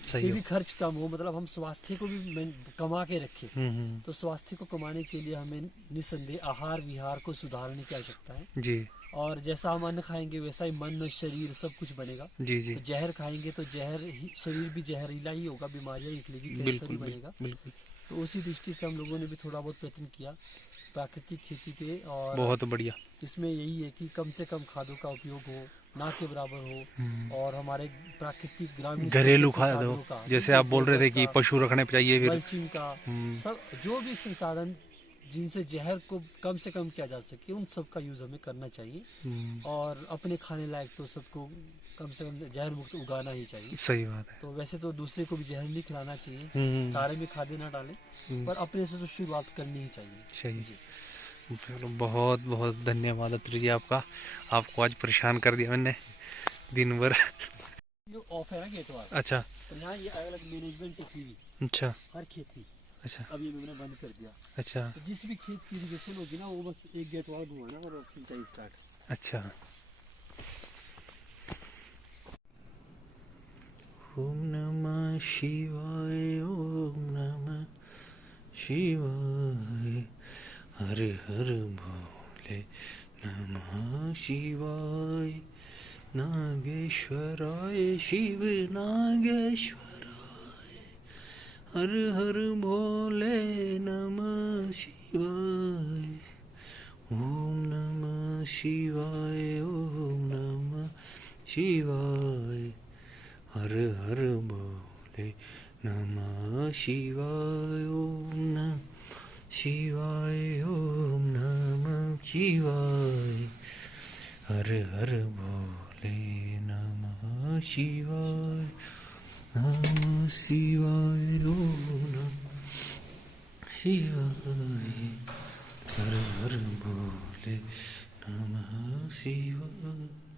सही पे हो। भी खर्च कम हो, मतलब हम स्वास्थ्य को भी कमा के रखें। तो स्वास्थ्य को कमाने के लिए हमें निस्संदेह आहार विहार को सुधारने की आवश्यकता है। जी और जैसा हम अन्न खाएंगे वैसा ही मन, शरीर सब कुछ बनेगा। जी जी, तो जहर खाएंगे तो जहर ही, शरीर भी जहरीला ही होगा, बीमारियां निकलेगी, कैंसर बिल्कुल ही बनेगा। बिल्कुल। तो उसी दृष्टि से हम लोगों ने भी थोड़ा बहुत प्रयत्न किया प्राकृतिक खेती पे। और बहुत बढ़िया। इसमें यही है कि कम से कम खादों का उपयोग हो, ना के बराबर हो, और हमारे प्राकृतिक ग्रामीण घरेलू खाद संसाधनों हो, का, जैसे आप बोल रहे थे कि पशु रखने चाहिए, फिर मल्चिंग का, सब जो भी संसाधन जिनसे जहर को कम से कम किया जा सके, उन सब का यूज हमें करना चाहिए। और अपने खाने लायक तो सबको कम से कम जहर मुक्त उगाना ही चाहिए। सही बात है। तो वैसे तो दूसरे को भी जहर नहीं खिलाना चाहिए, सारे में खादे ना डालें, पर अपने से तो शुरुआत करनी ही चाहिए। सही। जी। चलो, बहुत बहुत धन्यवाद अत्री जी आपका। आपको आज परेशान कर दिया मैंने दिन भर। जो ऑफ है ना गेट वाला, अच्छा तो यहाँ ये अलग अलग मैनेजमेंट की हुई अच्छा हर खेत की। अच्छा अब ये मैंने बंद कर दिया। अच्छा तो जिस भी खेत की इरिगेशन होगी ना, वो बस एक गेट वाला घुमाना और सिंचाई स्टार्ट। अच्छा। ओम नमः शिवाय, ओम नमः शिवाय। हर हर भोले नमः शिवाय नागेश्वराय शिव नागेश्वराय हर हर भोले नमः शिवाय ओम नमः शिवाय ओम नमः शिवाय हर हर भोले नमः शिवाय ओम नमः शिवाय ओम नमः शिवाय हर हर भोले नमः शिवाय नमः शिवाय ओम नमः शिवाय हर हर भोले नमः शिवाय।